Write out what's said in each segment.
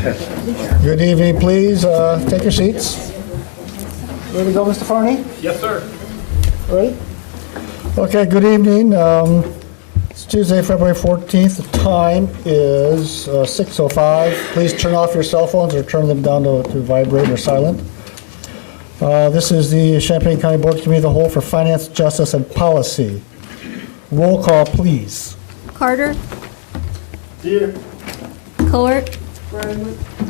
Good evening, please. Take your seats. Ready to go, Mr. Farney? Yes, sir. Ready? Okay, good evening. It's Tuesday, February 14th. The time is 6:05. Please turn off your cell phones or turn them down to vibrate or silent. This is the Champaign County Board Committee of the Whole for Finance, Justice, and Policy. Roll call, please. Carter. Here. Court.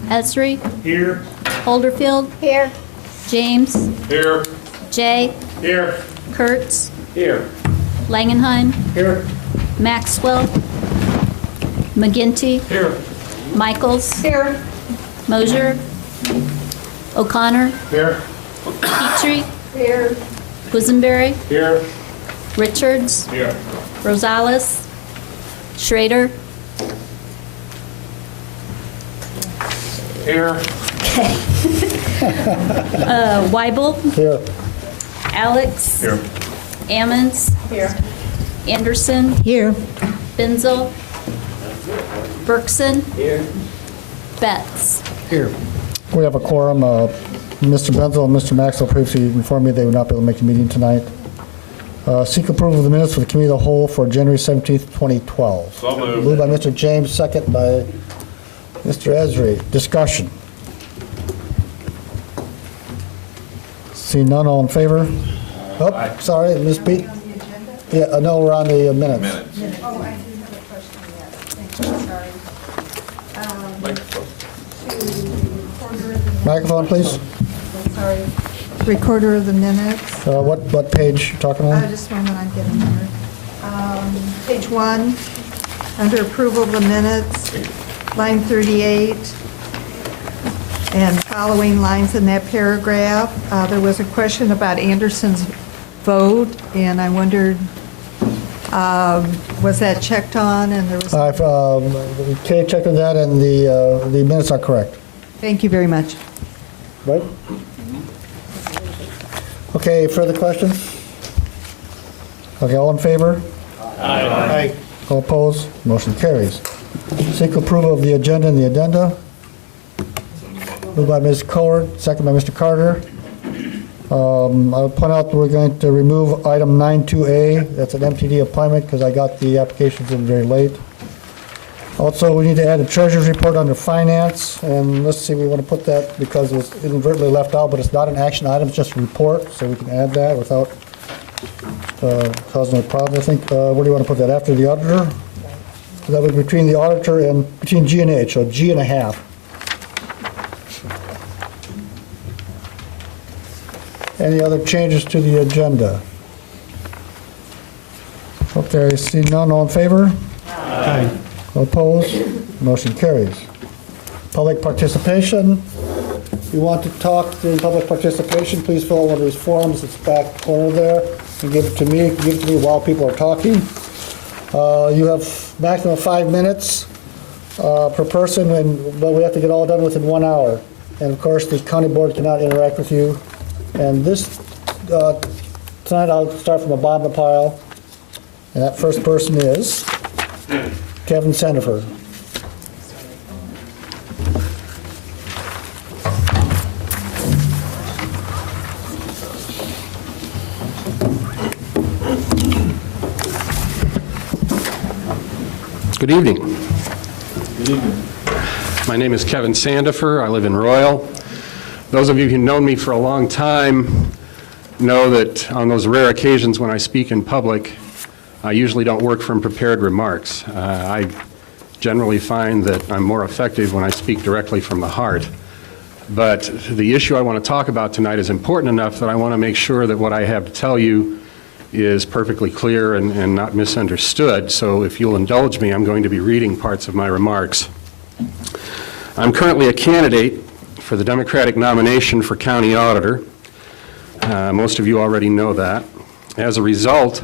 Esri. Here. Holderfield. Here. James. Here. Jay. Here. Kurtz. Here. Langenheim. Here. Maxwell. McGinty. Here. Michaels. Here. Mosier. O'Connor. Here. Petrie. Here. Quisenberry. Here. Richards. Here. Rosales. Schrader. Here. Okay. Weibel. Here. Alex. Here. Ammons. Here. Anderson. Here. Benzel. Berkson. Here. Betts. Here. We have a quorum. Mr. Benzel and Mr. Maxwell previously informed me they would not be able to make the meeting tonight. Seek approval of the minutes for the Committee of the Whole for January 17th, 2012. So moved. Moved by Mr. James, second by Mr. Esri. Discussion. See none, all in favor? Oh, sorry, Ms. Pete. Yeah, no, we're on the minutes. Oh, I didn't have a question yet. Thank you, sorry. Microphone, please. Sorry. Recorder of the minutes. What page you talking on? Just a moment, I'm getting there. Page 1, under approval of the minutes, line 38, and following lines in that paragraph. There was a question about Anderson's vote, and I wondered, was that checked on? And there was. Kay checked on that, and the minutes are correct. Thank you very much. Right? Okay, further questions? Okay, all in favor? Aye. All opposed? Motion carries. Seek approval of the agenda and the addenda. Moved by Ms. Coward, second by Mr. Carter. I'll point out that we're going to remove item 92A. That's an MTD appointment because I got the applications in very late. Also, we need to add a treasurer's report under finance, and let's see, we want to put that because it was inadvertently left out, but it's not an action item, it's just a report, so we can add that without causing a problem, I think. Where do you want to put that, after the auditor? That would be between the auditor and, between G and H, so G and a half. Any other changes to the agenda? Okay, see none, all in favor? Aye. Opposed? Motion carries. Public participation. If you want to talk during public participation, please fill out one of these forms. It's back corner there. And give it to me. Give it to me while people are talking. You have maximum 5 minutes per person, but we have to get all done within 1 hour. And of course, the county board cannot interact with you. And this tonight, I'll start from the bottom of the pile. And that first person is Kevin Sandifer. Good evening. Good evening. My name is Kevin Sandifer. I live in Royal. Those of you who know me for a long time know that on those rare occasions when I speak in public, I usually don't work from prepared remarks. I generally find that I'm more effective when I speak directly from the heart. But the issue I want to talk about tonight is important enough that I want to make sure that what I have to tell you is perfectly clear and not misunderstood. So if you'll indulge me, I'm going to be reading parts of my remarks. I'm currently a candidate for the Democratic nomination for county auditor. Most of you already know that. As a result,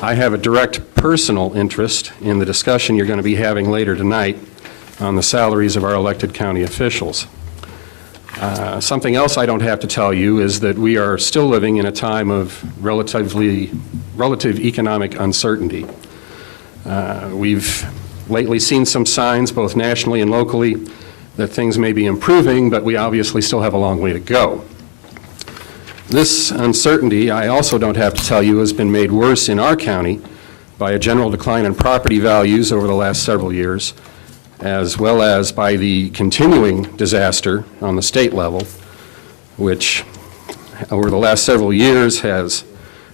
I have a direct personal interest in the discussion you're going to be having later tonight on the salaries of our elected county officials. Something else I don't have to tell you is that we are still living in a time of relative economic uncertainty. We've lately seen some signs, both nationally and locally, that things may be improving, but we obviously still have a long way to go. This uncertainty, I also don't have to tell you, has been made worse in our county by a general decline in property values over the last several years, as well as by the continuing disaster on the state level, which over the last several years has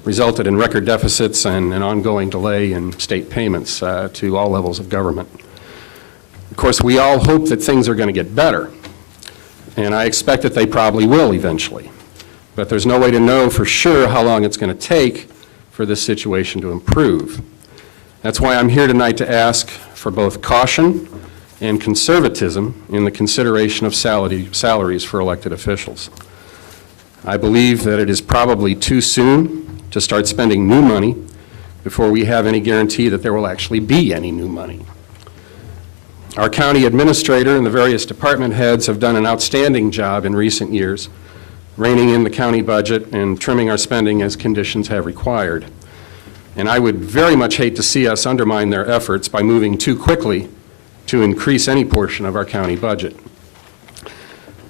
resulted in record deficits and an ongoing delay in state payments to all levels of government. Of course, we all hope that things are going to get better, and I expect that they probably will eventually. But there's no way to know for sure how long it's going to take for this situation to improve. That's why I'm here tonight to ask for both caution and conservatism in the consideration of salaries for elected officials. I believe that it is probably too soon to start spending new money before we have any guarantee that there will actually be any new money. Our county administrator and the various department heads have done an outstanding job in recent years, reining in the county budget and trimming our spending as conditions have required. And I would very much hate to see us undermine their efforts by moving too quickly to increase any portion of our county budget.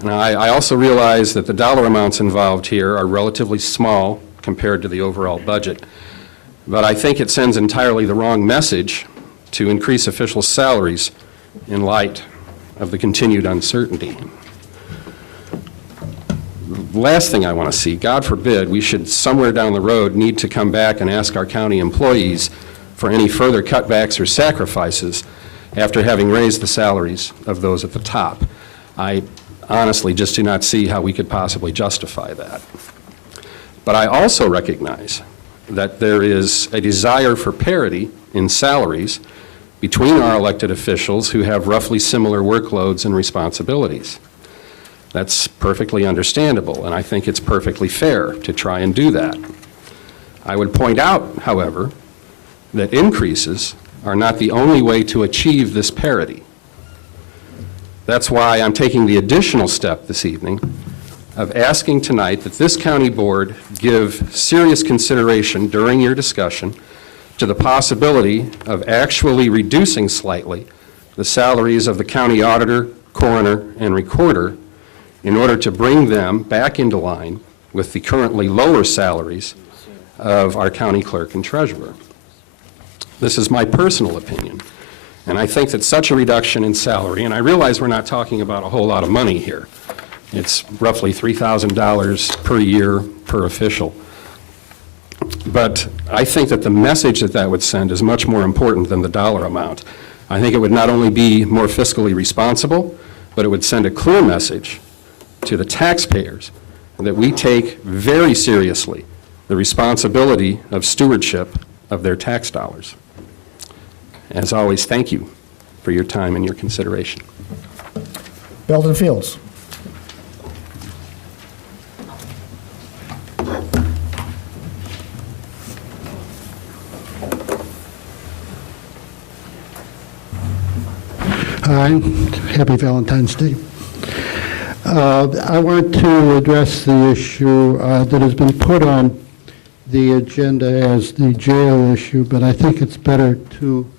Now, I also realize that the dollar amounts involved here are relatively small compared to the overall budget, but I think it sends entirely the wrong message to increase official salaries in light of the continued uncertainty. The last thing I want to see, God forbid, we should somewhere down the road need to come back and ask our county employees for any further cutbacks or sacrifices after having raised the salaries of those at the top. I honestly just do not see how we could possibly justify that. But I also recognize that there is a desire for parity in salaries between our elected officials who have roughly similar workloads and responsibilities. That's perfectly understandable, and I think it's perfectly fair to try and do that. I would point out, however, that increases are not the only way to achieve this parity. That's why I'm taking the additional step this evening of asking tonight that this county board give serious consideration during your discussion to the possibility of actually reducing slightly the salaries of the county auditor, coroner, and recorder in order to bring them back into line with the currently lower salaries of our county clerk and treasurer. This is my personal opinion, and I think that such a reduction in salary, and I realize we're not talking about a whole lot of money here. It's roughly $3,000 per year per official. But I think that the message that that would send is much more important than the dollar amount. I think it would not only be more fiscally responsible, but it would send a clear message to the taxpayers that we take very seriously the responsibility of stewardship of their tax dollars. As always, thank you for your time and your consideration. Belden Fields. Hi, happy Valentine's Day. I want to address the issue that has been put on the agenda as the jail issue, but I think it's better to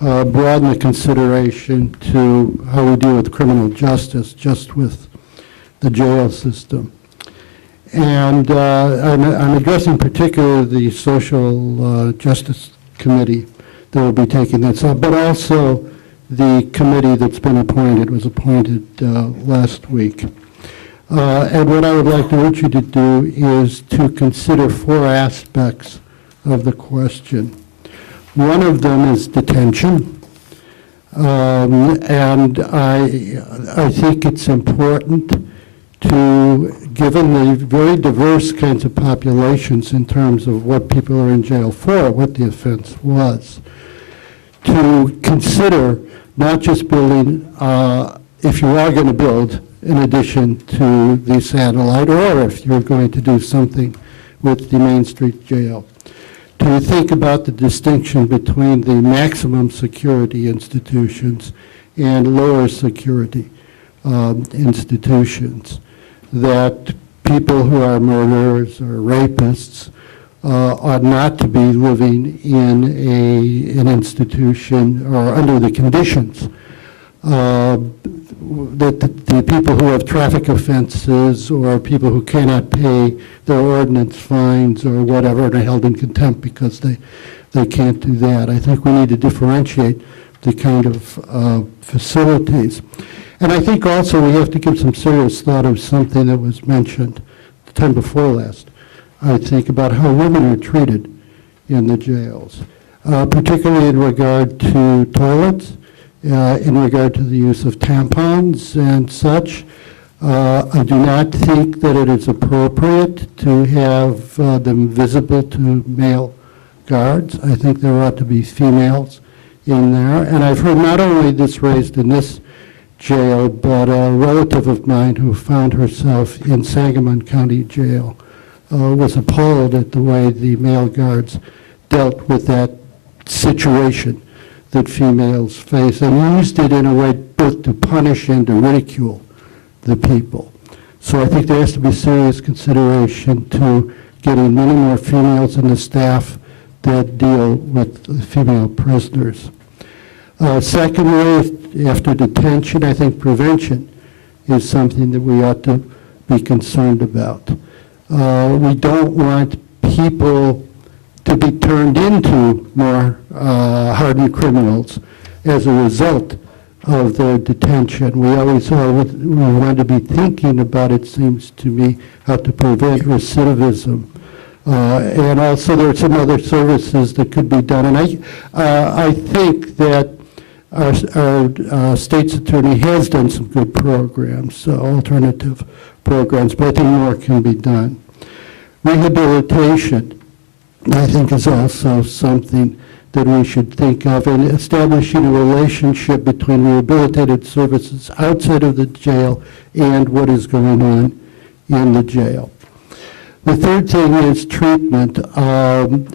broaden the consideration to how we deal with criminal justice, just with the jail system. And I'm addressing particularly the Social Justice Committee that will be taking this up, but also the committee that's been appointed, was appointed last week. And what I would like to urge you to do is to consider 4 aspects of the question. One of them is detention, and I think it's important to, given the very diverse kinds of populations in terms of what people are in jail for, what the offense was, to consider not just building, if you are going to build in addition to the satellite, or if you're going to do something with the Main Street Jail, to think about the distinction between the maximum security institutions and lower security institutions, that people who are murderers or rapists ought not to be living in an institution or under the conditions that the people who have traffic offenses or people who cannot pay their ordinance fines or whatever are held in contempt because they can't do that. I think we need to differentiate the kind of facilities. And I think also we have to give some serious thought of something that was mentioned the time before last. I think about how women are treated in the jails, particularly in regard to toilets, in regard to the use of tampons and such. I do not think that it is appropriate to have them visible to male guards. I think there ought to be females in there. And I've heard not only this raised in this jail, but a relative of mine who found herself in Sangamon County Jail was appalled at the way the male guards dealt with that situation that females face, and used it in a way both to punish and to ridicule the people. So I think there has to be serious consideration to getting many more females in the staff that deal with female prisoners. Secondly, after detention, I think prevention is something that we ought to be concerned about. We don't want people to be turned into more hardened criminals as a result of their detention. We always we want to be thinking about, it seems to me, how to prevent recidivism. And also there are some other services that could be done. And I think that our state's attorney has done some good programs, alternative programs, but I think more can be done. Rehabilitation, I think, is also something that we should think of, and establishing a relationship between rehabilitated services outside of the jail and what is going on in the jail. The third thing is treatment. I mean,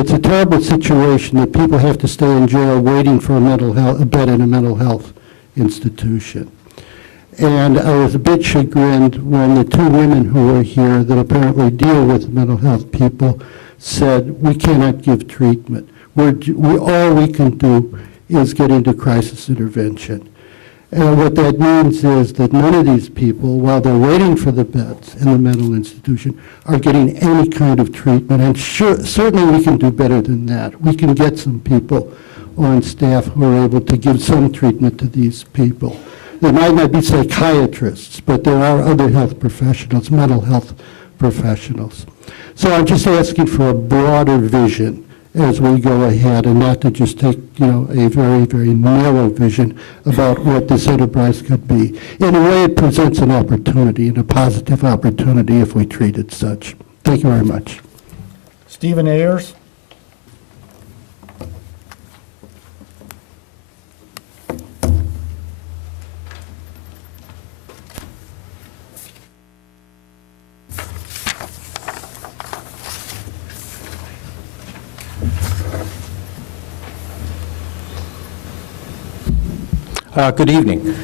it's a terrible situation that people have to stay in jail waiting for a bed in a mental health institution. And I was a bit chagrined when the two women who were here that apparently deal with mental health people said, we cannot give treatment. All we can do is get into crisis intervention. And what that means is that none of these people, while they're waiting for the beds in the mental institution, are getting any kind of treatment. And certainly we can do better than that. We can get some people on staff who are able to give some treatment to these people. They might not be psychiatrists, but there are other health professionals, mental health professionals. So I'm just asking for a broader vision as we go ahead, and not to just take, a very, very narrow vision about what this enterprise could be. In a way, it presents an opportunity, and a positive opportunity if we treat it such. Thank you very much. Stephen Ayers? Good evening.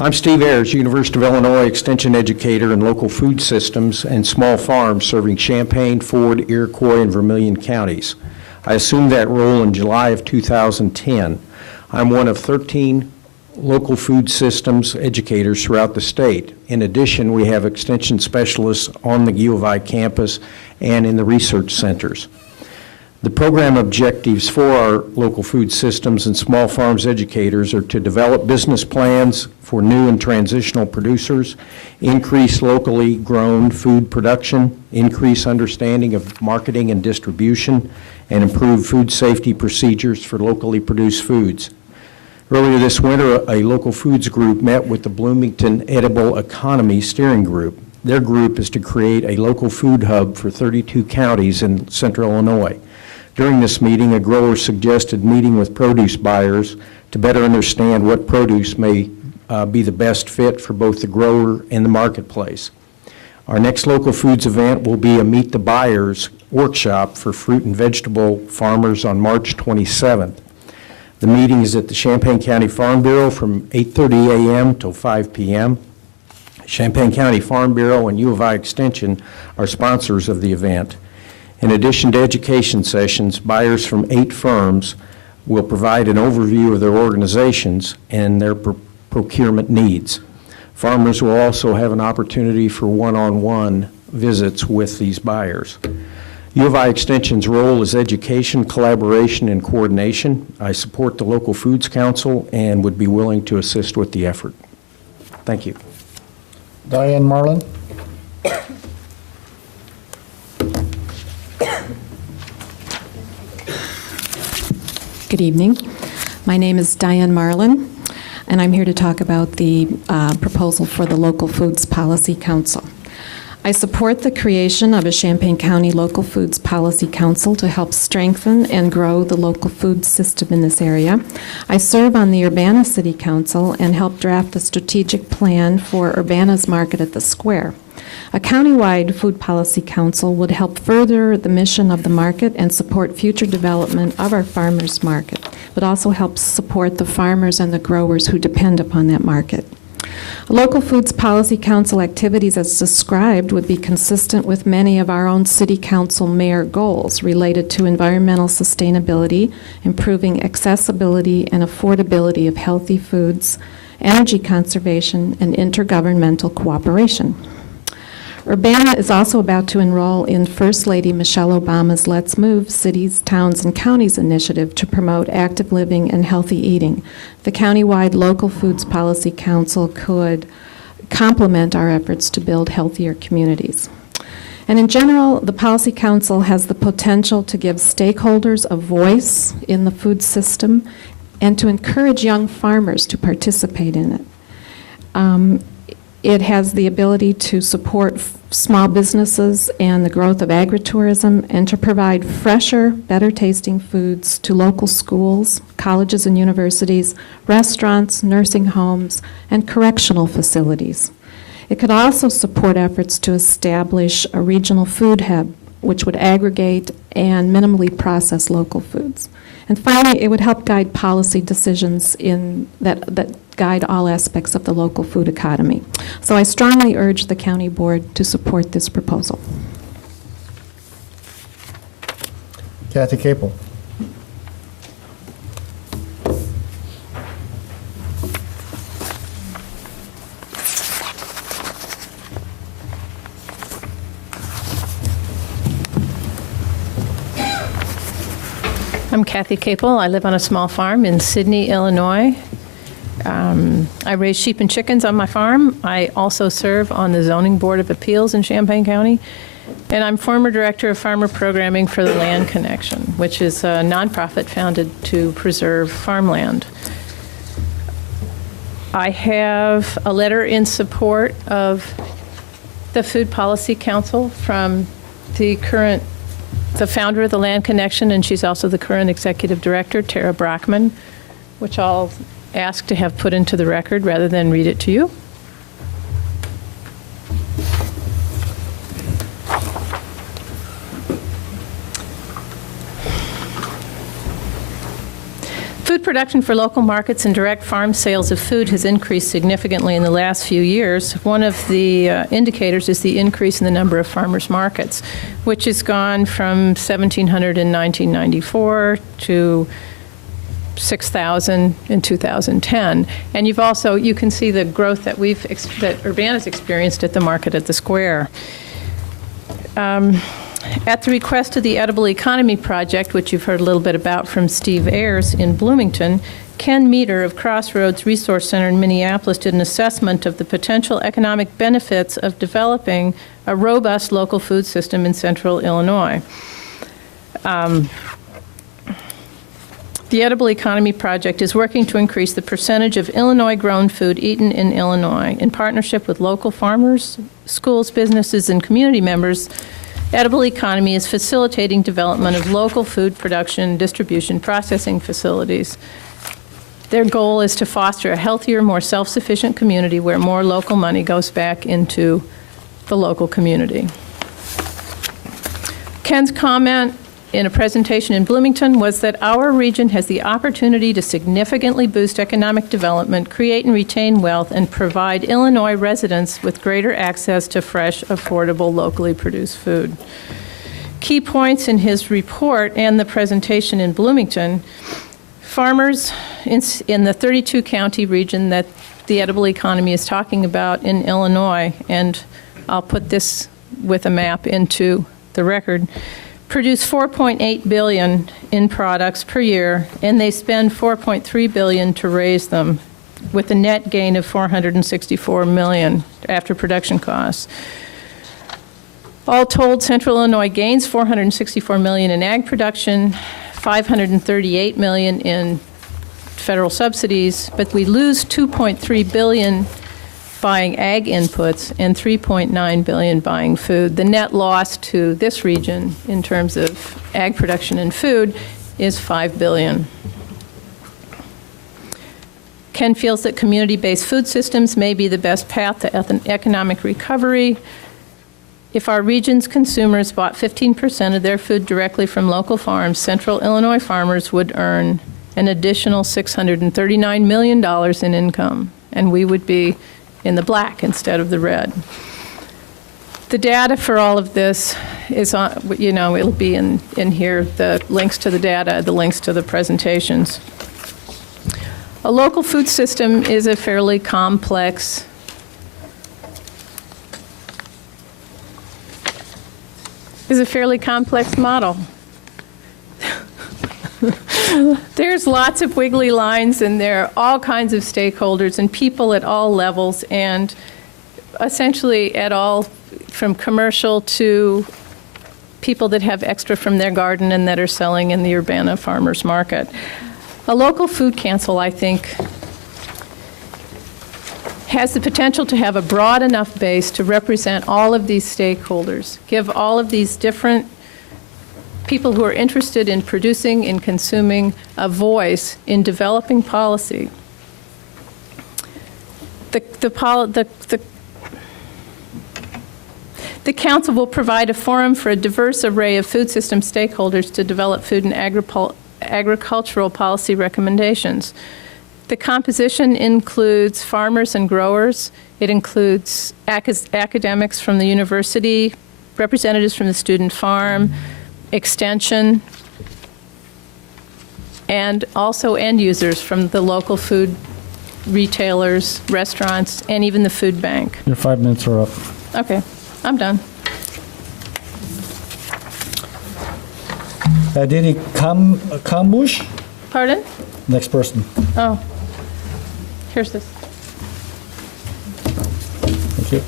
I'm Steve Ayers, University of Illinois Extension educator in local food systems and small farms serving Champaign, Ford, Iroquois, and Vermilion counties. I assumed that role in July of 2010. I'm one of 13 local food systems educators throughout the state. In addition, we have extension specialists on the U of I campus and in the research centers. The program objectives for our local food systems and small farms educators are to develop business plans for new and transitional producers, increase locally grown food production, increase understanding of marketing and distribution, and improve food safety procedures for locally produced foods. Earlier this winter, a local foods group met with the Bloomington Edible Economy Steering Group. Their group is to create a local food hub for 32 counties in central Illinois. During this meeting, a grower suggested meeting with produce buyers to better understand what produce may be the best fit for both the grower and the marketplace. Our next local foods event will be a Meet the Buyers workshop for fruit and vegetable farmers on March 27th. The meeting is at the Champaign County Farm Bureau from 8:30 a.m. till 5 p.m. Champaign County Farm Bureau and U of I Extension are sponsors of the event. In addition to education sessions, buyers from 8 firms will provide an overview of their organizations and their procurement needs. Farmers will also have an opportunity for one-on-one visits with these buyers. U of I Extension's role is education, collaboration, and coordination. I support the Local Foods Council and would be willing to assist with the effort. Thank you. Diane Marlin? Good evening. My name is Diane Marlin, and I'm here to talk about the proposal for the Local Foods Policy Council. I support the creation of a Champaign County Local Foods Policy Council to help strengthen and grow the local food system in this area. I serve on the Urbana City Council and help draft the strategic plan for Urbana's Market at the Square. A countywide food policy council would help further the mission of the market and support future development of our farmers market, but also help support the farmers and the growers who depend upon that market. Local Foods Policy Council activities as described would be consistent with many of our own City Council mayor goals related to environmental sustainability, improving accessibility and affordability of healthy foods, energy conservation, and intergovernmental cooperation. Urbana is also about to enroll in First Lady Michelle Obama's Let's Move Cities, Towns, and Counties initiative to promote active living and healthy eating. The countywide Local Foods Policy Council could complement our efforts to build healthier communities. And in general, the Policy Council has the potential to give stakeholders a voice in the food system and to encourage young farmers to participate in it. It has the ability to support small businesses and the growth of agritourism and to provide fresher, better tasting foods to local schools, colleges and universities, restaurants, nursing homes, and correctional facilities. It could also support efforts to establish a regional food hub which would aggregate and minimally process local foods. And finally, it would help guide policy decisions that guide all aspects of the local food economy. So I strongly urge the county board to support this proposal. Kathy Capel. I'm Kathy Capel. I live on a small farm in Sydney, Illinois. I raise sheep and chickens on my farm. I also serve on the Zoning Board of Appeals in Champaign County. And I'm former director of farmer programming for the Land Connection, which is a nonprofit founded to preserve farmland. I have a letter in support of the Food Policy Council from the founder of the Land Connection, and she's also the current executive director, Tara Brockman, which I'll ask to have put into the record rather than read it to you. Food production for local markets and direct farm sales of food has increased significantly in the last few years. One of the indicators is the increase in the number of farmers markets, which has gone from 1,700 in 1994 to 6,000 in 2010. And you can see the growth that that Urbana's experienced at the Market at the Square. At the request of the Edible Economy Project, which you've heard a little bit about from Steve Ayers in Bloomington, Ken Meter of Crossroads Resource Center in Minneapolis did an assessment of the potential economic benefits of developing a robust local food system in central Illinois. The Edible Economy Project is working to increase the percentage of Illinois-grown food eaten in Illinois. In partnership with local farmers, schools, businesses, and community members, Edible Economy is facilitating development of local food production, distribution, processing facilities. Their goal is to foster a healthier, more self-sufficient community where more local money goes back into the local community. Ken's comment in a presentation in Bloomington was that our region has the opportunity to significantly boost economic development, create and retain wealth, and provide Illinois residents with greater access to fresh, affordable, locally produced food. Key points in his report and the presentation in Bloomington: Farmers in the 32-county region that the edible economy is talking about in Illinois, and I'll put this with a map into the record, produce $4.8 billion in products per year, and they spend $4.3 billion to raise them, with a net gain of $464 million after production costs. All told, Central Illinois gains $464 million in ag production, $538 million in federal subsidies, but we lose $2.3 billion buying ag inputs and $3.9 billion buying food. The net loss to this region in terms of ag production and food is $5 billion. Ken feels that community-based food systems may be the best path to economic recovery. If our region's consumers bought 15% of their food directly from local farms, Central Illinois farmers would earn an additional $639 million in income, and we would be in the black instead of the red. The data for all of this is on, it'll be in here, the links to the data, the links to the presentations. A local food system is a fairly complex model. There's lots of wiggly lines, and there are all kinds of stakeholders and people at all levels, and essentially at all, from commercial to people that have extra from their garden and that are selling in the Urbana farmers market. A local food council, I think, has the potential to have a broad enough base to represent all of these stakeholders, give all of these different people who are interested in producing and consuming a voice in developing policy. The council will provide a forum for a diverse array of food system stakeholders to develop food and agricultural policy recommendations. The composition includes farmers and growers. It includes academics from the university, representatives from the student farm, extension, and also end users from the local food retailers, restaurants, and even the food bank. Your 5 minutes are up. Okay, I'm done. Aditi Kambush, Pardon? next person. Oh, here's this. Thank you.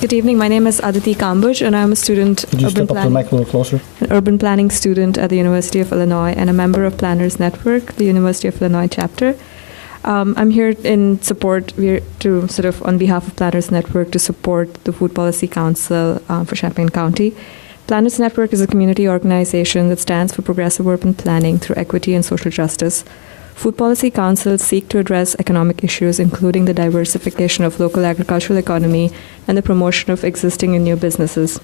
Good evening. My name is Aditi Kambuj, and I'm a student, Could you step up to the mic a little closer? an urban planning student at the University of Illinois, and a member of Planners Network, the University of Illinois chapter. I'm here in support, on behalf of Planners Network, to support the Food Policy Council for Champaign County. Planners Network is a community organization that stands for progressive urban planning through equity and social justice. Food policy councils seek to address economic issues, including the diversification of local agricultural economy and the promotion of existing and new businesses.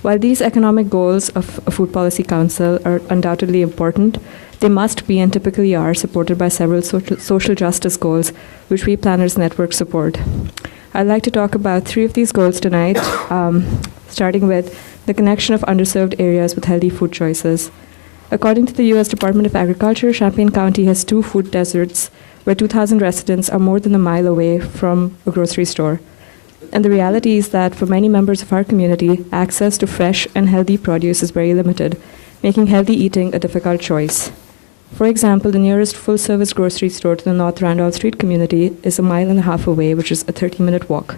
While these economic goals of a food policy council are undoubtedly important, they must be, and typically are, supported by several social justice goals, which we Planners Network support. I'd like to talk about 3 of these goals tonight, starting with the connection of underserved areas with healthy food choices. According to the U.S. Department of Agriculture, Champaign County has 2 food deserts where 2,000 residents are more than a mile away from a grocery store. And the reality is that for many members of our community, access to fresh and healthy produce is very limited, making healthy eating a difficult choice. For example, the nearest full-service grocery store to the North Randolph Street community is 1.5 miles away, which is a 30-minute walk.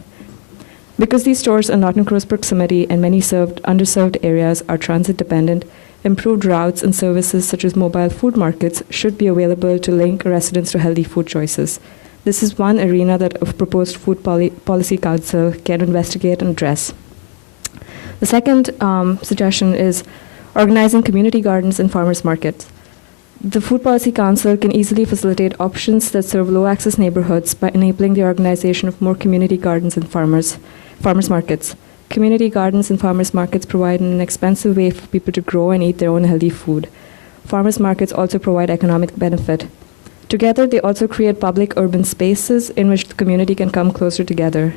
Because these stores are not in close proximity and many underserved areas are transit-dependent, improved routes and services such as mobile food markets should be available to link residents to healthy food choices. This is one arena that a proposed Food Policy Council can investigate and address. The second suggestion is organizing community gardens and farmers markets. The Food Policy Council can easily facilitate options that serve low-access neighborhoods by enabling the organization of more community gardens and farmers markets. Community gardens and farmers markets provide an inexpensive way for people to grow and eat their own healthy food. Farmers markets also provide economic benefit. Together, they also create public urban spaces in which the community can come closer together.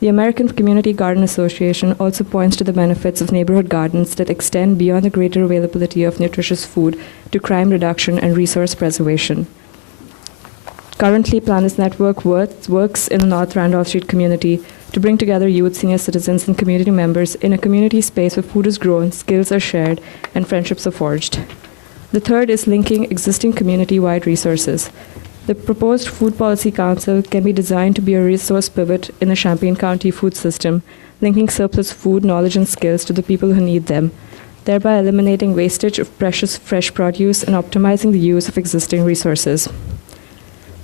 The American Community Garden Association also points to the benefits of neighborhood gardens that extend beyond the greater availability of nutritious food to crime reduction and resource preservation. Currently, Planners Network works in the North Randolph Street community to bring together youth, senior citizens, and community members in a community space where food is grown, skills are shared, and friendships are forged. The third is linking existing community-wide resources. The proposed Food Policy Council can be designed to be a resource pivot in the Champaign County food system, linking surplus food, knowledge, and skills to the people who need them, thereby eliminating wastage of precious fresh produce and optimizing the use of existing resources.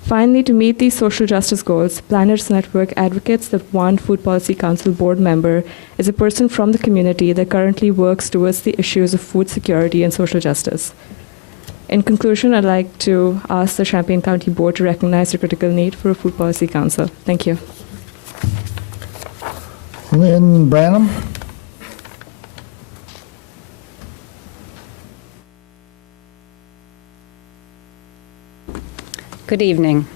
Finally, to meet these social justice goals, Planners Network advocates that one Food Policy Council board member is a person from the community that currently works towards the issues of food security and social justice. In conclusion, I'd like to ask the Champaign County Board to recognize the critical need for a Food Policy Council. Thank you. Lynn Branham. Good evening.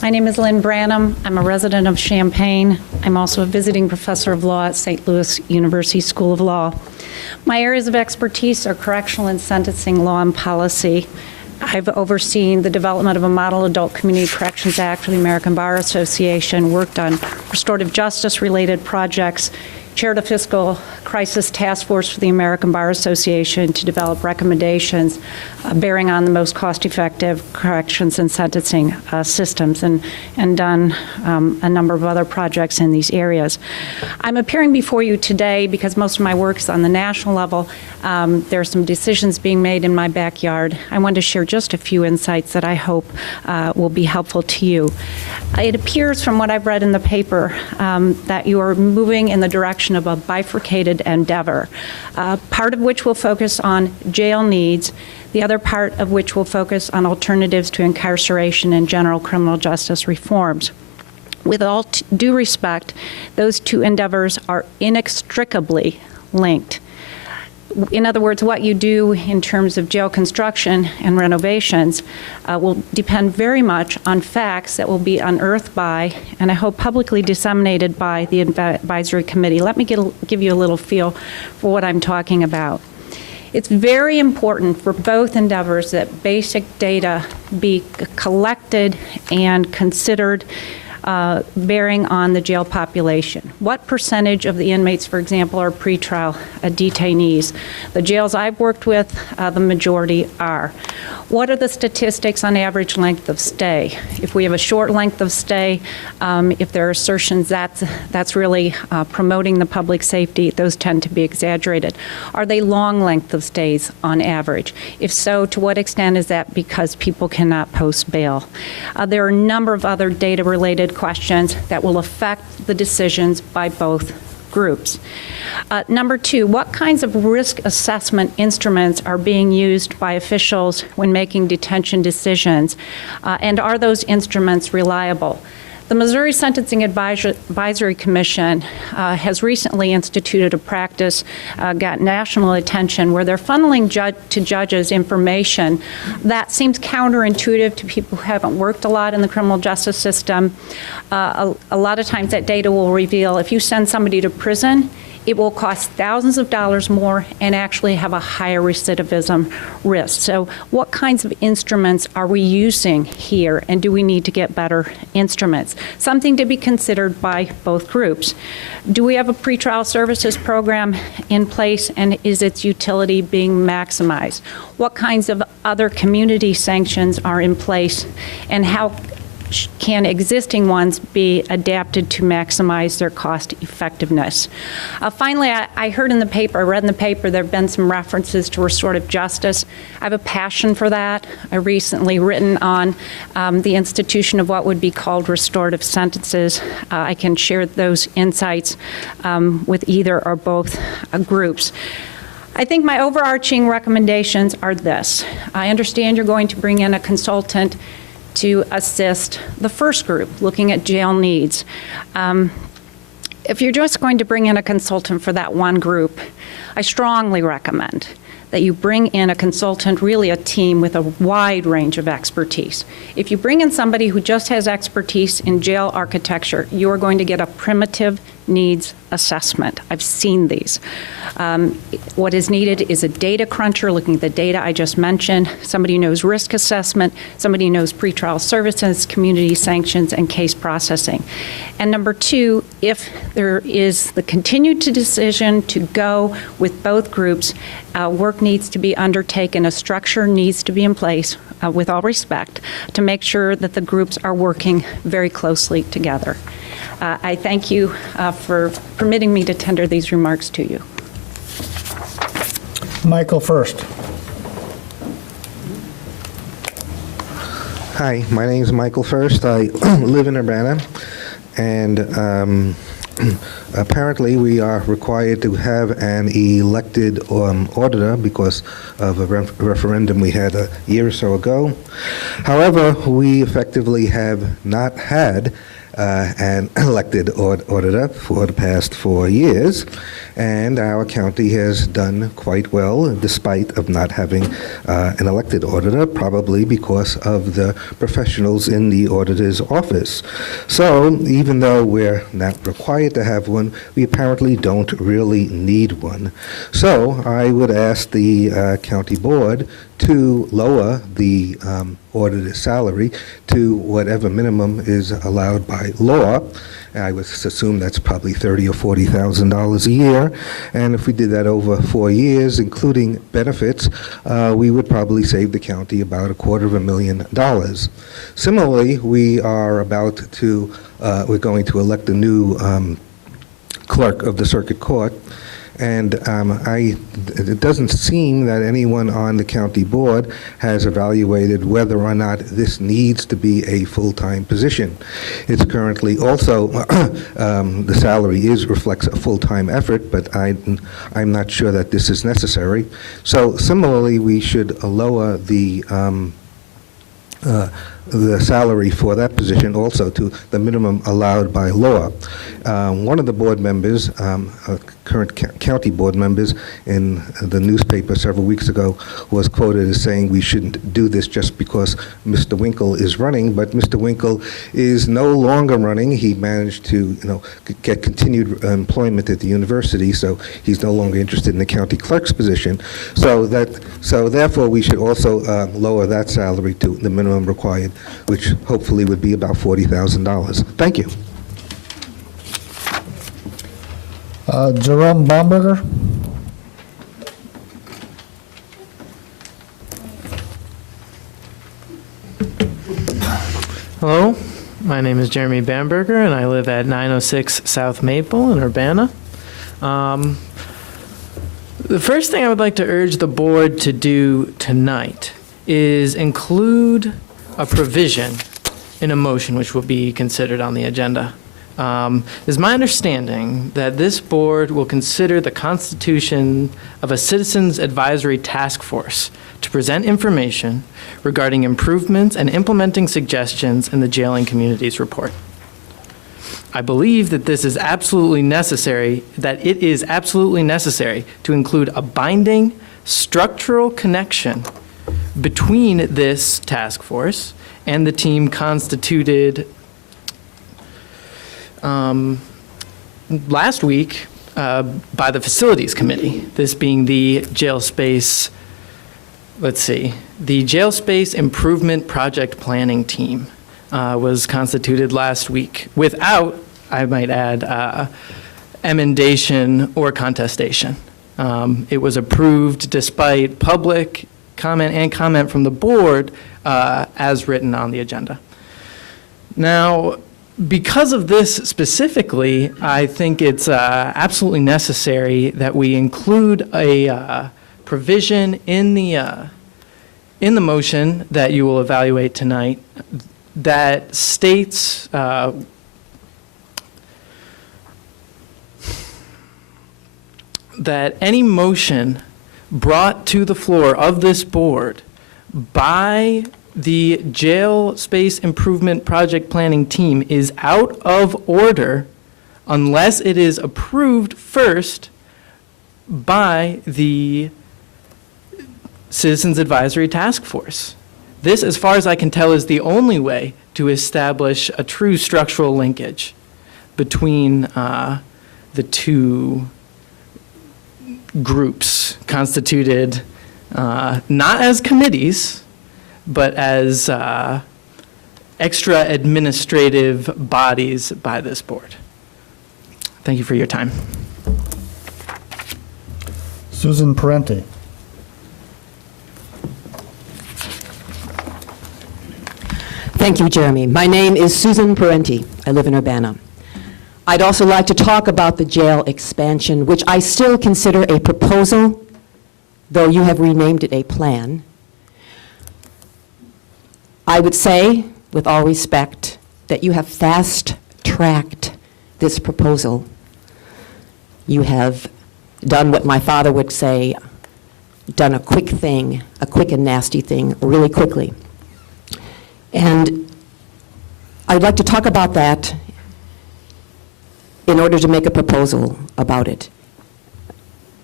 My name is Lynn Branham. I'm a resident of Champaign. I'm also a visiting professor of law at St. Louis University School of Law. My areas of expertise are correctional and sentencing law and policy. I've overseen the development of a model adult community corrections act for the American Bar Association, worked on restorative justice related projects, chaired a fiscal crisis task force for the American Bar Association to develop recommendations bearing on the most cost-effective corrections and sentencing systems, and done a number of other projects in these areas. I'm appearing before you today because most of my work is on the national level. There are some decisions being made in my backyard. I wanted to share just a few insights that I hope will be helpful to you. It appears from what I've read in the paper that you are moving in the direction of a bifurcated endeavor, part of which will focus on jail needs, the other part of which will focus on alternatives to incarceration and general criminal justice reforms. With all due respect, those two endeavors are inextricably linked. In other words, what you do in terms of jail construction and renovations will depend very much on facts that will be unearthed by, and I hope publicly disseminated by, the advisory committee. Let me give you a little feel for what I'm talking about. It's very important for both endeavors that basic data be collected and considered bearing on the jail population. What percentage of the inmates, for example, are pretrial detainees? The jails I've worked with, the majority are. What are the statistics on average length of stay? If we have a short length of stay, if there are assertions that's really promoting the public safety, those tend to be exaggerated. Are they long length of stays on average? If so, to what extent is that because people cannot post bail? There are a number of other data-related questions that will affect the decisions by both groups. Number two, what kinds of risk assessment instruments are being used by officials when making detention decisions, and are those instruments reliable? The Missouri Sentencing Advisory Commission has recently instituted a practice, got national attention, where they're funneling to judges information that seems counterintuitive to people who haven't worked a lot in the criminal justice system. A lot of times that data will reveal if you send somebody to prison, it will cost thousands of dollars more and actually have a higher recidivism risk. So what kinds of instruments are we using here, and do we need to get better instruments? Something to be considered by both groups. Do we have a pretrial services program in place, and is its utility being maximized? What kinds of other community sanctions are in place, and how can existing ones be adapted to maximize their cost effectiveness? Finally, I heard in the paper, I read in the paper, there have been some references to restorative justice. I have a passion for that. I've recently written on the institution of what would be called restorative sentences. I can share those insights with either or both groups. I think my overarching recommendations are this. I understand you're going to bring in a consultant to assist the first group, looking at jail needs. if you're just going to bring in a consultant for that one group, I strongly recommend that you bring in a consultant, really a team with a wide range of expertise. If you bring in somebody who just has expertise in jail architecture, you are going to get a primitive needs assessment. I've seen these. What is needed is a data cruncher looking at the data I just mentioned, somebody who knows risk assessment, somebody who knows pretrial services, community sanctions, and case processing. And number two, if there is the continued decision to go with both groups, work needs to be undertaken, a structure needs to be in place, with all respect, to make sure that the groups are working very closely together. I thank you for permitting me to tender these remarks to you. Michael first. Hi, my name is Michael First. I live in Urbana, and apparently we are required to have an elected auditor because of a referendum we had a year or so ago. However, we effectively have not had an elected auditor for the past 4 years, and our county has done quite well despite of not having an elected auditor, probably because of the professionals in the auditor's office. So even though we're not required to have one, we apparently don't really need one. So I would ask the county board to lower the auditor's salary to whatever minimum is allowed by law. I would assume that's probably $30,000 or $40,000 a year, and if we did that over 4 years, including benefits, we would probably save the county about $250,000. Similarly, we are about to, we're going to elect a new clerk of the circuit court. And it doesn't seem that anyone on the county board has evaluated whether or not this needs to be a full-time position. It's currently also, the salary reflects a full-time effort, but I'm not sure that this is necessary. So similarly, we should lower the salary for that position also to the minimum allowed by law. One of the board members, current county board members, in the newspaper several weeks ago was quoted as saying we shouldn't do this just because Mr. Winkle is running, but Mr. Winkle is no longer running. He managed to, get continued employment at the university, so he's no longer interested in the county clerk's position. So therefore, we should also lower that salary to the minimum required, which hopefully would be about $40,000. Thank you. Jerome Baumberger. Hello, my name is Jeremy Bamberger, and I live at 906 South Maple in Urbana. The first thing I would like to urge the board to do tonight is include a provision in a motion which will be considered on the agenda. It is my understanding that this board will consider the constitution of a Citizens Advisory Task Force to present information regarding improvements and implementing suggestions in the Jailing Communities Report. I believe that this is absolutely necessary, that it is absolutely necessary to include a binding structural connection between this task force and the team constituted last week by the Facilities Committee, this being the jail space, the Jail Space Improvement Project Planning Team was constituted last week without, I might add, emendation or contestation. It was approved despite public comment from the board as written on the agenda. Now, because of this specifically, I think it's absolutely necessary that we include a provision in the motion that you will evaluate tonight that states that any motion brought to the floor of this board by the Jail Space Improvement Project Planning Team is out of order unless it is approved first by the Citizens Advisory Task Force. This, as far as I can tell, is the only way to establish a true structural linkage between the two groups constituted not as committees, but as extra administrative bodies by this board. Thank you for your time. Susan Parenti. Thank you, Jeremy. My name is Susan Parenti. I live in Urbana. I'd also like to talk about the jail expansion, which I still consider a proposal, though you have renamed it a plan. I would say, with all respect, that you have fast-tracked this proposal. You have done what my father would say, done a quick thing, a quick and nasty thing, really quickly. And I'd like to talk about that in order to make a proposal about it.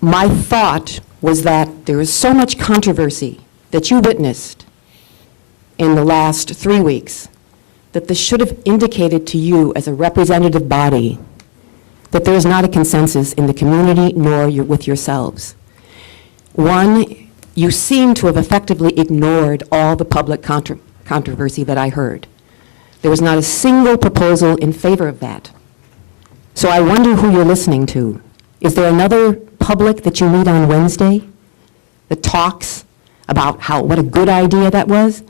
My thought was that there is so much controversy that you witnessed in the last 3 weeks that this should have indicated to you as a representative body that there is not a consensus in the community nor with yourselves. One, you seem to have effectively ignored all the public controversy that I heard. There was not a single proposal in favor of that. So I wonder who you're listening to. Is there another public that you meet on Wednesday that talks about what a good idea that was?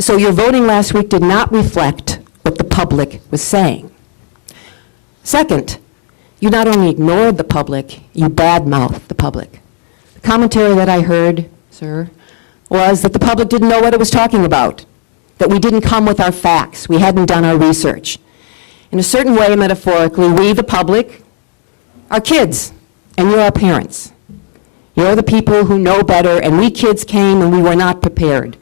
So your voting last week did not reflect what the public was saying. Second, you not only ignored the public, you badmouthed the public. The commentary that I heard, sir, was that the public didn't know what it was talking about, that we didn't come with our facts, we hadn't done our research. In a certain way, metaphorically, we, the public, are kids, and you're our parents. You're the people who know better, and we kids came and we were not prepared.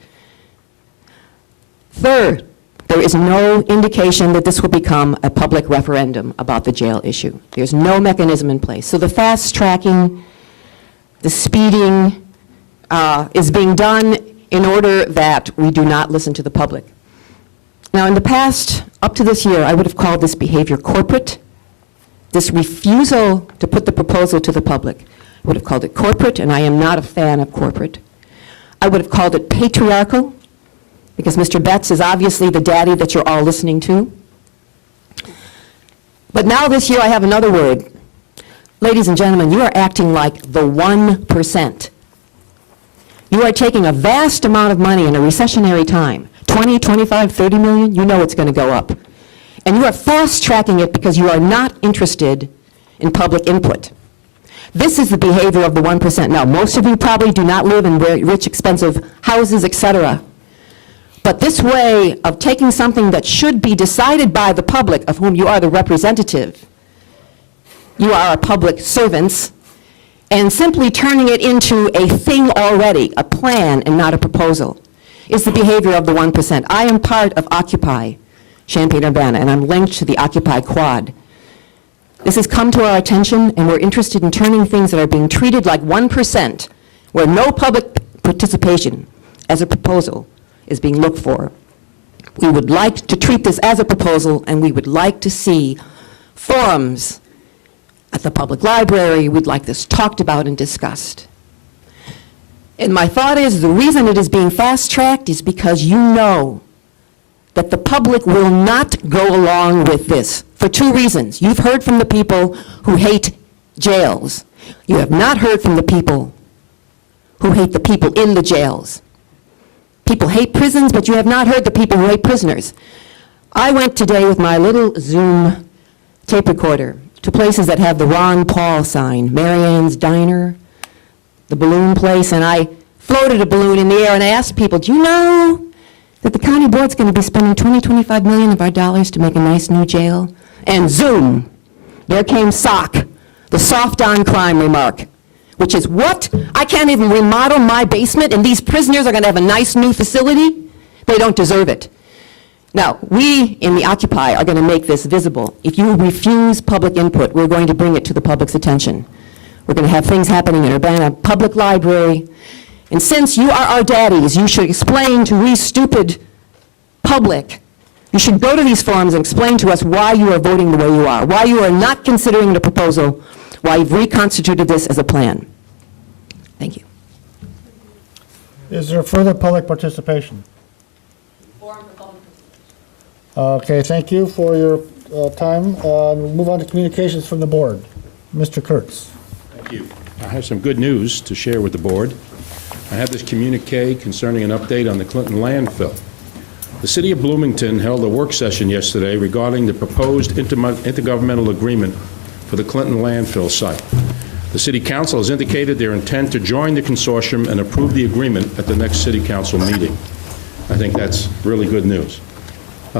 Third, there is no indication that this will become a public referendum about the jail issue. There's no mechanism in place. So the fast tracking, the speeding is being done in order that we do not listen to the public. Now, in the past, up to this year, I would have called this behavior corporate. This refusal to put the proposal to the public, I would have called it corporate, and I am not a fan of corporate. I would have called it patriarchal, because Mr. Betts is obviously the daddy that you're all listening to. But now this year I have another word. Ladies and gentlemen, you are acting like the 1%. You are taking a vast amount of money in a recessionary time, 20, 25, 30 million, you know it's going to go up. And you are fast-tracking it because you are not interested in public input. This is the behavior of the 1%. Now, most of you probably do not live in rich, expensive houses, etc. But this way of taking something that should be decided by the public, of whom you are the representative, you are our public servants, and simply turning it into a thing already, a plan and not a proposal, is the behavior of the 1%. I am part of Occupy Champaign-Urbana, and I'm linked to the Occupy Quad. This has come to our attention, and we're interested in turning things that are being treated like 1%, where no public participation as a proposal is being looked for. We would like to treat this as a proposal, and we would like to see forums at the public library. We'd like this talked about and discussed. And my thought is the reason it is being fast-tracked is because you know that the public will not go along with this for two reasons. You've heard from the people who hate jails. You have not heard from the people who hate the people in the jails. People hate prisons, but you have not heard the people who hate prisoners. I went today with my little Zoom tape recorder to places that have the Ron Paul sign, Marianne's Diner, the balloon place, and I floated a balloon in the air and I asked people, do you know that the county board's going to be spending 25 million of our dollars to make a nice new jail? And zoom, there came SOC, the soft on crime remark, which is what? I can't even remodel my basement and these prisoners are going to have a nice new facility? They don't deserve it. Now, we in the Occupy are going to make this visible. If you refuse public input, we're going to bring it to the public's attention. We're going to have things happening in Urbana Public Library. And since you are our daddies, you should explain to we stupid public, you should go to these forums and explain to us why you are voting the way you are, why you are not considering the proposal, why you've reconstituted this as a plan. Thank you. Is there further public participation? Okay, thank you for your time. We'll move on to communications from the board. Mr. Kurtz. Thank you. I have some good news to share with the board. I have this communique concerning an update on the Clinton landfill. The City of Bloomington held a work session yesterday regarding the proposed intergovernmental agreement for the Clinton landfill site. The City Council has indicated their intent to join the consortium and approve the agreement at the next City Council meeting. I think that's really good news.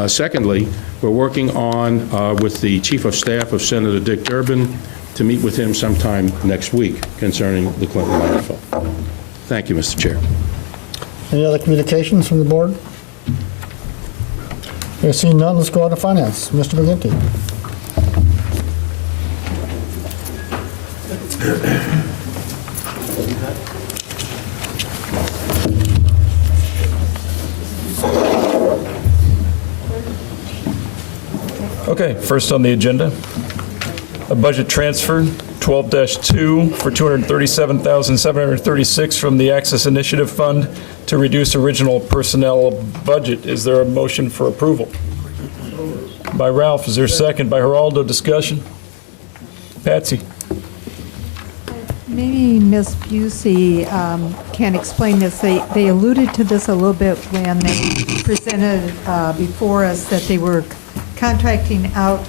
Secondly, we're working on with the Chief of Staff of Senator Dick Durbin to meet with him sometime next week concerning the Clinton landfill. Thank you, Mr. Chair. Any other communications from the board? Okay, seeing none, let's go on to finance. Mr. McGinty. Okay, first on the agenda, a budget transfer, 12-2 for $237,736 from the Access Initiative Fund to reduce original personnel budget. Is there a motion for approval? By Ralph. Is there a second? By Geraldo. Discussion? Patsy. Maybe Ms. Busey can explain this. They alluded to this a little bit when they presented before us that they were contracting out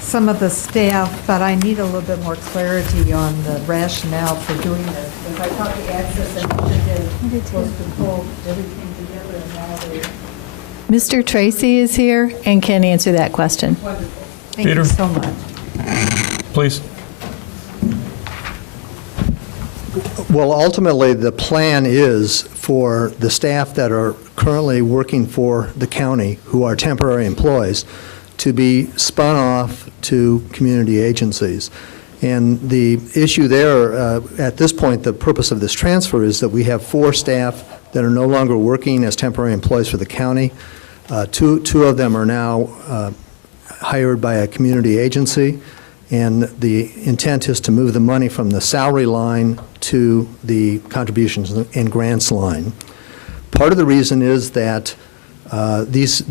some of the staff, but I need a little bit more clarity on the rationale for doing this. If I thought the Access Initiative was to pull everything together and now they... Mr. Tracy is here and can answer that question. Wonderful. Thank Peter. you so much. Please. Well, ultimately, the plan is for the staff that are currently working for the county, who are temporary employees, to be spun off to community agencies. And the issue there, at this point, the purpose of this transfer is that we have 4 staff that are no longer working as temporary employees for the county. Two of them are now hired by a community agency, and the intent is to move the money from the salary line to the contributions and grants line. Part of the reason is that these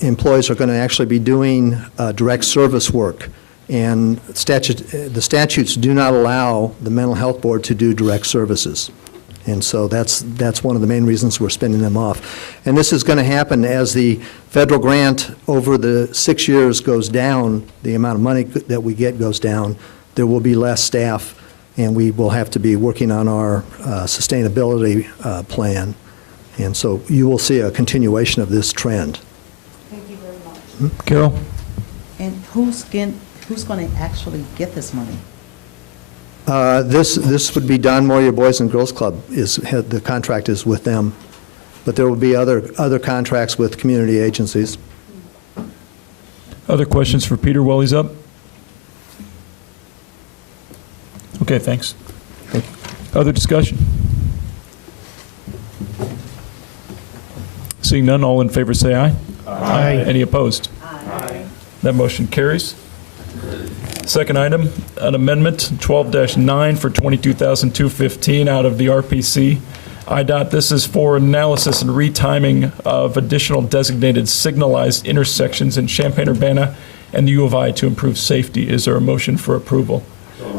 employees are going to actually be doing direct service work, and the statutes do not allow the mental health board to do direct services. And so that's one of the main reasons we're spinning them off. And this is going to happen as the federal grant over the 6 years goes down, the amount of money that we get goes down, there will be less staff, and we will have to be working on our sustainability plan. And so you will see a continuation of this trend. Thank you very much. Carol? And who's going to actually get this money? This would be Don Moyer Boys and Girls Club. The contract is with them, but there will be other contracts with community agencies. Other questions for Peter while he's up? Okay, thanks. Other discussion? Seeing none, all in favor say aye. Aye. Any opposed? Aye. That motion carries. Second item, an amendment, 12-9 for $22,215 out of the RPC IDOT. This is for analysis and retiming of additional designated signalized intersections in Champaign, Urbana, and the U of I to improve safety. Is there a motion for approval?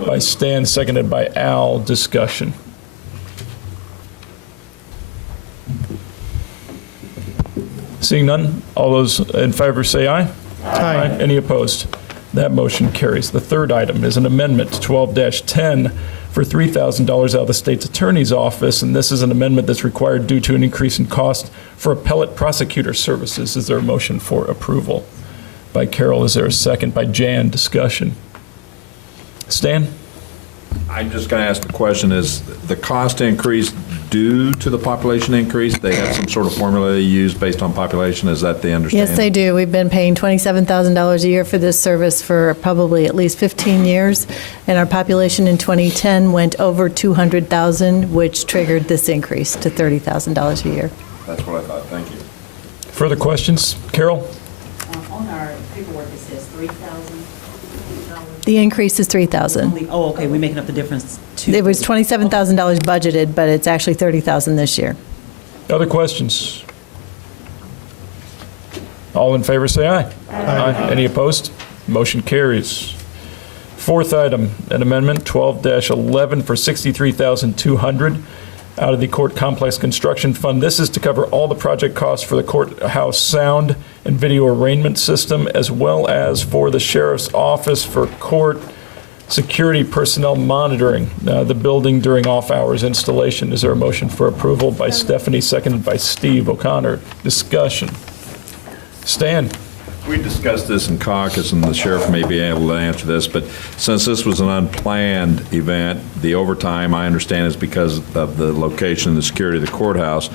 By Stan, seconded by Al. Discussion. Seeing none, all those in favor say aye. Aye. Any opposed? That motion carries. The third item is an amendment, 12-10, for $3,000 out of the state's attorney's office, and this is an amendment that's required due to an increase in cost for appellate prosecutor services. Is there a motion for approval? By Carol. Is there a second? By Jan. Discussion. Stan? I'm just going to ask the question, is the cost increase due to the population increase? They have some sort of formula they use based on population, is that the understanding? Yes, they do. We've been paying $27,000 a year for this service for probably at least 15 years, and our population in 2010 went over 200,000, which triggered this increase to $30,000 a year. That's what I thought, thank you. Further questions? Carol? On our paperwork, it says 3,000. The increase is $3,000. Oh, okay, we're making up the difference too. It was $27,000 budgeted, but it's actually $30,000 this year. Other questions? All in favor, say aye. Aye. Any opposed? Motion carries. Fourth item, an amendment 12-11 for $63,200 out of the Court Complex Construction Fund. This is to cover all the project costs for the courthouse sound and video arraignment system, as well as for the sheriff's office for court security personnel monitoring the building during off-hours installation. Is there a motion for approval by Stephanie, seconded by Steve O'Connor? Discussion. Stan? We discussed this in caucus, and the sheriff may be able to answer this, but since this was an unplanned event, the overtime, I understand, is because of the location and the security of the courthouse.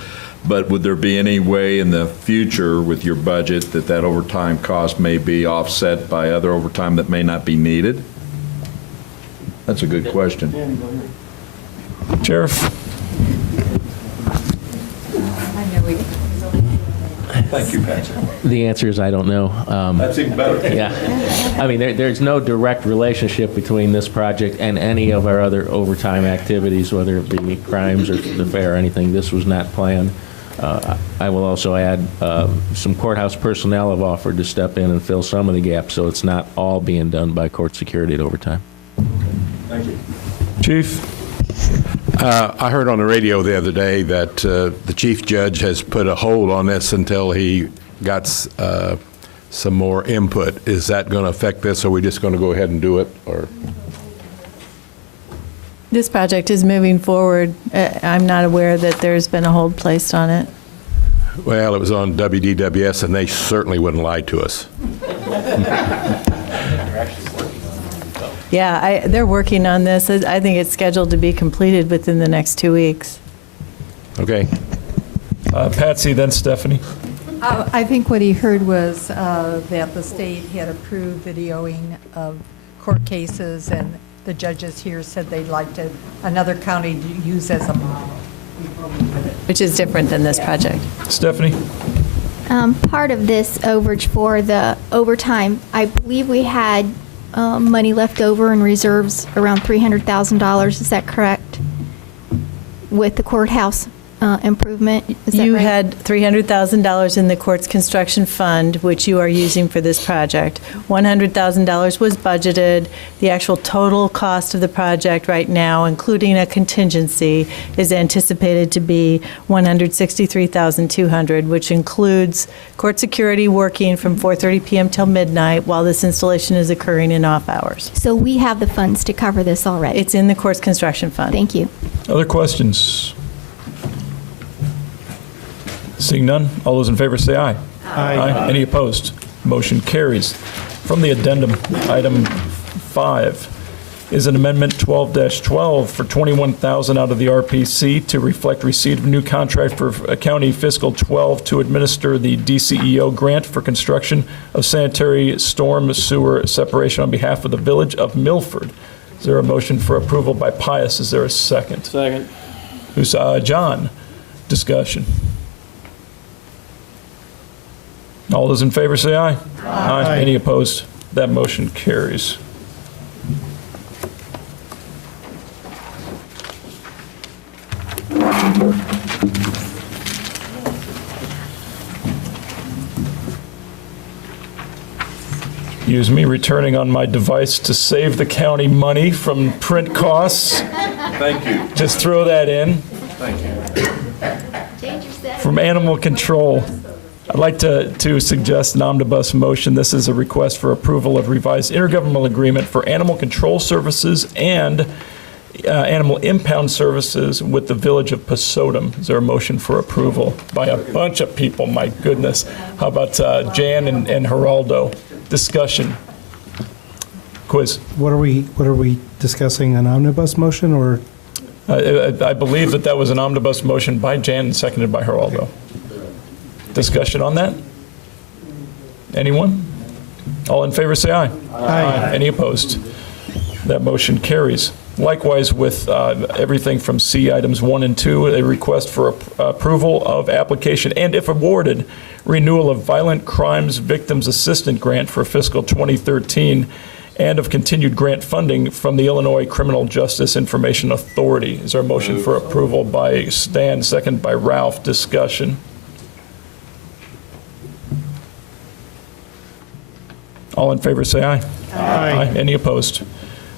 But would there be any way in the future with your budget that that overtime cost may be offset by other overtime that may not be needed? That's a good question. Sheriff? Thank you, Patsy. The answer is I don't know. That's even better. Yeah. I mean, there's no direct relationship between this project and any of our other overtime activities, whether it be crimes or the fair or anything. This was not planned. I will also add some courthouse personnel have offered to step in and fill some of the gaps, so it's not all being done by court security at overtime. Thank you. Chief? I heard on the radio the other day that the chief judge has put a hold on this until he got some more input. Is that going to affect this, or are we just going to go ahead and do it? Or This project is moving forward. I'm not aware that there's been a hold placed on it. well, it was on WDWS, and they certainly wouldn't lie to us. Yeah, they're working on this. I think it's scheduled to be completed within the next 2 weeks. Okay. Patsy, then Stephanie. I think what he heard was that the state had approved videoing of court cases, and the judges here said they'd like another county to use as a model. Which is different than this project. Stephanie? Part of this overage for the overtime, I believe we had money left over in reserves around $300,000. Is that correct? With the courthouse improvement? Is that You right? had $300,000 in the court's construction fund, which you are using for this project. $100,000 was budgeted. The actual total cost of the project right now, including a contingency, is anticipated to be $163,200, which includes court security working from 4:30 p.m. till midnight while this installation is occurring in off hours. So we have the funds to cover this already? It's in the court's construction fund. Thank you. Other questions? Seeing none, all those in favor say aye. Aye. Any opposed? Motion carries. From the addendum, item 5 is an amendment 12-12 for $21,000 out of the RPC to reflect receipt of new contract for county fiscal 12 to administer the DCEO grant for construction of sanitary storm sewer separation on behalf of the village of Milford. Is there a motion for approval by Pius? Is there a second? Second. Who's John? Discussion. All those in favor say aye. Aye. Any opposed? That motion carries. Excuse me, returning on my device to save the county money from print costs. Thank you. Just throw that in. Thank you. From Animal Control, I'd like to suggest an omnibus motion. This is a request for approval of revised intergovernmental agreement for animal control services and animal impound services with the village of Pasodum. Is there a motion for approval by a bunch of people? My goodness. How about Jan and Geraldo? Discussion. Quiz. What are we discussing, an omnibus motion or? I believe that was an omnibus motion by Jan and seconded by Geraldo. Discussion on that? Anyone? All in favor, say aye. Aye. Any opposed? That motion carries. Likewise with everything from C, items 1 and 2, a request for approval of application and, if awarded, renewal of Violent Crimes Victims Assistant Grant for fiscal 2013 and of continued grant funding from the Illinois Criminal Justice Information Authority. Is there a motion for approval by Stan, second by Ralph? Discussion. All in favor, say aye. Aye. Any opposed?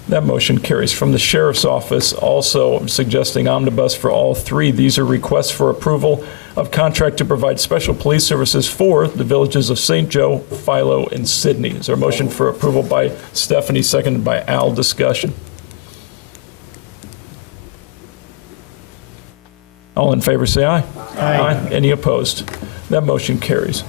That motion carries. From the Sheriff's Office, also suggesting omnibus for all three. These are requests for approval of contract to provide special police services for the villages of St. Joe, Philo, and Sidney. Is there a motion for approval by Stephanie, seconded by Al? Discussion. All in favor, say aye. Aye. Any opposed? That motion carries.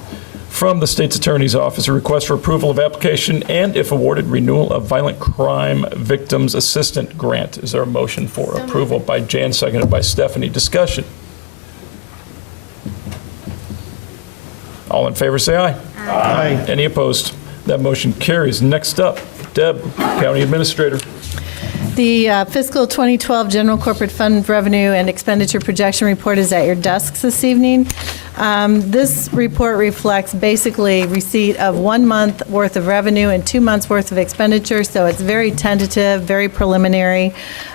From the State's Attorney's Office, a request for approval of application and, if awarded, renewal of Violent Crime Victims Assistant Grant. Is there a motion for approval by Jan, seconded by Stephanie? Discussion. All in favor, say aye. Aye. Any opposed? That motion carries. Next up, Deb, County Administrator. The fiscal 2012 General Corporate Fund Revenue and Expenditure Projection Report is at your desks this evening. This report reflects basically receipt of 1 month worth of revenue and 2 months worth of expenditure, so it's very tentative, very preliminary.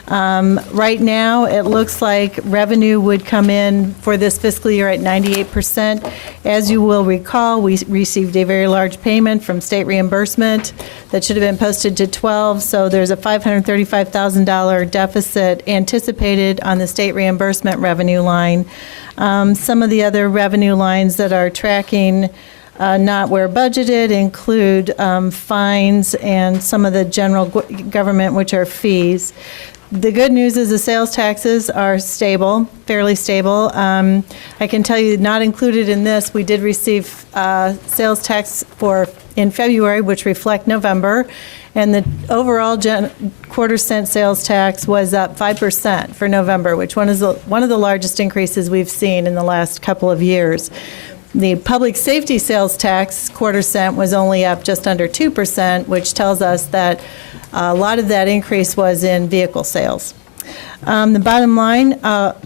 Right now, it looks like revenue would come in for this fiscal year at 98%. As you will recall, we received a very large payment from state reimbursement that should have been posted to 12, so there's a $535,000 deficit anticipated on the state reimbursement revenue line. Some of the other revenue lines that are tracking not where budgeted include fines and some of the general government, which are fees. The good news is the sales taxes are stable, fairly stable. I can tell you, not included in this, we did receive sales tax in February, which reflect November, and the overall quarter cent sales tax was up 5% for November, which one of the largest increases we've seen in the last couple of years. The public safety sales tax quarter cent was only up just under 2%, which tells us that a lot of that increase was in vehicle sales. The bottom line,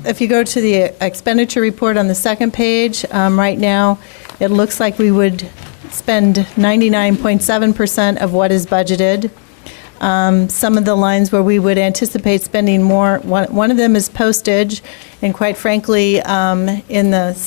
if you go to the expenditure report on the second page, right now it looks like we would spend 99.7% of what is budgeted. Some of the lines where we would anticipate spending more, one of them is postage, and quite frankly, in the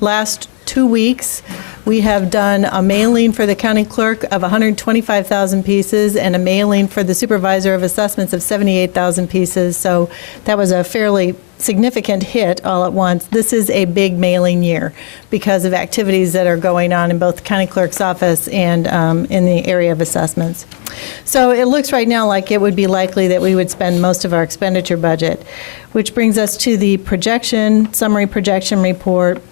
last 2 weeks, we have done a mailing for the county clerk of 125,000 pieces and a mailing for the supervisor of assessments of 78,000 pieces. So that was a fairly significant hit all at once. This is a big mailing year because of activities that are going on in both the county clerk's office and in the area of assessments. So it looks right now like it would be likely that we would spend most of our expenditure budget, which brings us to the summary projection report.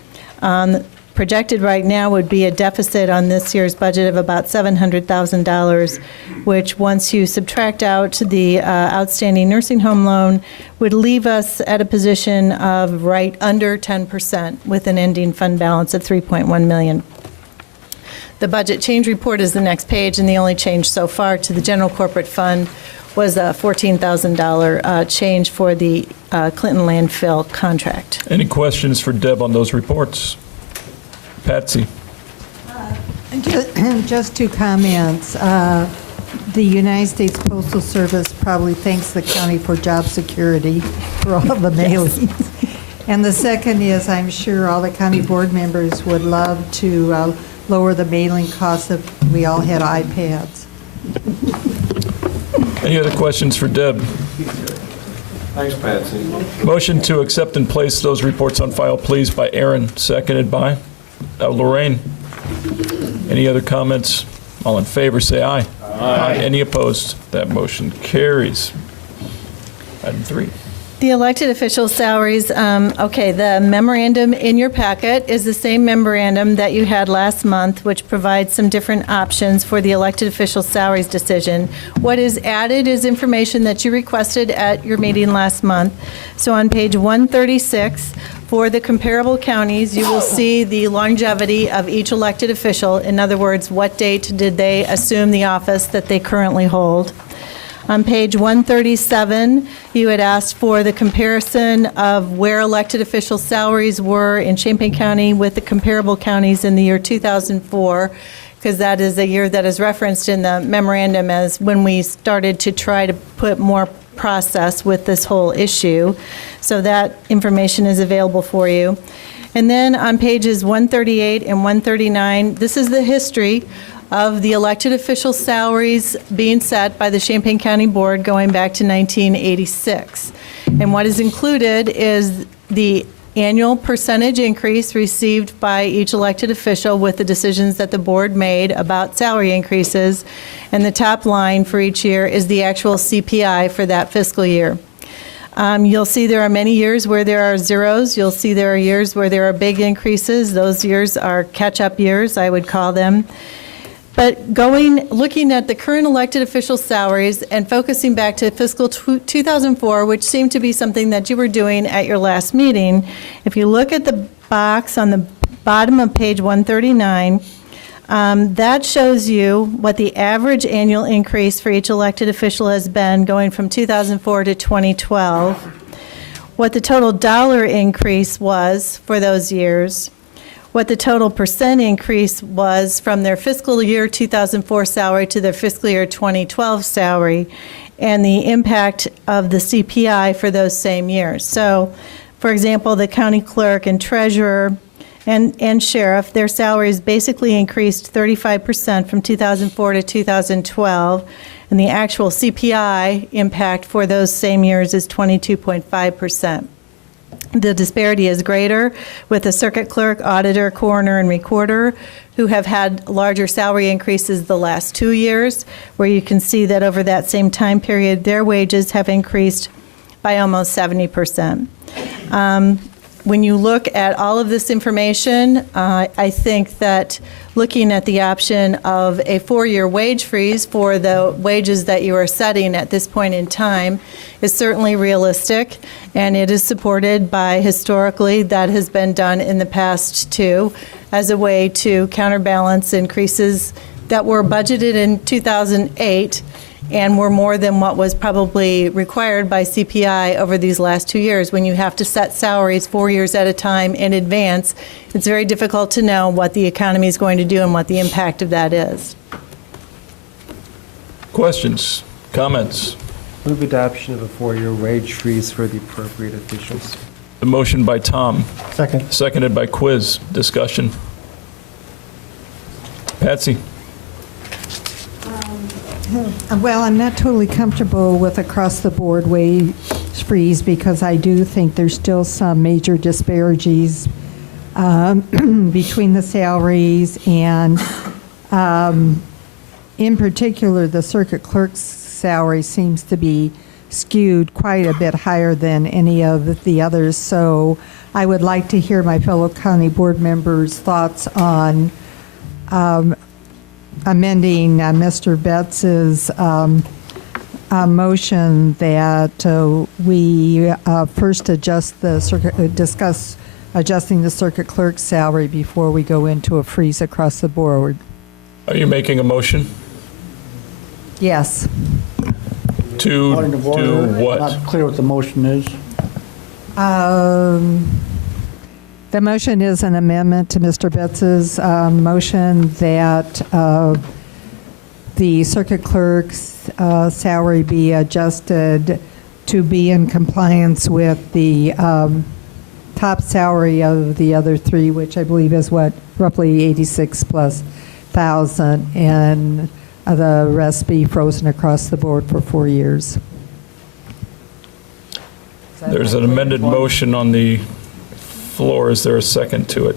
Projected right now would be a deficit on this year's budget of about $700,000, which, once you subtract out the outstanding nursing home loan, would leave us at a position of right under 10% with an ending fund balance of $3.1 million. The budget change report is the next page, and the only change so far to the general corporate fund was a $14,000 change for the Clinton landfill contract. Any questions for Deb on those reports? Patsy. Just 2 comments. The United States Postal Service probably thanks the county for job security for all the mailings. Yes. And the second is, I'm sure all the county board members would love to lower the mailing costs if we all had iPads. Any other questions for Deb? Thanks, Patsy. Motion to accept and place those reports on file, please, by Aaron, seconded by Lorraine. Any other comments? All in favor, say aye. Aye. Any opposed? That motion carries. Item 3. The elected official salaries, okay, the memorandum in your packet is the same memorandum that you had last month, which provides some different options for the elected official salaries decision. What is added is information that you requested at your meeting last month. So on page 136, for the comparable counties, you will see the longevity of each elected official. In other words, what date did they assume the office that they currently hold? On page 137, you had asked for the comparison of where elected official salaries were in Champaign County with the comparable counties in the year 2004, because that is a year that is referenced in the memorandum as when we started to try to put more process with this whole issue. So that information is available for you. And then on pages 138 and 139, this is the history of the elected official salaries being set by the Champaign County Board going back to 1986. And what is included is the annual percentage increase received by each elected official with the decisions that the board made about salary increases. And the top line for each year is the actual CPI for that fiscal year. You'll see there are many years where there are zeros. You'll see there are years where there are big increases. Those years are catch-up years, I would call them. But looking at the current elected official salaries and focusing back to fiscal 2004, which seemed to be something that you were doing at your last meeting, if you look at the box on the bottom of page 139, that shows you what the average annual increase for each elected official has been going from 2004 to 2012, what the total dollar increase was for those years, what the total percent increase was from their fiscal year 2004 salary to their fiscal year 2012 salary, and the impact of the CPI for those same years. So, for example, the county clerk and treasurer and sheriff, their salaries basically increased 35% from 2004 to 2012, and the actual CPI impact for those same years is 22.5%. The disparity is greater with the circuit clerk, auditor, coroner, and recorder, who have had larger salary increases the last 2 years, where you can see that over that same time period, their wages have increased by almost 70%. When you look at all of this information, I think that looking at the option of a 4-year wage freeze for the wages that you are setting at this point in time is certainly realistic, and it is supported by, historically, that has been done in the past too, as a way to counterbalance increases that were budgeted in 2008 and were more than what was probably required by CPI over these last 2 years. When you have to set salaries 4 years at a time in advance, it's very difficult to know what the economy is going to do and what the impact of that is. Questions, comments? Move adoption of a 4-year wage freeze for the appropriate officials. The motion by Tom. Second. Seconded by Quiz. Discussion. Patsy. Well, I'm not totally comfortable with across-the-board wage freeze because I do think there's still some major disparities between the salaries and, in particular, the circuit clerk's salary seems to be skewed quite a bit higher than any of the others. So I would like to hear my fellow county board members' thoughts on amending Mr. Betts's motion that we first discuss adjusting the circuit clerk's salary before we go into a freeze across the board. Are you making a motion? Yes. To what? Not clear what the motion is. The motion is an amendment to Mr. Betts's motion that the circuit clerk's salary be adjusted to be in compliance with the top salary of the other three, which I believe is roughly 86 plus thousand, and the rest be frozen across the board for 4 years. There's an amended motion on the floor. Is there a second to it?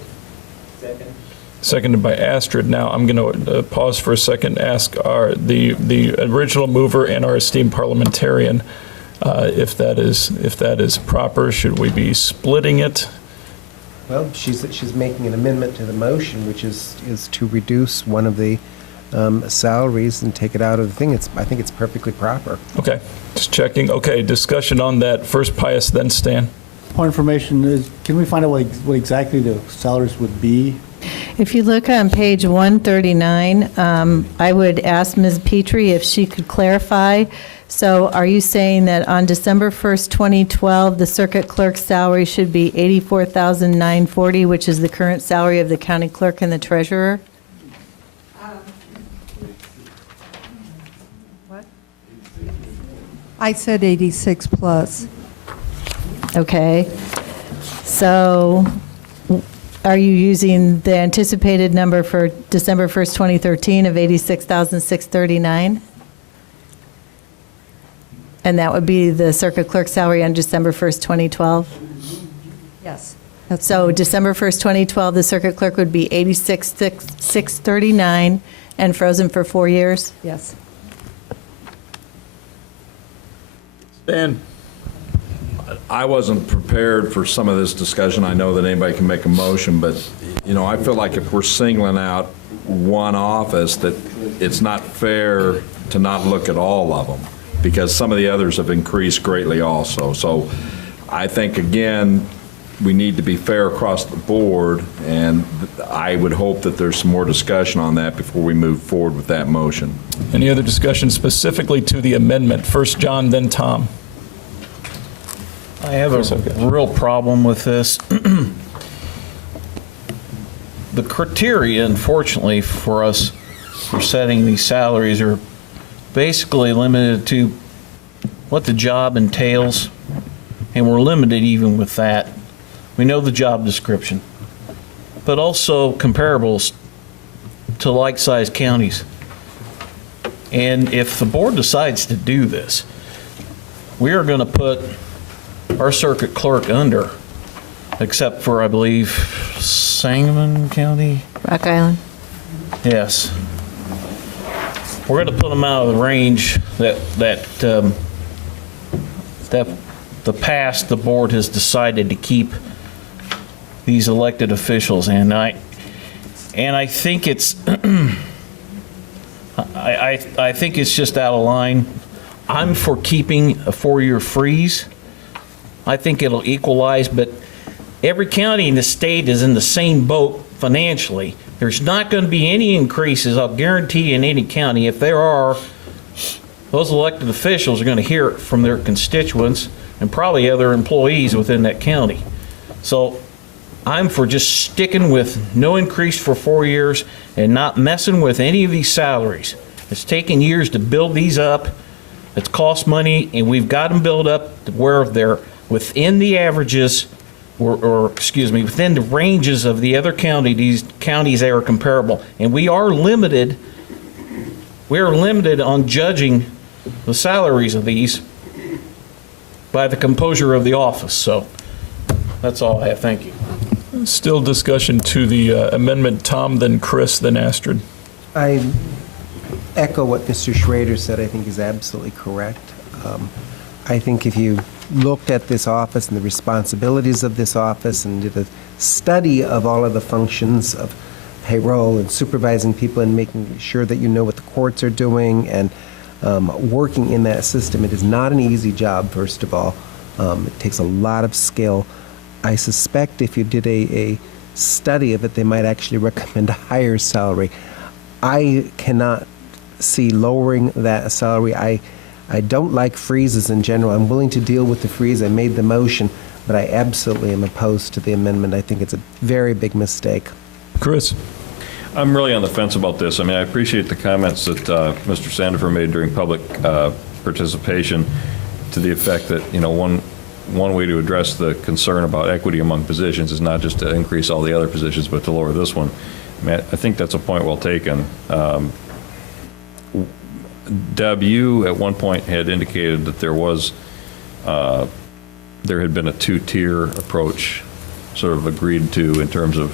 Second. Seconded by Astrid. Now I'm going to pause for a second, ask the original mover and our esteemed parliamentarian, If that is proper, should we be splitting it? Well, she's making an amendment to the motion, which is to reduce one of the salaries and take it out of the thing. I think it's perfectly proper. Okay, just checking. Okay, discussion on that. First Pius, then Stan. Point of information is, can we find out what exactly the salaries would be? If you look on page 139, I would ask Ms. Petrie if she could clarify. So are you saying that on December 1st, 2012, the circuit clerk's salary should be $84,940, which is the current salary of the county clerk and the treasurer? What? I said 86 plus. Okay. So are you using the anticipated number for December 1st, 2013 of $86,639? And that would be the circuit clerk salary on December 1st, 2012? Yes. So December 1st, 2012, the circuit clerk would be $86,639 and frozen for 4 years? Yes. Stan. I wasn't prepared for some of this discussion. I know that anybody can make a motion, but, I feel like if we're singling out one office, that it's not fair to not look at all of them, because some of the others have increased greatly also. So I think, again, we need to be fair across the board, and I would hope that there's some more discussion on that before we move forward with that motion. Any other discussion specifically to the amendment? First John, then Tom. I have a real problem with this. The criteria, unfortunately, for us for setting these salaries are basically limited to what the job entails, and we're limited even with that. We know the job description, but also comparables to like-sized counties. And if the board decides to do this, we are going to put our circuit clerk under, except for, I believe, Sangamon County? Rock Island? Yes. We're going to put them out of the range that the past, the board has decided to keep these elected officials. And I think it's, I think it's just out of line. I'm for keeping a 4-year freeze. I think it'll equalize, but every county in the state is in the same boat financially. There's not going to be any increases, I'll guarantee, in any county. If there are, those elected officials are going to hear it from their constituents and probably other employees within that county. So I'm for just sticking with no increase for 4 years and not messing with any of these salaries. It's taken years to build these up. It's cost money, and we've got them built up to where they're within the averages, or excuse me, within the ranges of the other counties that are comparable. And we are limited on judging the salaries of these by the composure of the office. So that's all I have. Thank you. Still discussion to the amendment. Tom, then Chris, then Astrid. I echo what Mr. Schrader said. I think is absolutely correct. I think if you looked at this office and the responsibilities of this office and did a study of all of the functions of payroll and supervising people and making sure that you know what the courts are doing and working in that system, it is not an easy job, first of all. It takes a lot of skill. I suspect if you did a study of it, they might actually recommend a higher salary. I cannot see lowering that salary. I don't like freezes in general. I'm willing to deal with the freeze. I made the motion, but I absolutely am opposed to the amendment. I think it's a very big mistake. Chris? I'm really on the fence about this. I mean, I appreciate the comments that Mr. Sandifer made during public participation to the effect that, one way to address the concern about equity among positions is not just to increase all the other positions, but to lower this one. I mean, I think that's a point well taken. Deb, you at one point had indicated that there had been a two-tier approach sort of agreed to in terms of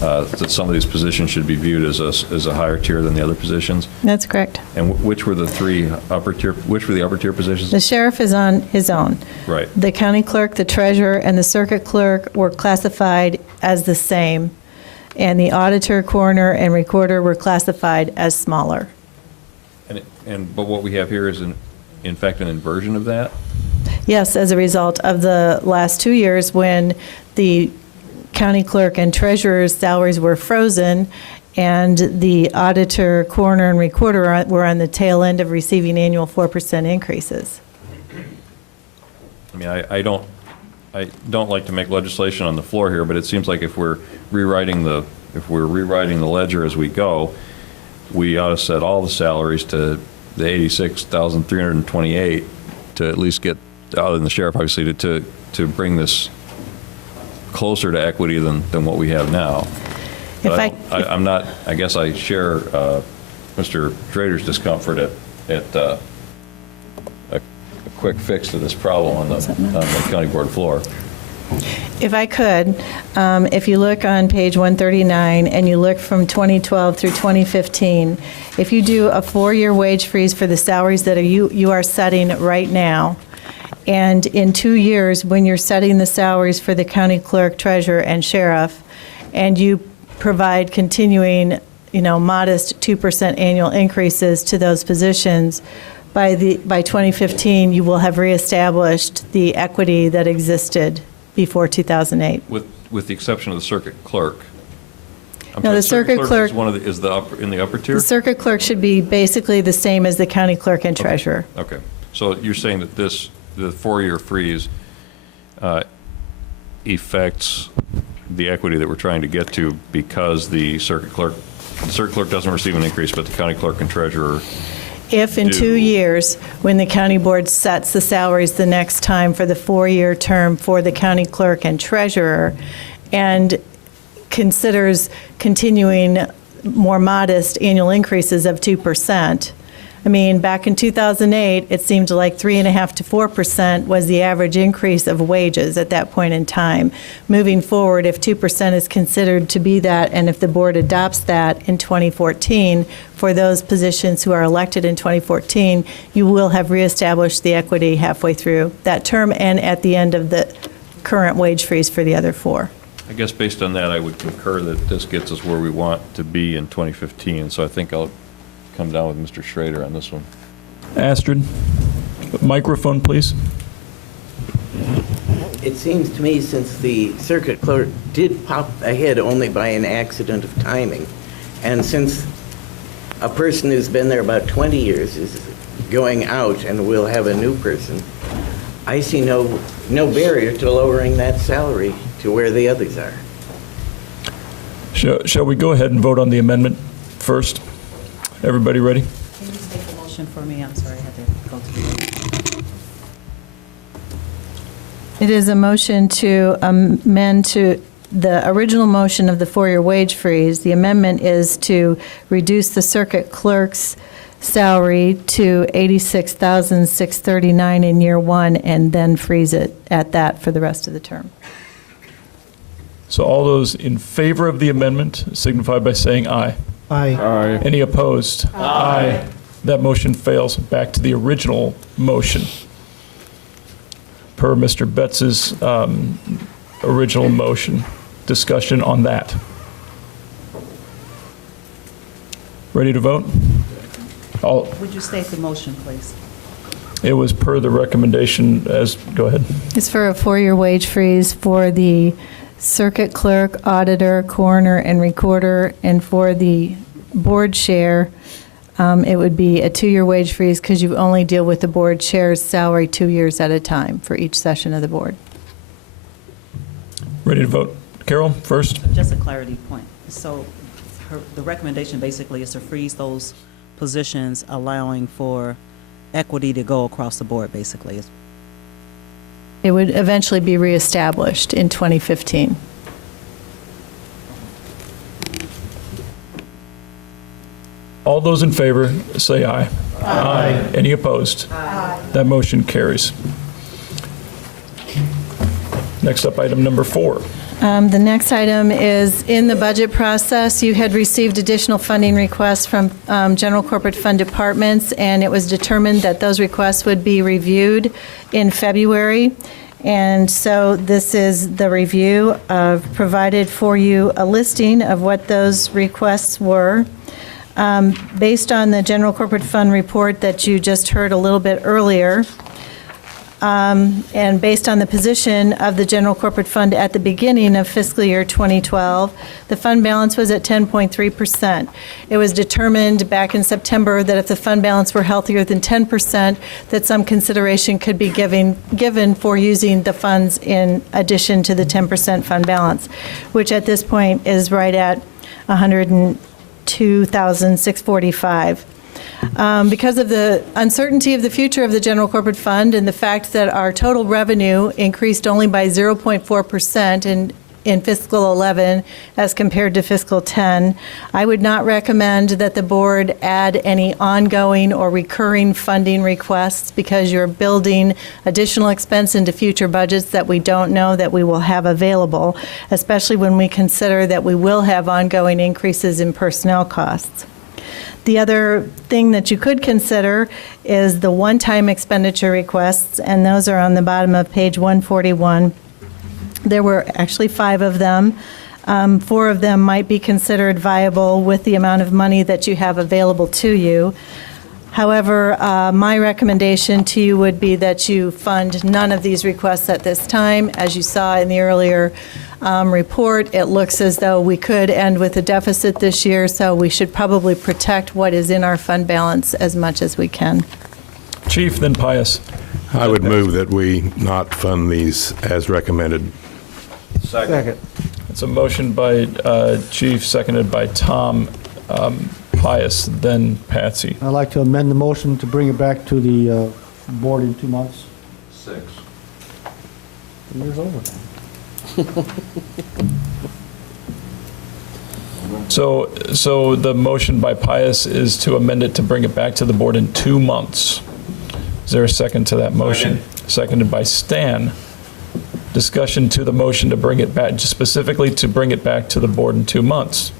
that some of these positions should be viewed as a higher tier than the other positions. That's correct. And which were the upper tier positions? The sheriff is on his own. Right. The county clerk, the treasurer, and the circuit clerk were classified as the same, and the auditor, coroner, and recorder were classified as smaller. But what we have here is, in fact, an inversion of that? Yes, as a result of the last 2 years when the county clerk and treasurer's salaries were frozen, and the auditor, coroner, and recorder were on the tail end of receiving annual 4% increases. I mean, I don't like to make legislation on the floor here, but it seems like if we're rewriting the ledger as we go, we ought to set all the salaries to the 86,328 to at least get, other than the sheriff, obviously, to bring this closer to equity than what we have now. But I'm not, I guess I share Mr. Schrader's discomfort at a quick fix to this problem on the county board floor. If I could, if you look on page 139 and you look from 2012 through 2015, if you do a 4-year wage freeze for the salaries that you are setting right now, and in 2 years, when you're setting the salaries for the county clerk, treasurer, and sheriff, and you provide continuing, modest 2% annual increases to those positions, by 2015, you will have reestablished the equity that existed before 2008. With the exception of the circuit clerk. No, the circuit clerk is in the upper tier? The circuit clerk should be basically the same as the county clerk and treasurer. Okay. So you're saying that the 4-year freeze affects the equity that we're trying to get to because the circuit clerk doesn't receive an increase, but the county clerk and treasurer If in do. 2 years, when the county board sets the salaries the next time for the 4-year term for the county clerk and treasurer, and considers continuing more modest annual increases of 2%. I mean, back in 2008, it seemed like 3.5% to 4% was the average increase of wages at that point in time. Moving forward, if 2% is considered to be that, and if the board adopts that in 2014, for those positions who are elected in 2014, you will have reestablished the equity halfway through that term and at the end of the current wage freeze for the other 4. I guess based on that, I would concur that this gets us where we want to be in 2015. So I think I'll come down with Mr. Schrader on this one. Astrid, microphone, please. It seems to me, since the circuit clerk did pop ahead only by an accident of timing, and since a person who's been there about 20 years is going out and we'll have a new person, I see no barrier to lowering that salary to where the others are. Shall we go ahead and vote on the amendment first? Everybody ready? Can you just make a motion for me? I'm sorry, I had to go through. It is a motion to amend to the original motion of the 4-year wage freeze. The amendment is to reduce the circuit clerk's salary to $86,639 in year 1 and then freeze it at that for the rest of the term. So all those in favor of the amendment signify by saying aye. Aye. Aye. Any opposed? Aye. That motion fails. Back to the original motion. Per Mr. Betts's original motion. Discussion on that. Ready to vote? Would you state the motion, please? It was per the recommendation as, go ahead. It's for a 4-year wage freeze for the circuit clerk, auditor, coroner, and recorder, and for the board chair, it would be a 2-year wage freeze because you only deal with the board chair's salary 2 years at a time for each session of the board. Ready to vote? Carol, first. Just a clarity point. So the recommendation basically is to freeze those positions, allowing for equity to go across the board, basically. It would eventually be reestablished in 2015. All those in favor, say aye. Aye. Any opposed? Aye. That motion carries. Next up, item number 4. The next item is, in the budget process, you had received additional funding requests from general corporate fund departments, and it was determined that those requests would be reviewed in February. And so this is the review. I've provided for you a listing of what those requests were. Based on the general corporate fund report that you just heard a little bit earlier, and based on the position of the general corporate fund at the beginning of fiscal year 2012, the fund balance was at 10.3%. It was determined back in September that if the fund balance were healthier than 10%, that some consideration could be given for using the funds in addition to the 10% fund balance, which at this point is right at $102,645. Because of the uncertainty of the future of the general corporate fund and the fact that our total revenue increased only by 0.4% in fiscal 11 as compared to fiscal 10, I would not recommend that the board add any ongoing or recurring funding requests because you're building additional expense into future budgets that we don't know that we will have available, especially when we consider that we will have ongoing increases in personnel costs. The other thing that you could consider is the one-time expenditure requests, and those are on the bottom of page 141. There were actually 5 of them. 4 of them might be considered viable with the amount of money that you have available to you. However, my recommendation to you would be that you fund none of these requests at this time. As you saw in the earlier report, it looks as though we could end with a deficit this year, so we should probably protect what is in our fund balance as much as we can. Chief, then Pius. I would move that we not fund these as recommended. Second. It's a motion by Chief, seconded by Tom. Pius, then Patsy. I'd like to amend the motion to bring it back to the board in 2 months. 6. The year's over. So the motion by Pius is to amend it to bring it back to the board in 2 months. Is there a second to that motion? Seconded by Stan. Discussion to the motion to bring it back, specifically to bring it back to the board in 2 months.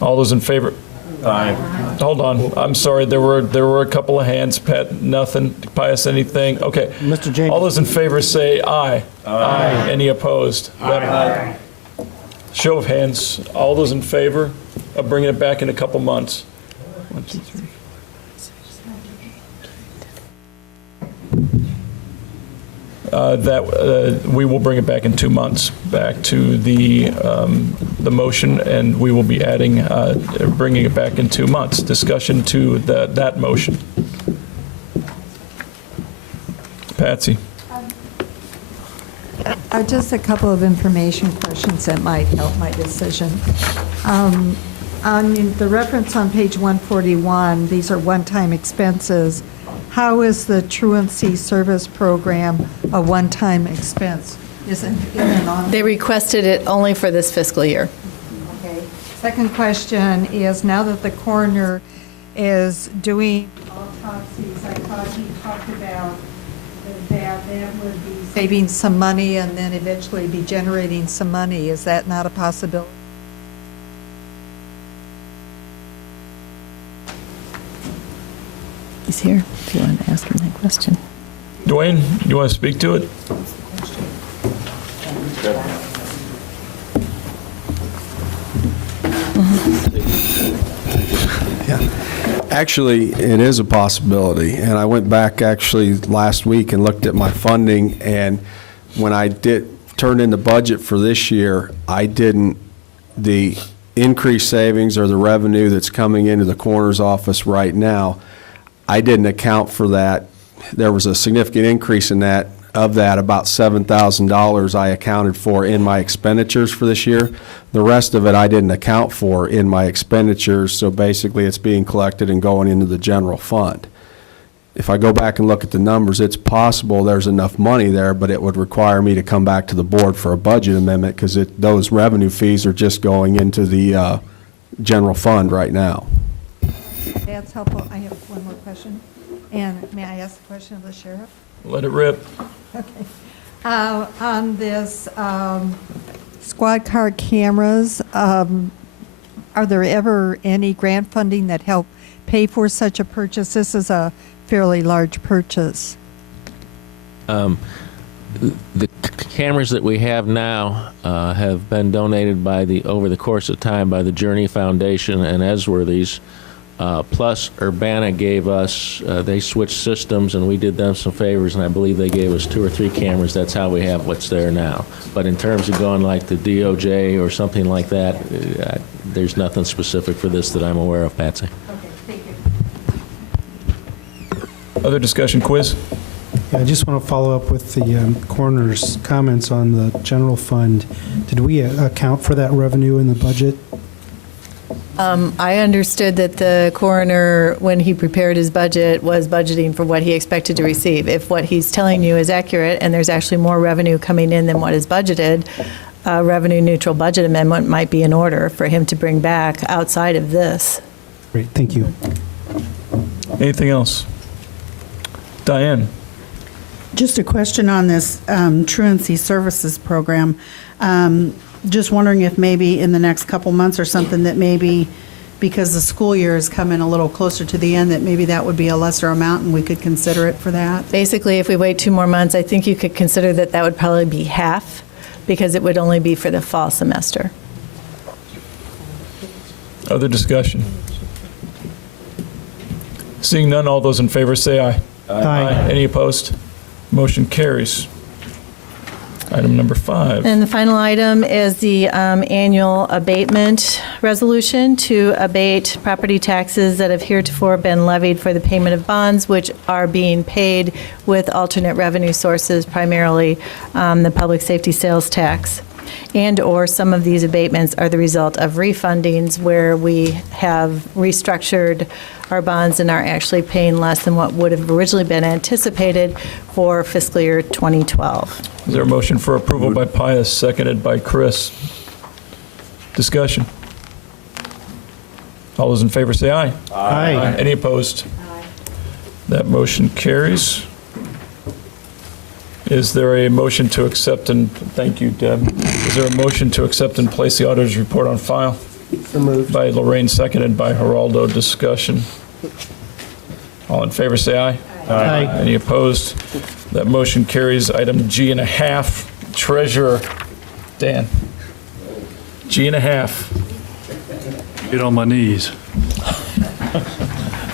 All those in favor? Aye. Hold on, I'm sorry, there were a couple of hands. Pat, nothing. Pius, anything? Okay. Mr. James. All those in favor say aye. Aye. Any opposed? Aye. Show of hands. All those in favor of bringing it back in a couple months? 1, 2, 3. That we will bring it back in 2 months, back to the motion, and we will be adding, bringing it back in 2 months. Discussion to that motion. Patsy. Just a couple of information questions that might help my decision. On the reference on page 141, these are one-time expenses. How is the truancy service program a one-time expense? Is it in and on? They requested it only for this fiscal year. Okay. Second question is, now that the coroner is doing autopsies, I thought he talked about that would be saving some money and then eventually be generating some money. Is that not a possibility? He's here, if you want to ask him that question. Dwayne, you want to speak to it? Actually, it is a possibility, and I went back actually last week and looked at my funding, and when I turned in the budget for this year, the increased savings or the revenue that's coming into the coroner's office right now, I didn't account for that. There was a significant increase in that. Of that, about $7,000 I accounted for in my expenditures for this year. The rest of it I didn't account for in my expenditures, so basically it's being collected and going into the general fund. If I go back and look at the numbers, it's possible there's enough money there, but it would require me to come back to the board for a budget amendment because those revenue fees are just going into the general fund right now. That's helpful. I have one more question. And may I ask the question of the sheriff? Let it rip. Okay. On this squad car cameras, are there ever any grant funding that help pay for such a purchase? This is a fairly large purchase. The cameras that we have now have been donated over the course of time by the Journey Foundation and Esworthy's. Plus, Urbana gave us, they switched systems and we did them some favors, and I believe they gave us 2 or 3 cameras. That's how we have what's there now. But in terms of going like the DOJ or something like that, there's nothing specific for this that I'm aware of, Patsy. Okay, thank you. Other discussion, quiz? Yeah, I just want to follow up with the coroner's comments on the general fund. Did we account for that revenue in the budget? I understood that the coroner, when he prepared his budget, was budgeting for what he expected to receive. If what he's telling you is accurate and there's actually more revenue coming in than what is budgeted, a revenue-neutral budget amendment might be in order for him to bring back outside of this. Great, thank you. Anything else? Diane? Just a question on this truancy services program. Just wondering if maybe in the next couple months or something that maybe because the school year is coming a little closer to the end, that maybe that would be a lesser amount and we could consider it for that? Basically, if we wait 2 more months, I think you could consider that that would probably be half because it would only be for the fall semester. Other discussion? Seeing none, all those in favor say aye. Aye. Any opposed? Motion carries. Item number 5. And the final item is the annual abatement resolution to abate property taxes that have heretofore been levied for the payment of bonds, which are being paid with alternate revenue sources, primarily the public safety sales tax. And/or some of these abatements are the result of refundings where we have restructured our bonds and are actually paying less than what would have originally been anticipated for fiscal year 2012. Is there a motion for approval by Pius, seconded by Chris? Discussion. All those in favor say aye. Aye. Any opposed? That motion carries. Is there a motion to accept and, thank you, Deb. Is there a motion to accept and place the auditor's report on file? So moved. By Lorraine, seconded by Geraldo. Discussion. All in favor say aye. Aye. Any opposed? That motion carries. Item G and a half, treasurer Dan. G and a half. Get on my knees.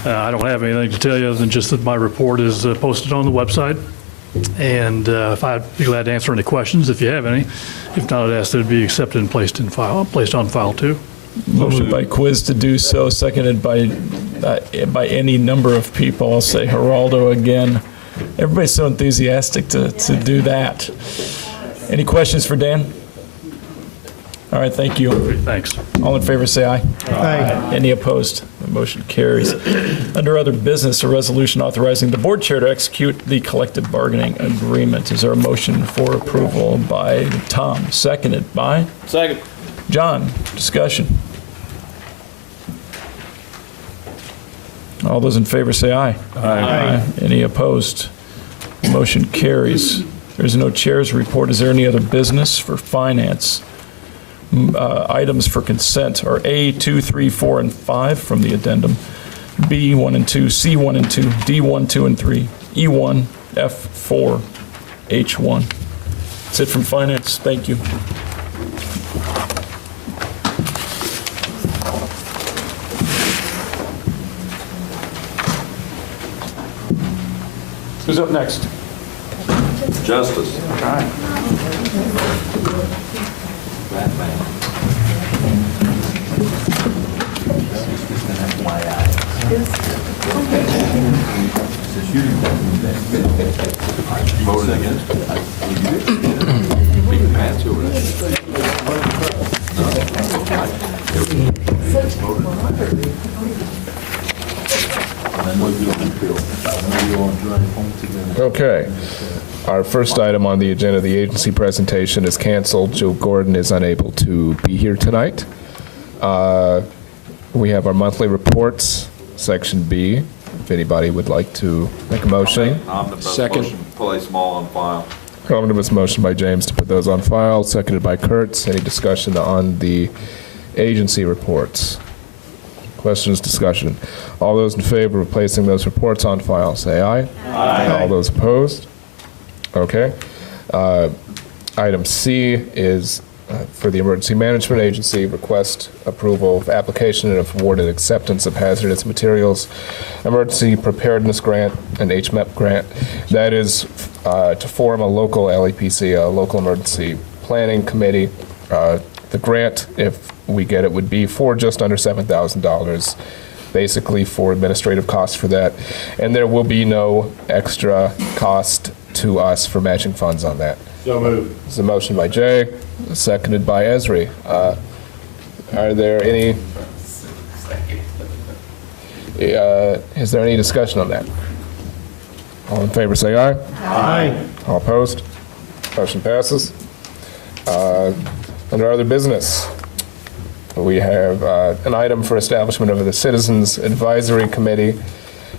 I don't have anything to tell you other than just that my report is posted on the website. And if I'd be glad to answer any questions if you have any. If not, I'd ask that it be accepted and placed on file too. Motion by Quiz to do so, seconded by any number of people. I'll say Geraldo again. Everybody's so enthusiastic to do that. Any questions for Dan? All right, thank you. Thanks. All in favor say aye. Aye. Any opposed? The motion carries. Under other business, a resolution authorizing the board chair to execute the collective bargaining agreement. Is there a motion for approval by Tom, seconded by? Second. John, discussion. All those in favor say aye. Aye. Any opposed? Motion carries. There's no chair's report. Is there any other business for finance? Items for consent are A, 2, 3, 4, and 5 from the addendum, B, 1 and 2, C, 1 and 2, D, 1, 2, and 3, E, 1, F, 4, H, 1. That's it from finance. Thank you. Who's up next? Justice. Okay. Our first item on the agenda, the agency presentation, is canceled. Joe Gordon is unable to be here tonight. We have our monthly reports, section B, if anybody would like to make a motion. Second. Place them all on file. Omnibus motion by James to put those on file, seconded by Kurtz. Any discussion on the agency reports? Questions, discussion? All those in favor of placing those reports on file, say aye. Aye. All those opposed? Okay. Item C is for the Emergency Management Agency, request approval of application and awarded acceptance of hazardous materials, emergency preparedness grant, and HMEP grant. That is to form a local LEPC, a local emergency planning committee. The grant, if we get it, would be for just under $7,000, basically for administrative costs for that. And there will be no extra cost to us for matching funds on that. So moved. It's a motion by Jay, seconded by Esri. Are there any? Is there any discussion on that? All in favor, say aye. Aye. All opposed? Motion passes. Under other business, we have an item for establishment of the Citizens Advisory Committee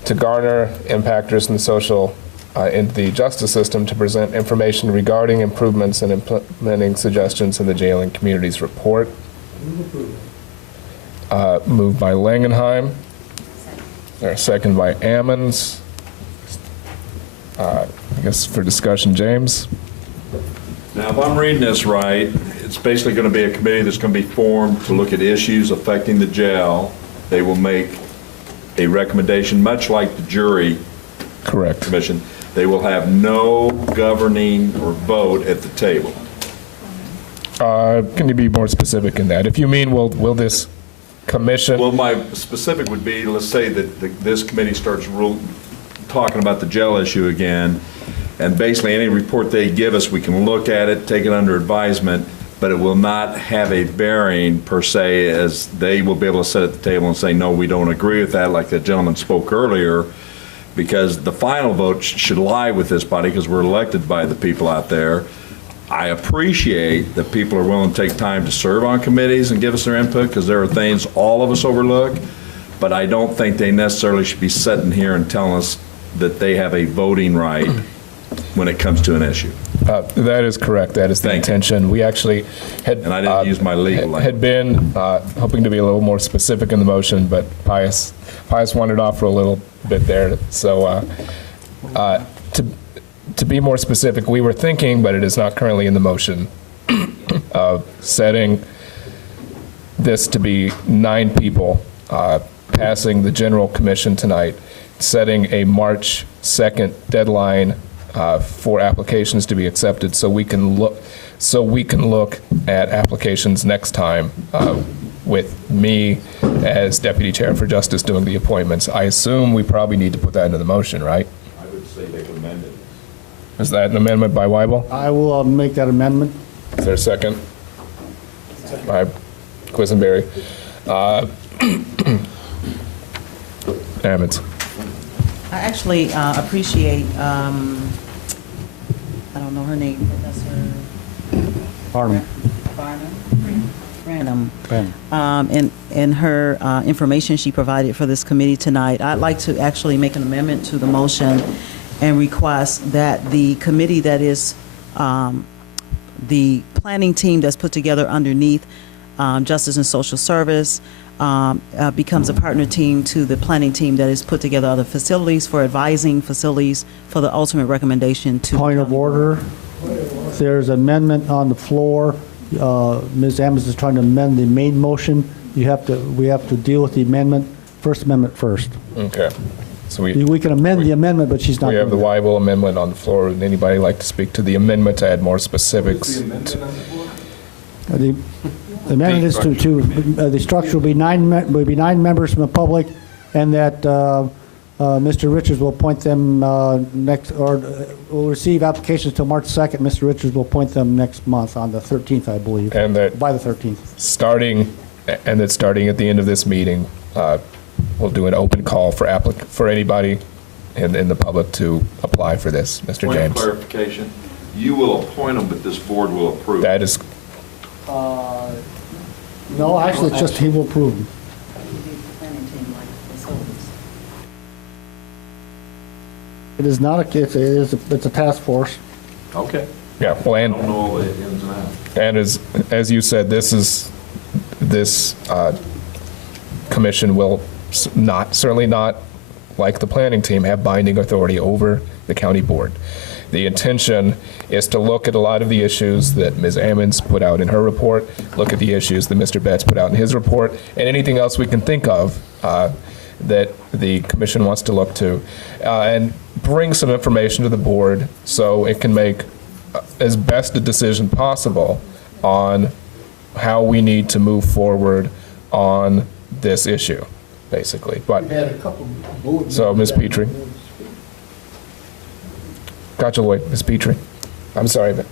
to garner impactors in the social in the justice system to present information regarding improvements and implementing suggestions in the Jail and Communities Report. Moved by Langenheim. Second by Ammons. I guess for discussion, James. Now, if I'm reading this right, it's basically going to be a committee that's going to be formed to look at issues affecting the jail. They will make a recommendation, much like the jury commission. They will have no governing or vote at the table. Can you be more specific in that? If you mean, will this commission? Well, my specific would be, let's say that this committee starts talking about the jail issue again, and basically any report they give us, we can look at it, take it under advisement, but it will not have a bearing per se, as they will be able to sit at the table and say, no, we don't agree with that, like the gentleman spoke earlier, because the final vote should lie with this body because we're elected by the people out there. I appreciate that people are willing to take time to serve on committees and give us their input, because there are things all of us overlook, but I don't think they necessarily should be sitting here and telling us that they have a voting right when it comes to an issue. That is correct. That is the intention. We actually had, and I didn't use my legal language. Had been hoping to be a little more specific in the motion, but Pius wandered off for a little bit there. So to be more specific, we were thinking, but it is not currently in the motion, of setting this to be 9 people, passing the general commission tonight, setting a March 2nd deadline for applications to be accepted, so we can look at applications next time with me as Deputy Chair for Justice doing the appointments. I assume we probably need to put that into the motion, right? I would say they could amend it. Is that an amendment by Weibel? I will make that amendment. Is there a second? By Quisenberry. Ammons. I actually appreciate, I don't know her name, Professor Branham. And her information she provided for this committee tonight. I'd like to actually make an amendment to the motion and request that the committee that is the planning team that's put together underneath Justice and Social Service becomes a partner team to the planning team that is put together other facilities for advising facilities for the ultimate recommendation to. Point of order. There's amendment on the floor. Ms. Ammons is trying to amend the main motion. We have to deal with the amendment, First Amendment first. Okay. So we can amend the amendment, but she's not. We have the doing Weibel amendment on the floor. Would anybody like to speak to the amendment to add more specifics? The amendment is to the structure will be nine members from the public, and that Mr. Richards will appoint them will receive applications till March 2nd. Mr. Richards will appoint them next month on the 13th, I believe. And that by the 13th. Starting at the end of this meeting, we'll do an open call for anybody in the public to apply for this. Mr. James. Point of clarification, you will appoint them, but this board will approve. That is. No, actually, it's just he will approve them. It is not it's a task force. Okay. Yeah, well, I don't know all the ins and outs. and as you said, this commission will certainly not, like the planning team, have binding authority over the county board. The intention is to look at a lot of the issues that Ms. Ammons put out in her report, look at the issues that Mr. Betts put out in his report, and anything else we can think of that the commission wants to look to, and bring some information to the board so it can make as best a decision possible on how we need to move forward on this issue, basically. But so, Ms. Petrie. Gotcha, Lloyd. Ms. Petrie. I'm sorry, but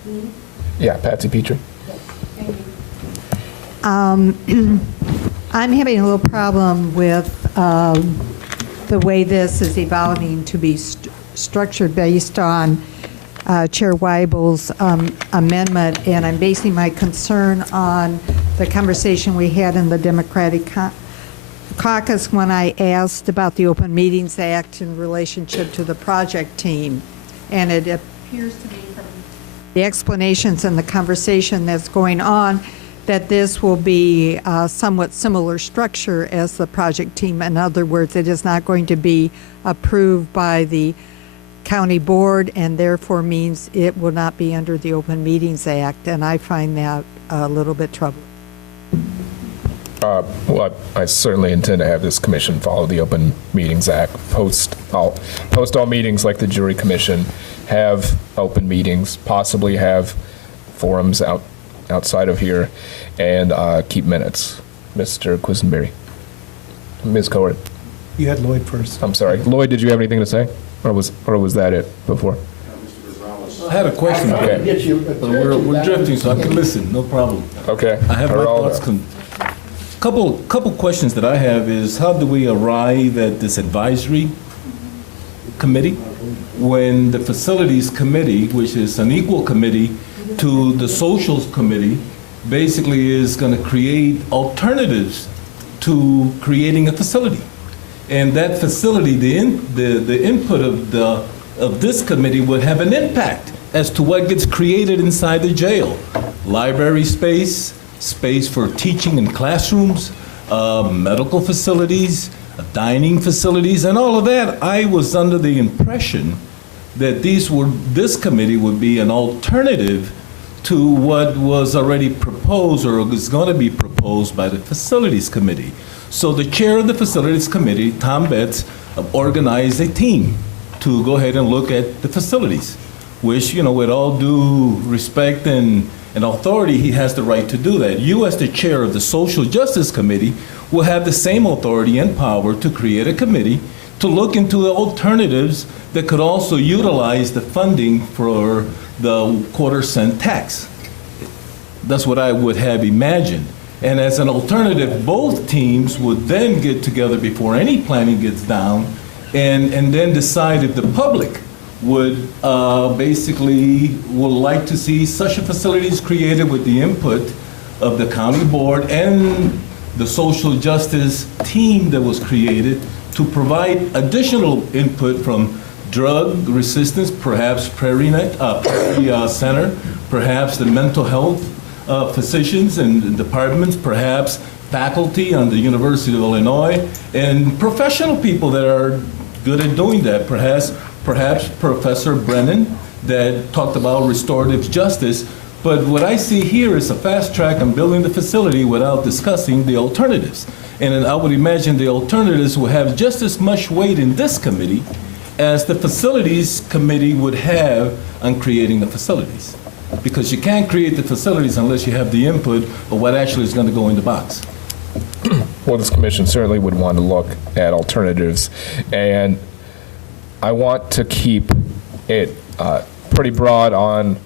yeah, Patsy Petrie. I'm having a little problem with the way this is evolving to be structured based on Chair Weibel's amendment, and I'm basing my concern on the conversation we had in the Democratic caucus when I asked about the Open Meetings Act in relationship to the project team. And it appears to me from the explanations and the conversation that's going on that this will be a somewhat similar structure as the project team. In other words, it is not going to be approved by the county board and therefore means it will not be under the Open Meetings Act, and I find that a little bit troubling. Well, I certainly intend to have this commission follow the Open Meetings Act, post all meetings like the jury commission, have open meetings, possibly have forums outside of here, and keep minutes. Mr. Quisenberry. Ms. Coward. You had Lloyd first. I'm sorry. Lloyd, did you have anything to say? Or was that it before? I had a question. Okay. But we're drifting, so I can listen, no problem. Okay. I have my thoughts. Couple questions that I have is, how do we arrive at this advisory committee when the facilities committee, which is an equal committee to the socials committee, basically is going to create alternatives to creating a facility? And that facility, the input of this committee would have an impact as to what gets created inside the jail. Library space, space for teaching in classrooms, medical facilities, dining facilities, and all of that. I was under the impression that this committee would be an alternative to what was already proposed or is going to be proposed by the facilities committee. So the chair of the facilities committee, Tom Betts, organized a team to go ahead and look at the facilities, which, with all due respect and authority, he has the right to do that. You, as the chair of the Social Justice Committee, will have the same authority and power to create a committee to look into the alternatives that could also utilize the funding for the quarter-cent tax. That's what I would have imagined. And as an alternative, both teams would then get together before any planning gets down and then decide if the public would would like to see such a facilities created with the input of the county board and the social justice team that was created to provide additional input from drug resistance, perhaps Prairie Center, perhaps the mental health physicians and departments, perhaps faculty on the University of Illinois, and professional people that are good at doing that. Perhaps Professor Brennan that talked about restorative justice. But what I see here is a fast track on building the facility without discussing the alternatives. And I would imagine the alternatives will have just as much weight in this committee as the facilities committee would have on creating the facilities. Because you can't create the facilities unless you have the input of what actually is going to go in the box. Well, this commission certainly would want to look at alternatives, and I want to keep it pretty broad on,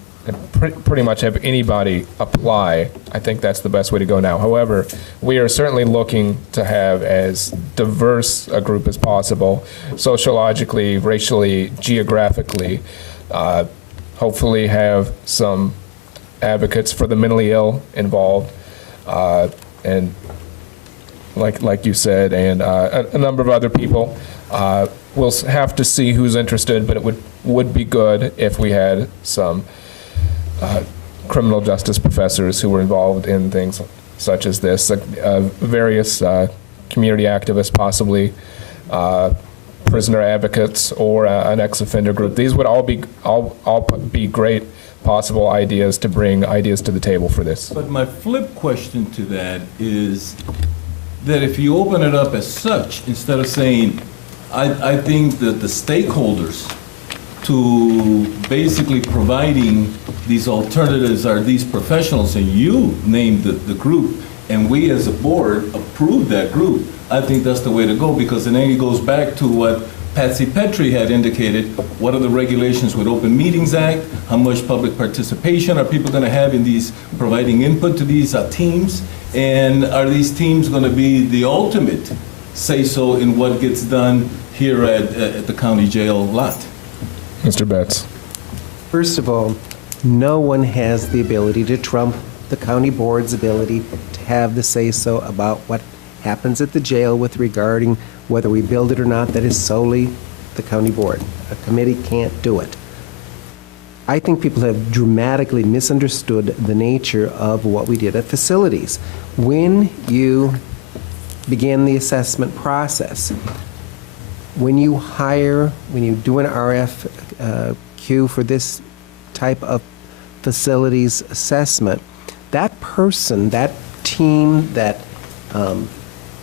pretty much have anybody apply. I think that's the best way to go now. However, we are certainly looking to have as diverse a group as possible, sociologically, racially, geographically, hopefully have some advocates for the mentally ill involved, and like you said, and a number of other people. We'll have to see who's interested, but it would be good if we had some criminal justice professors who were involved in things such as this, various community activists, possibly prisoner advocates, or an ex-offender group. These would all be great possible ideas to bring ideas to the table for this. But my flip question to that is that if you open it up as such, instead of saying, I think that the stakeholders to basically providing these alternatives are these professionals, and you named the group, and we as a board approved that group, I think that's the way to go, because then it goes back to what Patsy Petrie had indicated. What are the regulations with Open Meetings Act? How much public participation are people going to have in these, providing input to these teams? And are these teams going to be the ultimate say-so in what gets done here at the county jail lot? Mr. Betts. First of all, no one has the ability to trump the county board's ability to have the say-so about what happens at the jail with regarding whether we build it or not. That is solely the county board. A committee can't do it. I think people have dramatically misunderstood the nature of what we did at facilities. When you begin the assessment process, when you do an RFQ for this type of facilities assessment, that person, that team, that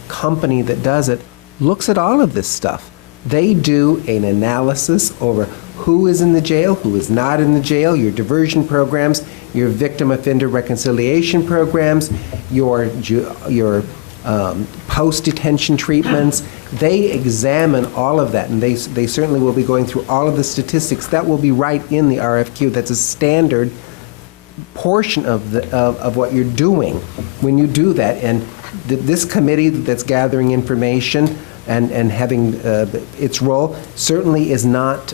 company that does it looks at all of this stuff. They do an analysis over who is in the jail, who is not in the jail, your diversion programs, your victim offender reconciliation programs, your post-detention treatments. They examine all of that, and they certainly will be going through all of the statistics. That will be right in the RFQ. That's a standard portion of what you're doing when you do that. And this committee that's gathering information and having its role certainly is not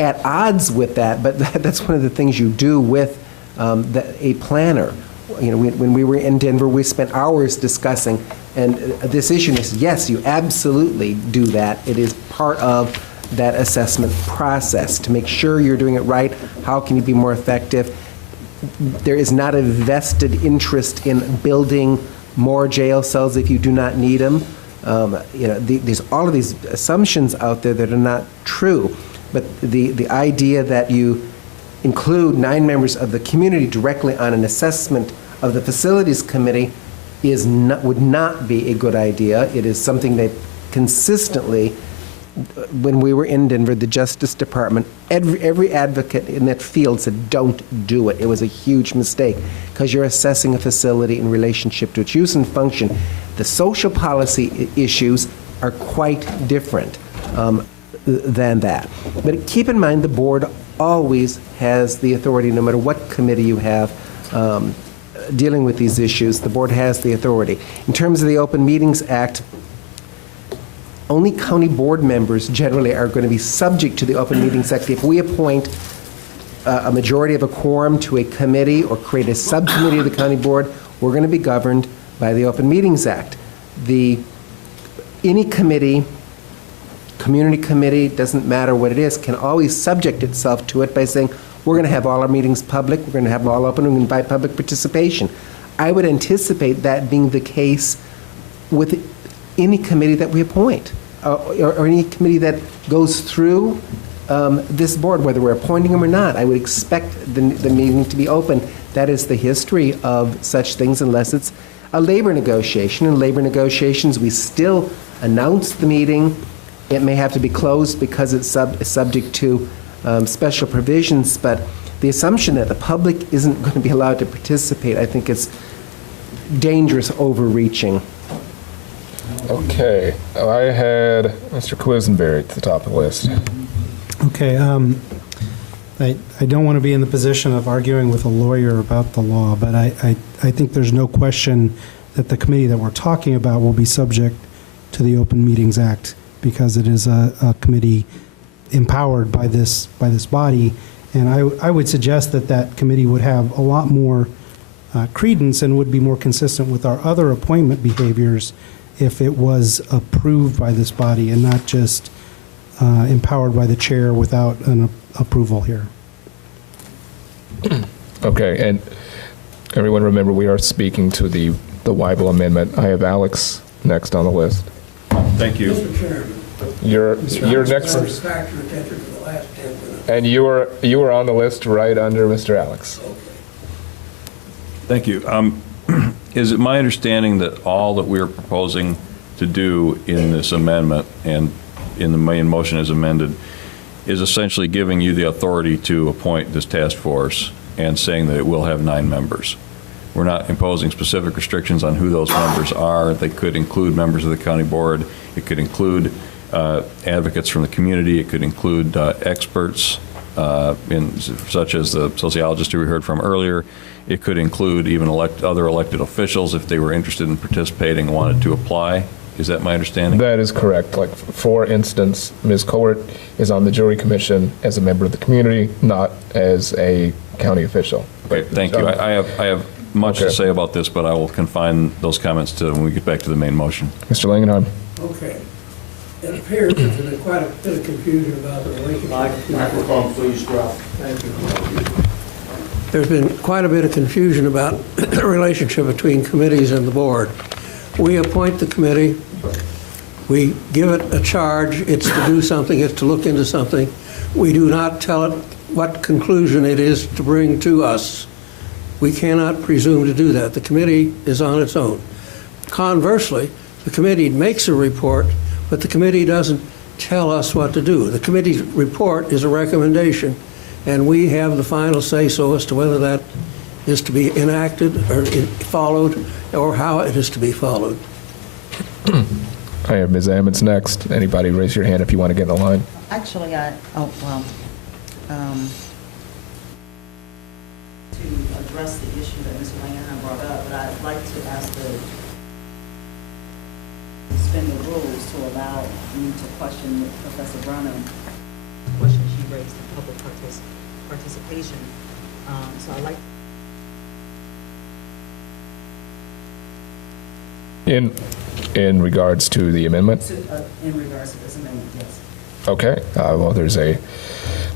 at odds with that, but that's one of the things you do with a planner. You know, when we were in Denver, we spent hours discussing and this issue. And yes, you absolutely do that. It is part of that assessment process to make sure you're doing it right. How can you be more effective? There is not a vested interest in building more jail cells if you do not need them. You know, there's all of these assumptions out there that are not true. But the idea that you include 9 members of the community directly on an assessment of the facilities committee would not be a good idea. It is something that consistently, when we were in Denver, the Justice Department, every advocate in that field said, don't do it. It was a huge mistake because you're assessing a facility in relationship to its use and function. The social policy issues are quite different than that. But keep in mind, the board always has the authority, no matter what committee you have dealing with these issues, the board has the authority. In terms of the Open Meetings Act, only county board members generally are going to be subject to the Open Meetings Act. If we appoint a majority of a quorum to a committee or create a subcommittee of the county board, we're going to be governed by the Open Meetings Act. Any committee, community committee, doesn't matter what it is, can always subject itself to it by saying, we're going to have all our meetings public, we're going to have them all open, we're going to invite public participation. I would anticipate that being the case with any committee that we appoint, or any committee that goes through this board, whether we're appointing them or not. I would expect the meeting to be open. That is the history of such things, unless it's a labor negotiation. In labor negotiations, we still announce the meeting. It may have to be closed because it's subject to special provisions, but the assumption that the public isn't going to be allowed to participate, I think it's dangerous overreaching. Okay, I had Mr. Quisenberry at the top of the list. Okay, I don't want to be in the position of arguing with a lawyer about the law, but I think there's no question that the committee that we're talking about will be subject to the Open Meetings Act because it is a committee empowered by this body, and I would suggest that that committee would have a lot more credence and would be more consistent with our other appointment behaviors if it was approved by this body and not just empowered by the chair without an approval here. Okay, and everyone remember, we are speaking to the Weibel amendment. I have Alex next on the list. Thank you. Mr. Chairman. You're next. Factor attention to the last 10 minutes. And you were on the list right under Mr. Alex. Thank you. Is it my understanding that all that we're proposing to do in this amendment and in the main motion as amended is essentially giving you the authority to appoint this task force and saying that it will have 9 members? We're not imposing specific restrictions on who those members are. They could include members of the county board. It could include advocates from the community. It could include experts, such as the sociologist who we heard from earlier. It could include even other elected officials if they were interested in participating and wanted to apply. Is that my understanding? That is correct. Like, for instance, Ms. Cowart is on the jury commission as a member of the community, not as a county official. Okay, thank you. I have much to say about this, but I will confine those comments to when we get back to the main motion. Mr. Langenheim. Okay. It appears there's been quite a bit of confusion about the relationship. Microphone, please, drop. Thank you. There's been quite a bit of confusion about the relationship between committees and the board. We appoint the committee, we give it a charge, it's to do something, it's to look into something. We do not tell it what conclusion it is to bring to us. We cannot presume to do that. The committee is on its own. Conversely, the committee makes a report, but the committee doesn't tell us what to do. The committee's report is a recommendation, and we have the final say-so as to whether that is to be enacted or followed, or how it is to be followed. I have Ms. Ammons next. Anybody raise your hand if you want to get in the line. Actually, to address the issue that Mr. Langenheim brought up, but I'd like to ask to suspend the rules to allow me to question Professor Burnham, the question she raised in public participation. So I'd like In regards to the amendment? in regards to this amendment, yes. Okay. Well, there's a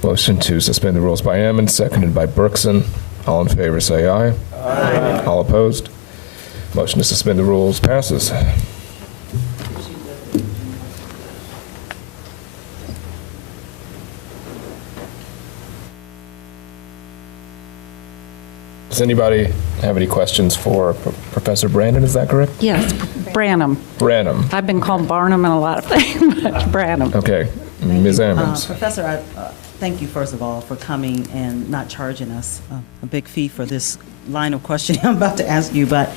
motion to suspend the rules by Ammons, seconded by Berkson. All in favor, say aye. Aye. All opposed? Motion to suspend the rules passes. Does anybody have any questions for Professor Brandon? Is that correct? Yes, Branham. Branham. I've been called Barnum and a lot of things, but Branham. Okay. Ms. Ammons. Professor, I thank you, first of all, for coming and not charging us a big fee for this line of questioning I'm about to ask you. But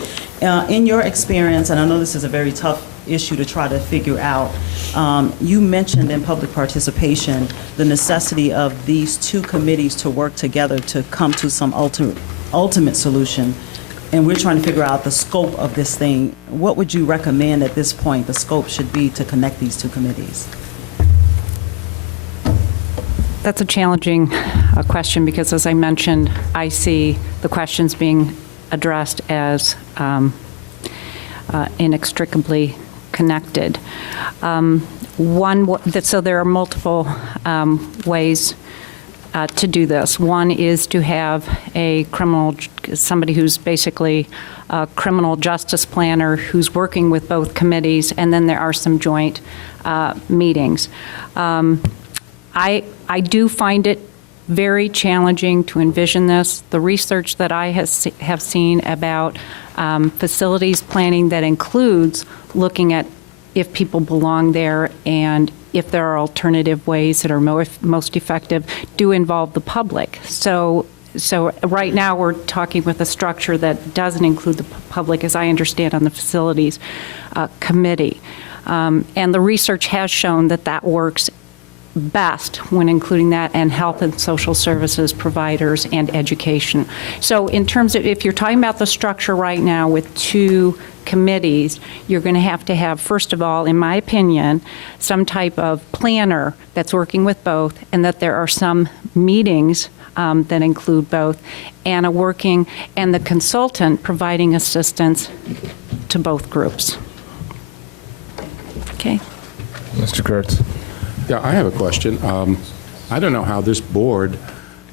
in your experience, and I know this is a very tough issue to try to figure out, you mentioned in public participation the necessity of these two committees to work together to come to some ultimate solution, and we're trying to figure out the scope of this thing. What would you recommend at this point the scope should be to connect these two committees? That's a challenging question because, as I mentioned, I see the questions being addressed as inextricably connected. So there are multiple ways to do this. One is to have somebody who's basically a criminal justice planner who's working with both committees, and then there are some joint meetings. I do find it very challenging to envision this. The research that I have seen about facilities planning that includes looking at if people belong there and if there are alternative ways that are most effective do involve the public. So right now we're talking with a structure that doesn't include the public, as I understand, on the facilities committee. And the research has shown that that works best when including that and health and social services providers and education. So in terms of, if you're talking about the structure right now with two committees, you're going to have, first of all, in my opinion, some type of planner that's working with both, and that there are some meetings that include both, and the consultant providing assistance to both groups. Okay. Mr. Kurtz. Yeah, I have a question. I don't know how this board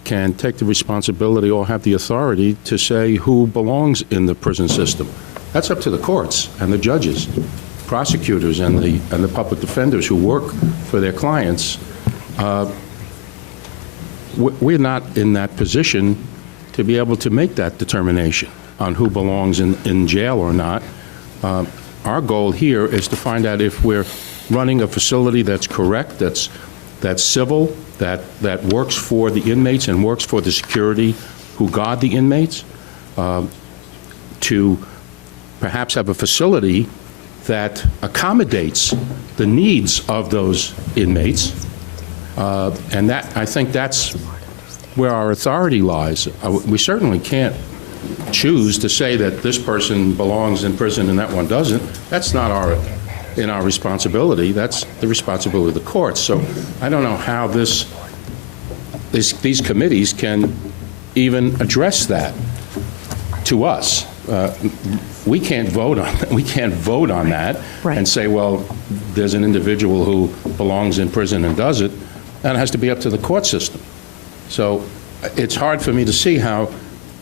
can take the responsibility or have the authority to say who belongs in the prison system. That's up to the courts and the judges, prosecutors, and the public defenders who work for their clients. We're not in that position to be able to make that determination on who belongs in jail or not. Our goal here is to find out if we're running a facility that's correct, that's civil, that works for the inmates and works for the security who guard the inmates, to perhaps have a facility that accommodates the needs of those inmates. And I think that's where our authority lies. We certainly can't choose to say that this person belongs in prison and that one doesn't. That's not our responsibility. That's the responsibility of the courts. So I don't know how these committees can even address that to us. We can't vote on that and say, well, there's an individual who belongs in prison and does it. And it has to be up to the court system. So it's hard for me to see how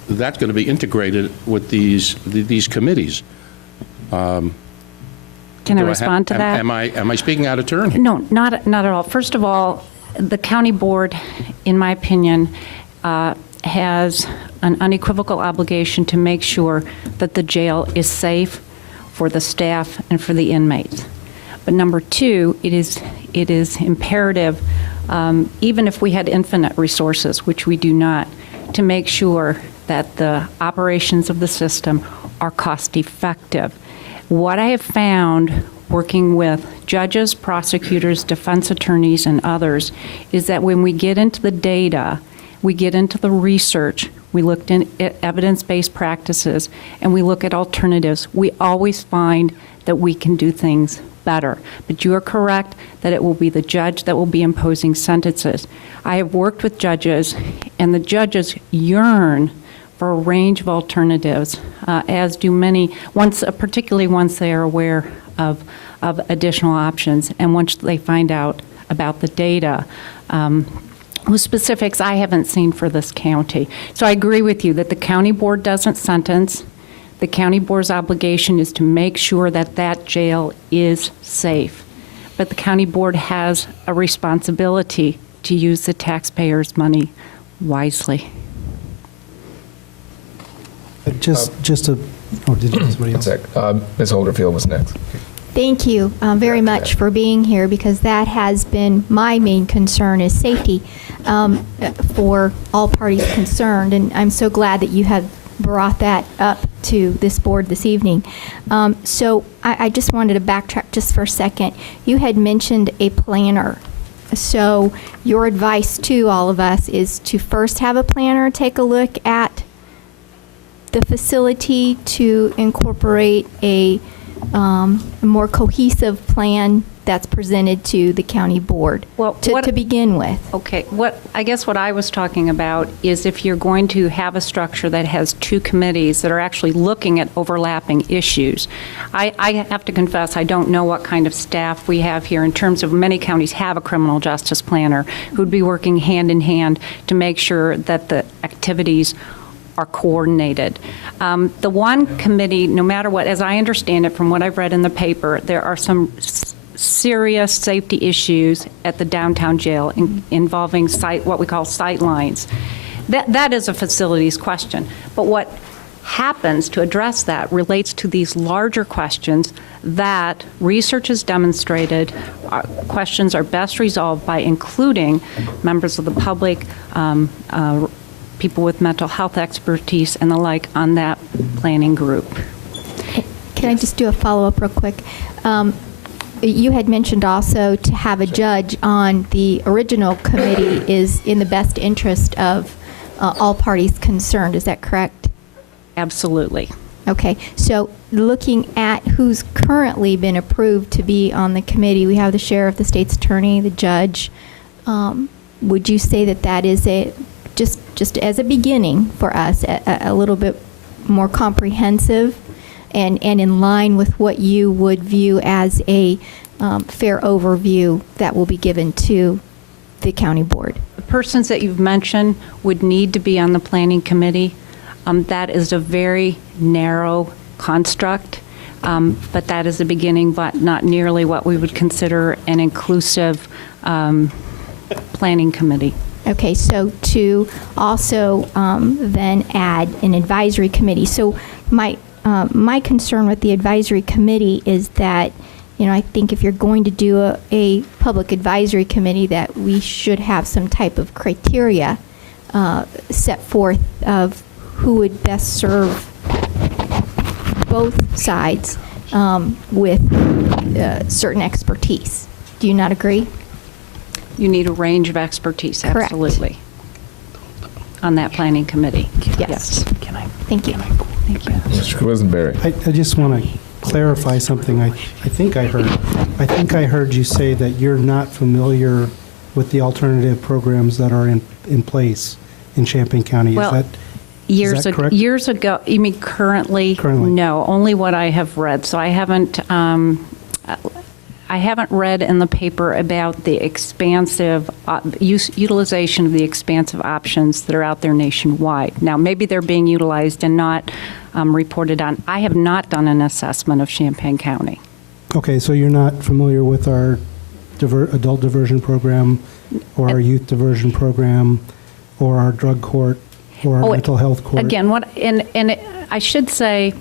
that's going to be integrated with these committees. Can I respond to that? Am I speaking out of turn here? No, not at all. First of all, the county board, in my opinion, has an unequivocal obligation to make sure that the jail is safe for the staff and for the inmates. But number two, it is imperative, even if we had infinite resources, which we do not, to make sure that the operations of the system are cost effective. What I have found working with judges, prosecutors, defense attorneys, and others is that when we get into the data, we get into the research, we looked at evidence-based practices, and we look at alternatives, we always find that we can do things better. But you are correct that it will be the judge that will be imposing sentences. I have worked with judges, and the judges yearn for a range of alternatives, as do many, particularly once they are aware of additional options, and once they find out about the data. Whose specifics I haven't seen for this county. So I agree with you that the county board doesn't sentence. The county board's obligation is to make sure that that jail is safe. But the county board has a responsibility to use the taxpayers' money wisely. Did somebody else? Ms. Holderfield was next. Thank you very much for being here, because that has been my main concern, is safety for all parties concerned. And I'm so glad that you have brought that up to this board this evening. So I just wanted to backtrack just for a second. You had mentioned a planner. So your advice to all of us is to first have a planner take a look at the facility to incorporate a more cohesive plan that's presented to the county board to begin with. Okay, I guess what I was talking about is if you're going to have a structure that has two committees that are actually looking at overlapping issues. I have to confess, I don't know what kind of staff we have here in terms of many counties have a criminal justice planner who'd be working hand in hand to make sure that the activities are coordinated. The one committee, no matter what, as I understand it from what I've read in the paper, there are some serious safety issues at the downtown jail involving what we call sight lines. That is a facilities question. But what happens to address that relates to these larger questions that research has demonstrated questions are best resolved by including members of the public, people with mental health expertise and the like on that planning group. Can I just do a follow-up real quick? You had mentioned also to have a judge on the original committee is in the best interest of all parties concerned. Is that correct? Absolutely. Okay. So looking at who's currently been approved to be on the committee, we have the sheriff, the state's attorney, the judge. Would you say that is just as a beginning for us, a little bit more comprehensive and in line with what you would view as a fair overview that will be given to the county board? persons that you've mentioned would need to be on the planning committee. That is a very narrow construct, but that is a beginning, but not nearly what we would consider an inclusive planning committee. Okay, so to also then add an advisory committee. So my concern with the advisory committee is that, you know, I think if you're going to do a public advisory committee, that we should have some type of criteria set forth of who would best serve both sides with certain expertise. Do you not agree? You need a range of expertise, Correct. absolutely, on that planning committee. Yes. Thank you. Thank you. Mr. Quisenberry. I just want to clarify something I think I heard. I think I heard you say that you're not familiar with the alternative programs that are in place in Champaign County. Well, is that correct? Years ago, you mean currently? Currently. No, only what I have read. So I haven't read in the paper about the expansive utilization of the expansive options that are out there nationwide. Now, maybe they're being utilized and not reported on. I have not done an assessment of Champaign County. Okay, so you're not familiar with our adult diversion program or our youth diversion program or our drug court or our mental health court? Again, I should say,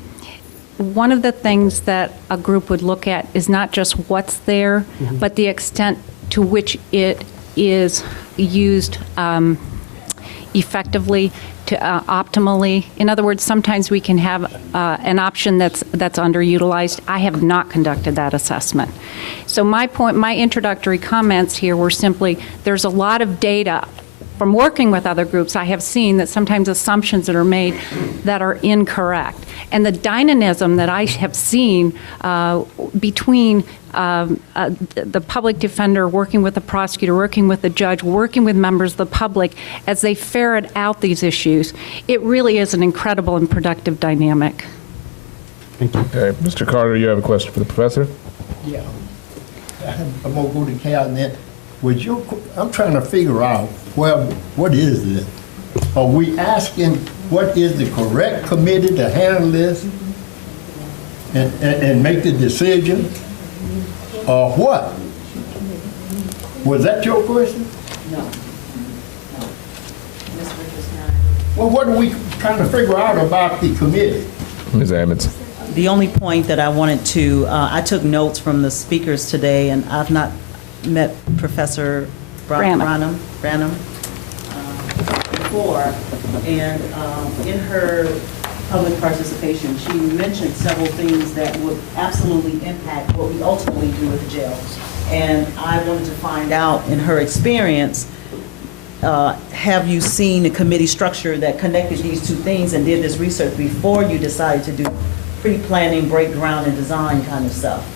one of the things that a group would look at is not just what's there, but the extent to which it is used effectively, to optimally. In other words, sometimes we can have an option that's underutilized. I have not conducted that assessment. So my introductory comments here were simply, there's a lot of data from working with other groups. I have seen that sometimes assumptions that are made that are incorrect. And the dynamism that I have seen between the public defender working with the prosecutor, working with the judge, working with members of the public as they ferret out these issues, it really is an incredible and productive dynamic. Thank you. Okay, Mr. Carter, you have a question for the professor? Yeah. I'm going to go to Cal and then. I'm trying to figure out, well, what is this? Are we asking what is the correct committee to handle this and make the decision? Or what? Was that your question? No. Well, what are we trying to figure out about the committee? Ms. Ammons. The only point that I wanted to, I took notes from the speakers today, and I've not met Professor Branham before, and in her public participation, she mentioned several things that would absolutely impact what we ultimately do with the jail. And I wanted to find out, in her experience, have you seen a committee structure that connected these two things and did this research before you decided to do pre-planning, break ground, and design kind of stuff?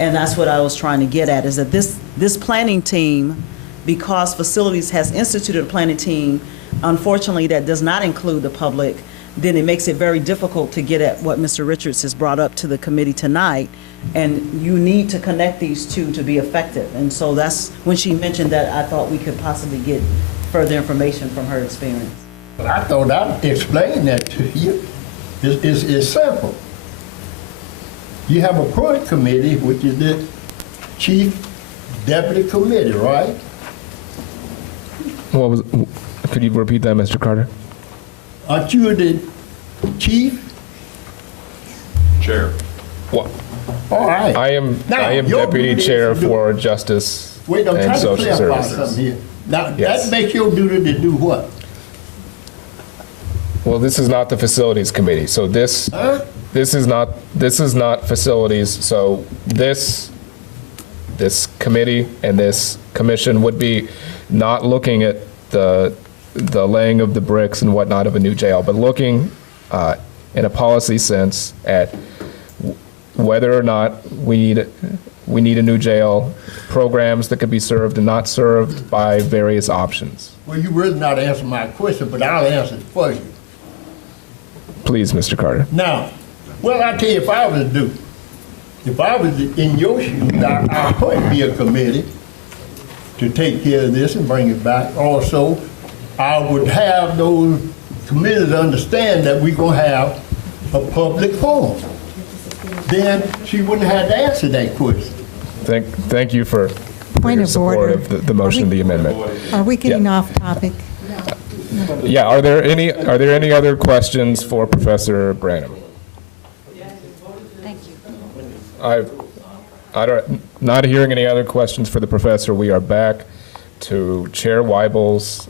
And that's what I was trying to get at, is that this planning team, because facilities has instituted a planning team, unfortunately, that does not include the public, then it makes it very difficult to get at what Mr. Richards has brought up to the committee tonight. And you need to connect these two to be effective. And so that's when she mentioned that, I thought we could possibly get further information from her experience. But I thought I'd explain that to you. It's simple. You have a PROIT committee, which is the chief deputy committee, right? Could you repeat that, Mr. Carter? Aren't you the chief? Chair. What? All right. I am deputy chair for Justice Wait, I'm and trying to Social clarify Services. something here. Now, Yes. that makes your duty to do what? Well, this is not the facilities committee, so this is not facilities. So this committee and this commission would be not looking at the laying of the bricks and whatnot of a new jail, but looking in a policy sense at whether or not we need a new jail, programs that could be served and not served by various options. Well, you really not answering my question, but I'll answer it for you. Please, Mr. Carter. Now, well, I tell you, if I was in your shoes, I'd put me a committee to take care of this and bring it back. Also, I would have those committees understand that we're gonna have a public forum. Then she wouldn't have to answer that question. Thank you for Point your of support order. of the motion, the amendment. Are we getting off topic? Yeah, are there any other questions for Professor Branham? Thank you. Not hearing any other questions for the professor, we are back to Chair Weibel's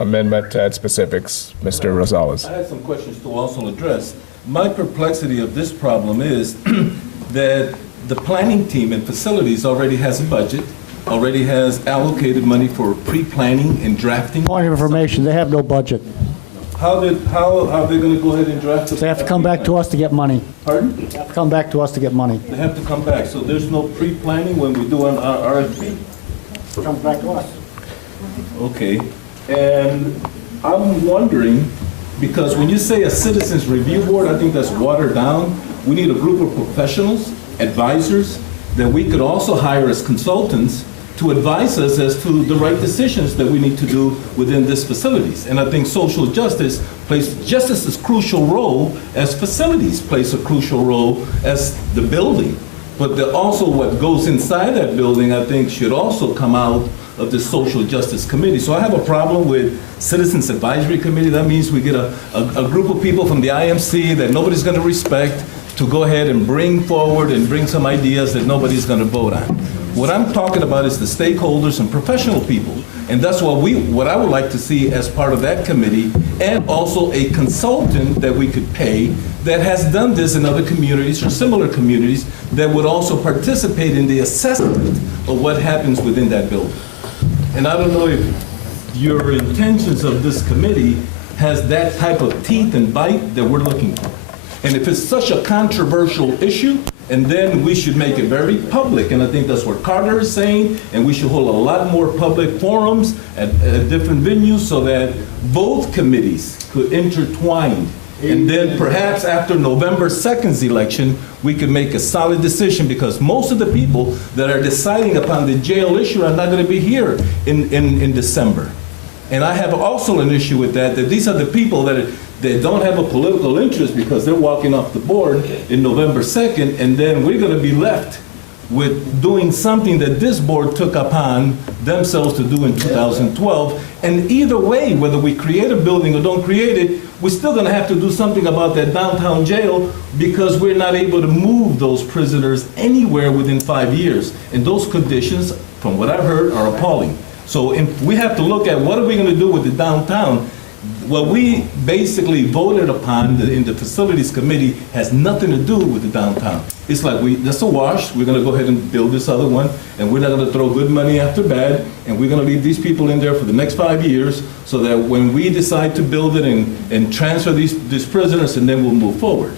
amendment to add specifics. Mr. Rosales. I had some questions to also address. My perplexity of this problem is that the planning team and facilities already has a budget, already has allocated money for pre-planning and drafting. Point of information, they have no budget. How are they going to go ahead and draft it? They have to come back to us to get money. Pardon? They have to come back to us to get money. They have to come back, so there's no pre-planning when we do an RFP? Comes back to us. Okay, and I'm wondering, because when you say a citizens review board, I think that's watered down. We need a group of professionals, advisors, that we could also hire as consultants to advise us as to the right decisions that we need to do within these facilities. And I think social justice plays just as crucial role as facilities plays a crucial role as the building. But also what goes inside that building, I think, should also come out of the Social Justice Committee. So I have a problem with Citizens Advisory Committee. That means we get a group of people from the IMC that nobody's going to respect to go ahead and bring forward and bring some ideas that nobody's going to vote on. What I'm talking about is the stakeholders and professional people. And that's what I would like to see as part of that committee, and also a consultant that we could pay that has done this in other communities or similar communities that would also participate in the assessment of what happens within that building. And I don't know if your intentions of this committee has that type of teeth and bite that we're looking for. And if it's such a controversial issue, and then we should make it very public, and I think that's what Carter is saying, and we should hold a lot more public forums at different venues so that both committees could intertwine. And then perhaps after November 2nd's election, we could make a solid decision, because most of the people that are deciding upon the jail issue are not going to be here in December. And I have also an issue with that these are the people that don't have a political interest because they're walking off the board in November 2nd, and then we're going to be left with doing something that this board took upon themselves to do in 2012. And either way, whether we create a building or don't create it, we're still going to have to do something about that downtown jail, because we're not able to move those prisoners anywhere within 5 years. And those conditions, from what I've heard, are appalling. So if we have to look at what are we going to do with the downtown. What we basically voted upon in the facilities committee has nothing to do with the downtown. It's like that's a wash. We're going to go ahead and build this other one, and we're not going to throw good money after bad, and we're going to leave these people in there for the next 5 years so that when we decide to build it and transfer these prisoners, and then we'll move forward.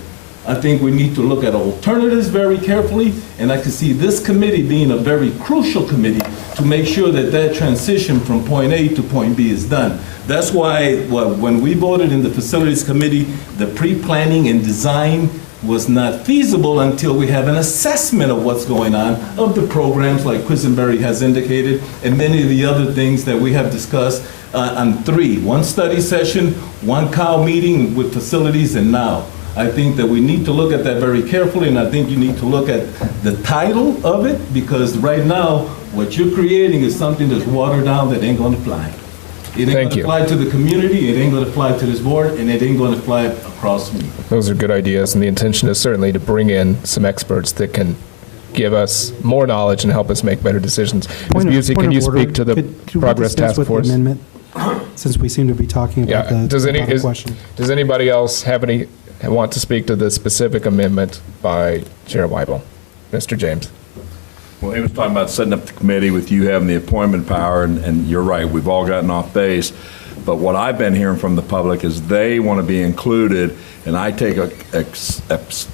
I think we need to look at alternatives very carefully, and I can see this committee being a very crucial committee to make sure that that transition from point A to point B is done. That's why when we voted in the facilities committee, the pre-planning and design was not feasible until we have an assessment of what's going on, of the programs like Quisenberry has indicated, and many of the other things that we have discussed on 3. 1 study session, 1 COW meeting with facilities, and now. I think that we need to look at that very carefully, and I think you need to look at the title of it, because right now, what you're creating is something that's watered down that ain't gonna fly. It ain't gonna fly to the community, it ain't gonna fly to this board, and it ain't gonna fly across me. Those are good ideas, and the intention is certainly to bring in some experts that can give us more knowledge and help us make better decisions. Ms. Busey, can you speak to the Progress Task Force? Amendment, since we seem to be talking about the question. Does anybody else want to speak to the specific amendment by Chair Weibel? Mr. James. Well, he was talking about setting up the committee with you having the appointment power, and you're right, we've all gotten off base. But what I've been hearing from the public is they want to be included, and I take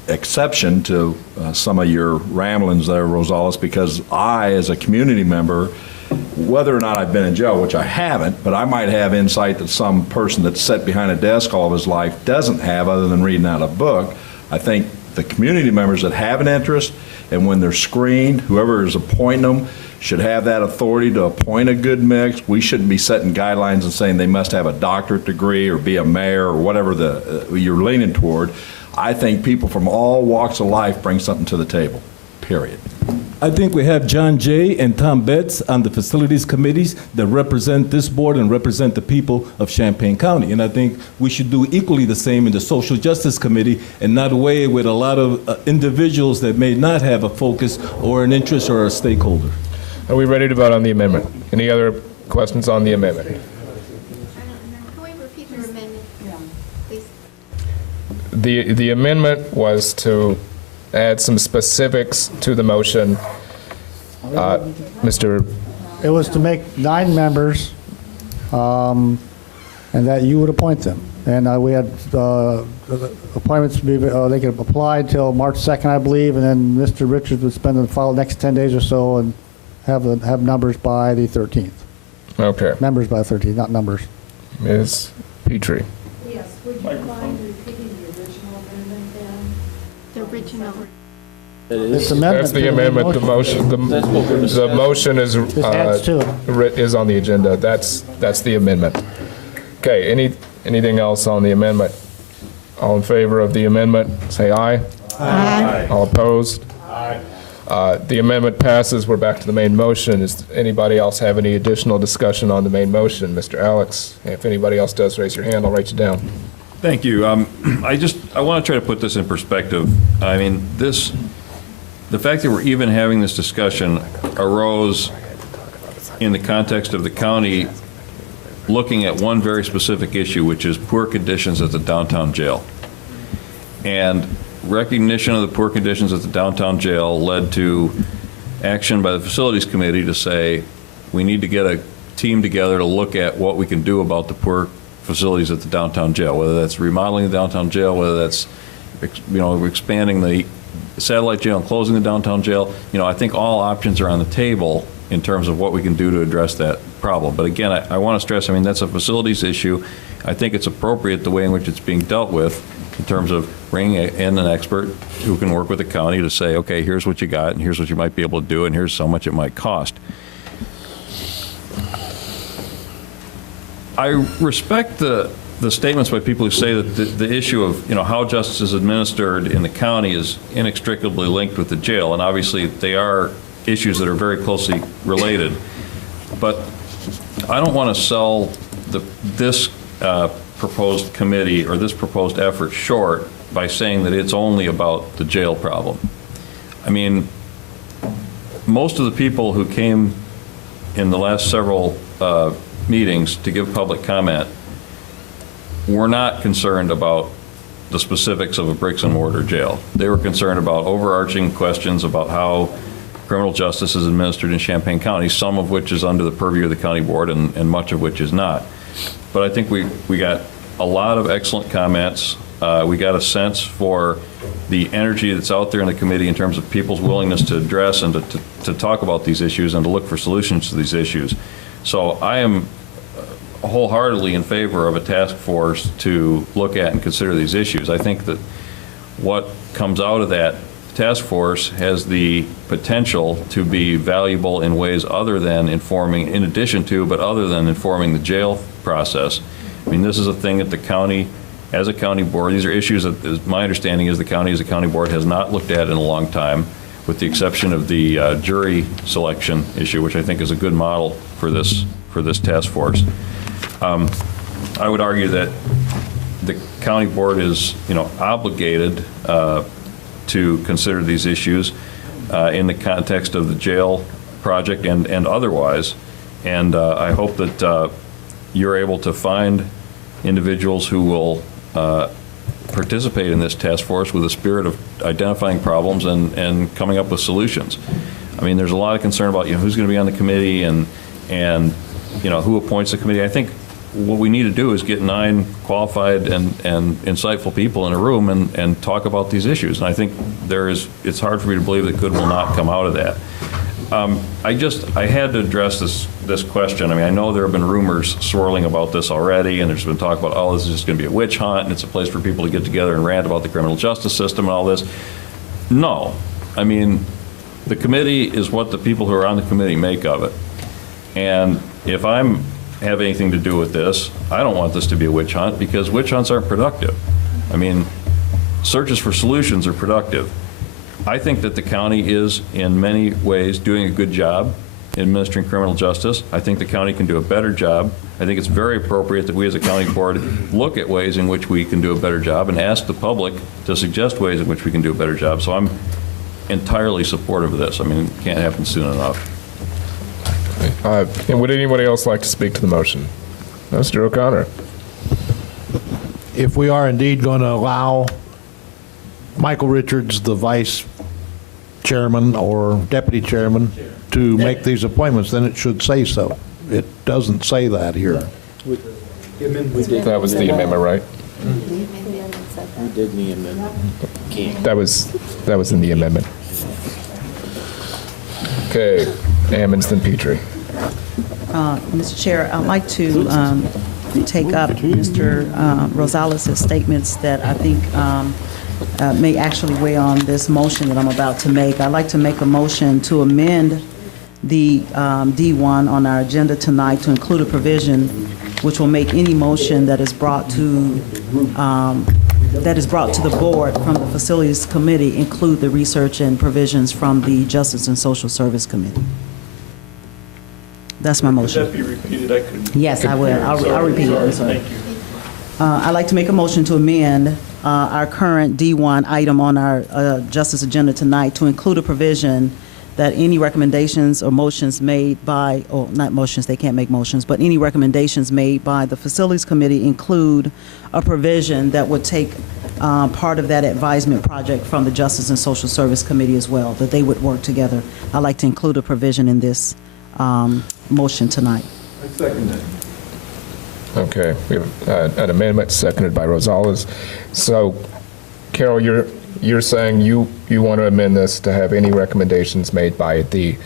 exception to some of your ramblings there, Rosales, because I, as a community member, whether or not I've been in jail, which I haven't, but I might have insight that some person that's sat behind a desk all of his life doesn't have, other than reading out a book. I think the community members that have an interest, and when they're screened, whoever is appointing them should have that authority to appoint a good mix. We shouldn't be setting guidelines and saying they must have a doctorate degree or be a mayor or whatever you're leaning toward. I think people from all walks of life bring something to the table, period. I think we have John Jay and Tom Betts on the facilities committees that represent this board and represent the people of Champaign County. And I think we should do equally the same in the Social Justice Committee and not weigh with a lot of individuals that may not have a focus or an interest or a stakeholder. Are we ready to vote on the amendment? Any other questions on the amendment? Can we repeat your amendment, please? The amendment was to add some specifics to the motion. Mr. It was to make 9 members, and that you would appoint them. And we had appointments, they could apply until March 2nd, I believe, and then Mr. Richards would spend the next 10 days or so and have numbers by the 13th. Okay. Members by the 13th, not numbers. Ms. Petrie. Yes, would you mind repeating the original amendment then? The original. It's amendment. That's the amendment. The motion. The motion is adds to it. Is on the agenda. That's the amendment. Okay. Anything else on the amendment? All in favor of the amendment, say aye. Aye. All opposed? Aye. The amendment passes. We're back to the main motion. Does anybody else have any additional discussion on the main motion? Mr. Alex, if anybody else does, raise your hand. I'll write you down. Thank you. I want to try to put this in perspective. I mean, the fact that we're even having this discussion arose in the context of the county looking at one very specific issue, which is poor conditions at the downtown jail. And recognition of the poor conditions at the downtown jail led to action by the Facilities Committee to say we need to get a team together to look at what we can do about the poor facilities at the downtown jail, whether that's remodeling the downtown jail, whether that's expanding the satellite jail and closing the downtown jail. I think all options are on the table in terms of what we can do to address that problem. But again, I want to stress, that's a facilities issue. I think it's appropriate the way in which it's being dealt with in terms of bringing in an expert who can work with the county to say, okay, here's what you got, and here's what you might be able to do, and here's how much it might cost. I respect the statements by people who say that the issue of how justice is administered in the county is inextricably linked with the jail, and obviously they are issues that are very closely related. But I don't want to sell this proposed committee or this proposed effort short by saying that it's only about the jail problem. Most of the people who came in the last several meetings to give public comment were not concerned about the specifics of a bricks and mortar jail. They were concerned about overarching questions about how criminal justice is administered in Champaign County, some of which is under the purview of the county board and much of which is not. But I think we got a lot of excellent comments. We got a sense for the energy that's out there in the committee in terms of people's willingness to address and to talk about these issues and to look for solutions to these issues. So I am wholeheartedly in favor of a task force to look at and consider these issues. I think that what comes out of that task force has the potential to be valuable in ways other than informing, in addition to, but other than informing the jail process. This is a thing that the county, as a county board, these are issues that, my understanding is, the county as a county board has not looked at in a long time, with the exception of the jury selection issue, which I think is a good model for this task force. I would argue that the county board is, obligated to consider these issues in the context of the jail project and otherwise. And I hope that you're able to find individuals who will participate in this task force with a spirit of identifying problems and coming up with solutions. There's a lot of concern about who's going to be on the committee and who appoints the committee. I think what we need to do is get 9 qualified and insightful people in a room and talk about these issues. And I think it's hard for me to believe that good will not come out of that. I had to address this question. I know there have been rumors swirling about this already, and there's been talk about, oh, this is just going to be a witch hunt, and it's a place for people to get together and rant about the criminal justice system and all this. No. The committee is what the people who are on the committee make of it. And if I'm have anything to do with this, I don't want this to be a witch hunt, because witch hunts aren't productive. I mean, searches for solutions are productive. I think that the county is, in many ways, doing a good job administering criminal justice. I think the county can do a better job. I think it's very appropriate that we as a county board look at ways in which we can do a better job and ask the public to suggest ways in which we can do a better job. So I'm entirely supportive of this. I mean, it can't happen soon enough. And would anybody else like to speak to the motion? Mr. O'Connor. If we are indeed going to allow Michael Richards, the vice chairman or deputy chairman, to make these appointments, then it should say so. It doesn't say that here. That was the amendment, right? We did the amendment. That was in the amendment. Okay, Ammons, then Petrie. Mr. Chair, I'd like to take up Mr. Rosales' statements that I think may actually weigh on this motion that I'm about to make. I'd like to make a motion to amend the D1 on our agenda tonight to include a provision which will make any motion that is brought to the board from the Facilities Committee include the research and provisions from the Justice and Social Service Committee. That's my motion. Could that be repeated? I couldn't. Yes, I will. I'll repeat it. I'm sorry. Thank you. I'd like to make a motion to amend our current D1 item on our justice agenda tonight to include a provision that any recommendations or motions made by, or not motions, they can't make motions, but any recommendations made by the Facilities Committee include a provision that would take part of that advisement project from the Justice and Social Service Committee as well, that they would work together. I'd like to include a provision in this motion tonight. I second that. Okay, we have an amendment seconded by Rosales. So, Carol, you're saying you want to amend this to have any recommendations made by the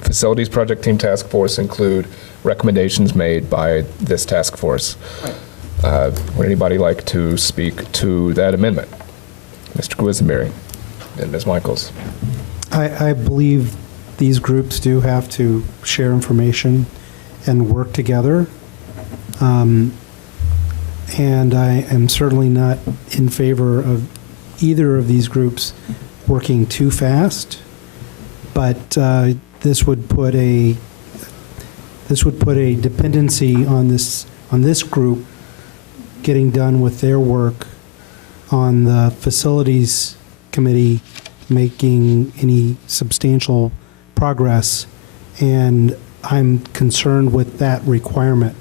Facilities Project Team Task Force include recommendations made by this task force. Right. Would anybody like to speak to that amendment? Mr. Quisenberry and Ms. Michaels. I believe these groups do have to share information and work together. And I am certainly not in favor of either of these groups working too fast, but this would put a dependency on this group getting done with their work on the Facilities Committee making any substantial progress, and I'm concerned with that requirement.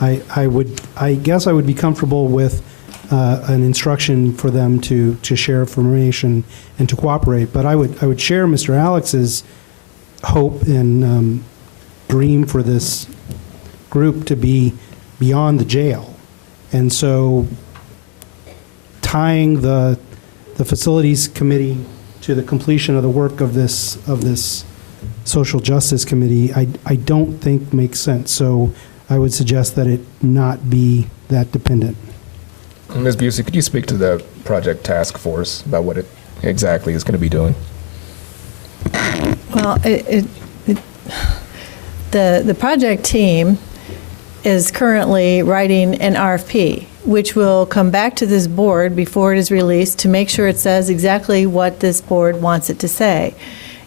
I guess I would be comfortable with an instruction for them to share information and to cooperate, but I would share Mr. Alex's hope and dream for this group to be beyond the jail. And so tying the Facilities Committee to the completion of the work of this Social Justice Committee, I don't think makes sense. So I would suggest that it not be that dependent. Ms. Busey, could you speak to the project task force about what it exactly is going to be doing? Well, the project team is currently writing an RFP, which will come back to this board before it is released to make sure it says exactly what this board wants it to say.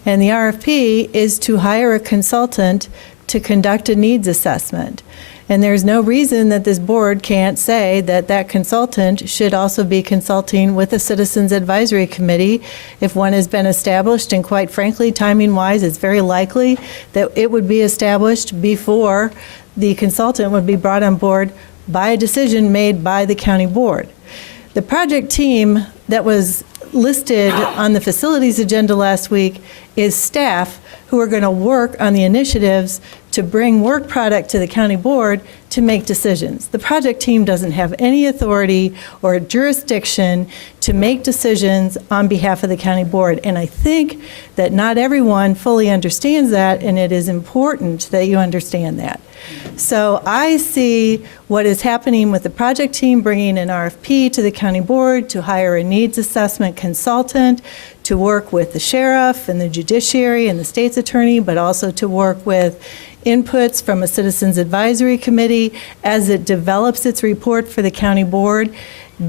And the RFP is to hire a consultant to conduct a needs assessment. And there's no reason that this board can't say that that consultant should also be consulting with the Citizens Advisory Committee if one has been established. And quite frankly, timing-wise, it's very likely that it would be established before the consultant would be brought on board by a decision made by the county board. The project team that was listed on the facilities agenda last week is staff who are going to work on the initiatives to bring work product to the county board to make decisions. The project team doesn't have any authority or jurisdiction to make decisions on behalf of the county board. And I think that not everyone fully understands that, and it is important that you understand that. So I see what is happening with the project team bringing an RFP to the county board to hire a needs assessment consultant to work with the sheriff and the judiciary and the state's attorney, but also to work with inputs from a citizens advisory committee as it develops its report for the county board,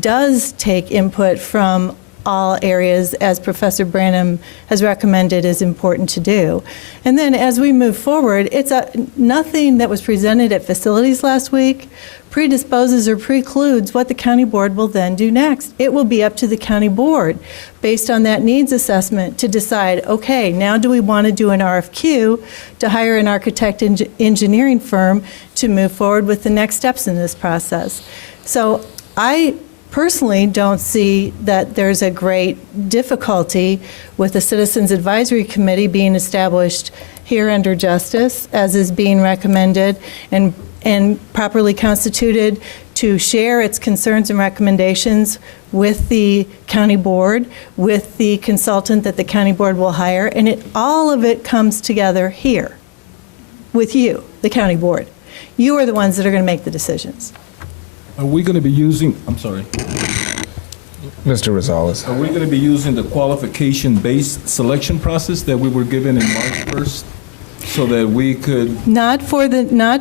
does take input from all areas, as Professor Branham has recommended is important to do. And then as we move forward, nothing that was presented at facilities last week predisposes or precludes what the county board will then do next. It will be up to the county board, based on that needs assessment, to decide, okay, now do we want to do an RFQ to hire an architect engineering firm to move forward with the next steps in this process. So I personally don't see that there's a great difficulty with the Citizens Advisory Committee being established here under Justice, as is being recommended, and properly constituted to share its concerns and recommendations with the county board, with the consultant that the county board will hire, and all of it comes together here with you, the county board. You are the ones that are going to make the decisions. Are we going to be using, I'm sorry. Mr. Rosales. Are we going to be using the qualification-based selection process that we were given in March 1st so that we could? Not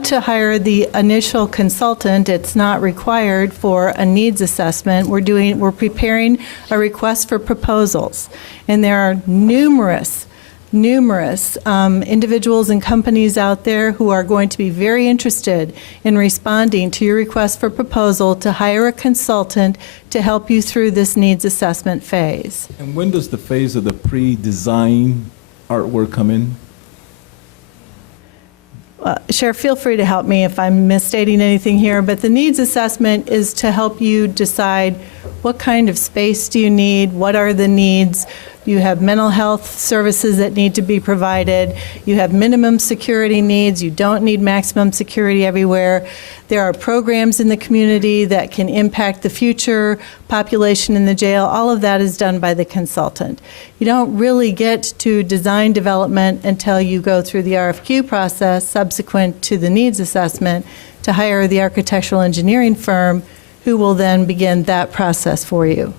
to hire the initial consultant. It's not required for a needs assessment. We're preparing a request for proposals, and there are numerous individuals and companies out there who are going to be very interested in responding to your request for proposal to hire a consultant to help you through this needs assessment phase. And when does the phase of the pre-design artwork come in? Sheriff, feel free to help me if I'm misstating anything here, but the needs assessment is to help you decide what kind of space do you need, what are the needs. You have mental health services that need to be provided. You have minimum security needs. You don't need maximum security everywhere. There are programs in the community that can impact the future population in the jail. All of that is done by the consultant. You don't really get to design development until you go through the RFQ process subsequent to the needs assessment to hire the architectural engineering firm who will then begin that process for you.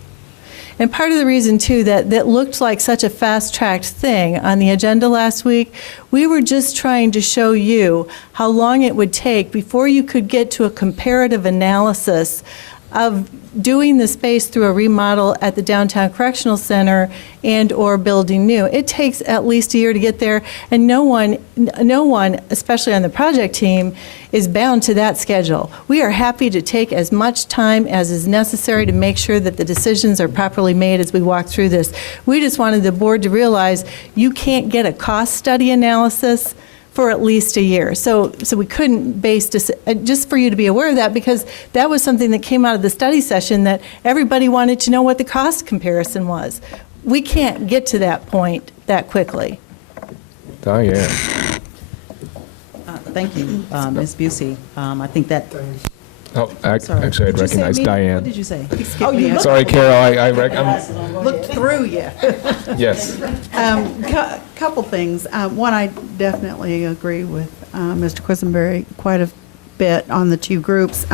And part of the reason, too, that looked like such a fast-tracked thing on the agenda last week, we were just trying to show you how long it would take before you could get to a comparative analysis of doing the space through a remodel at the Downtown Correctional Center and or building new. It takes at least a year to get there, and no one, especially on the project team, is bound to that schedule. We are happy to take as much time as is necessary to make sure that the decisions are properly made as we walk through this. We just wanted the board to realize you can't get a cost study analysis for at least a year. So we couldn't base this, just for you to be aware of that, because that was something that came out of the study session that everybody wanted to know what the cost comparison was. We can't get to that point that quickly. Diane. Thank you, Ms. Busey. I think that. Oh, actually, I'd recognize Diane. What did you say? Oh, you looked Sorry, Carol. I'm looked through you. Yes. Couple things. One, I definitely agree with Mr. Quisenberry quite a bit on the two groups.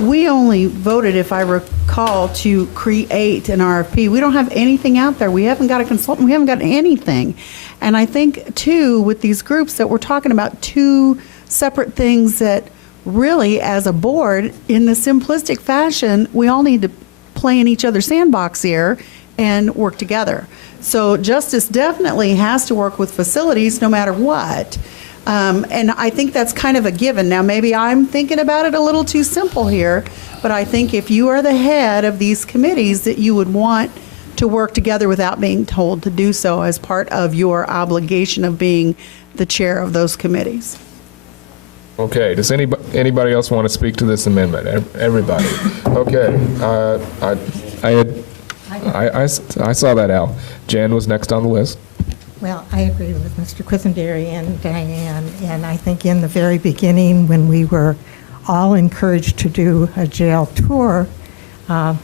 We only voted, if I recall, to create an RFP. We don't have anything out there. We haven't got a consultant. We haven't got anything. And I think, too, with these groups that we're talking about two separate things that really, as a board, in the simplistic fashion, we all need to play in each other's sandbox here and work together. So Justice definitely has to work with facilities no matter what. And I think that's kind of a given. Now, maybe I'm thinking about it a little too simple here, but I think if you are the head of these committees, that you would want to work together without being told to do so as part of your obligation of being the chair of those committees. Okay, does anybody else want to speak to this amendment? Everybody. Okay, I saw that, Al. Jan was next on the list. Well, I agree with Mr. Quisenberry and Diane, and I think in the very beginning when we were all encouraged to do a jail tour, I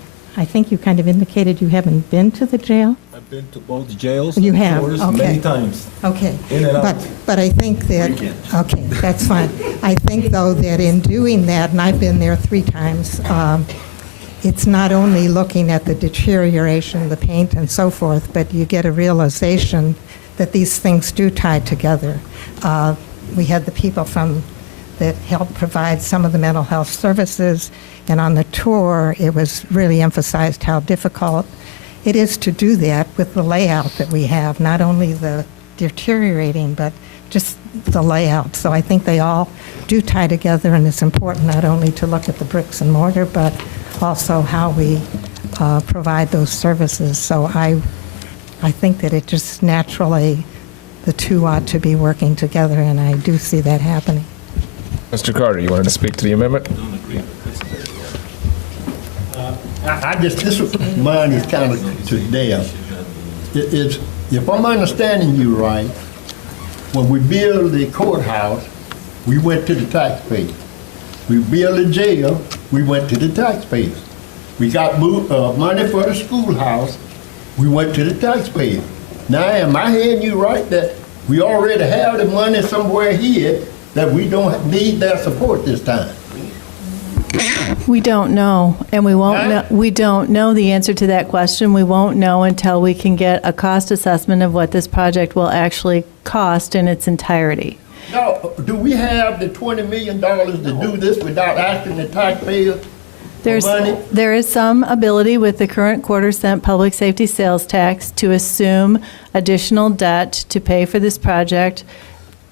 think you kind of indicated you haven't been to the jail. I've been to both jails. You and have, stores okay. Many times. Okay. In and out. But I think that, okay, that's fine. I think, though, that in doing that, and I've been there 3 times, it's not only looking at the deterioration, the paint and so forth, but you get a realization that these things do tie together. We had the people that helped provide some of the mental health services, and on the tour, it was really emphasized how difficult it is to do that with the layout that we have, not only the deteriorating, but just the layout. So I think they all do tie together, and it's important not only to look at the bricks and mortar, but also how we provide those services. So I think that it just naturally, the two ought to be working together, and I do see that happening. Mr. Carter, you wanted to speak to the amendment? Mine is kind of to death. It's, if I'm understanding you right, when we built the courthouse, we went to the taxpayers. We built a jail, we went to the taxpayers. We got money for the schoolhouse, we went to the taxpayers. Now, am I hearing you right that we already have the money somewhere here that we don't need their support this time? We don't know, and we won't know. We don't know the answer to that question. We won't know until we can get a cost assessment of what this project will actually cost in its entirety. Now, do we have the $20 million to do this without asking the taxpayers for money? There is some ability with the current quarter-cent public safety sales tax to assume additional debt to pay for this project,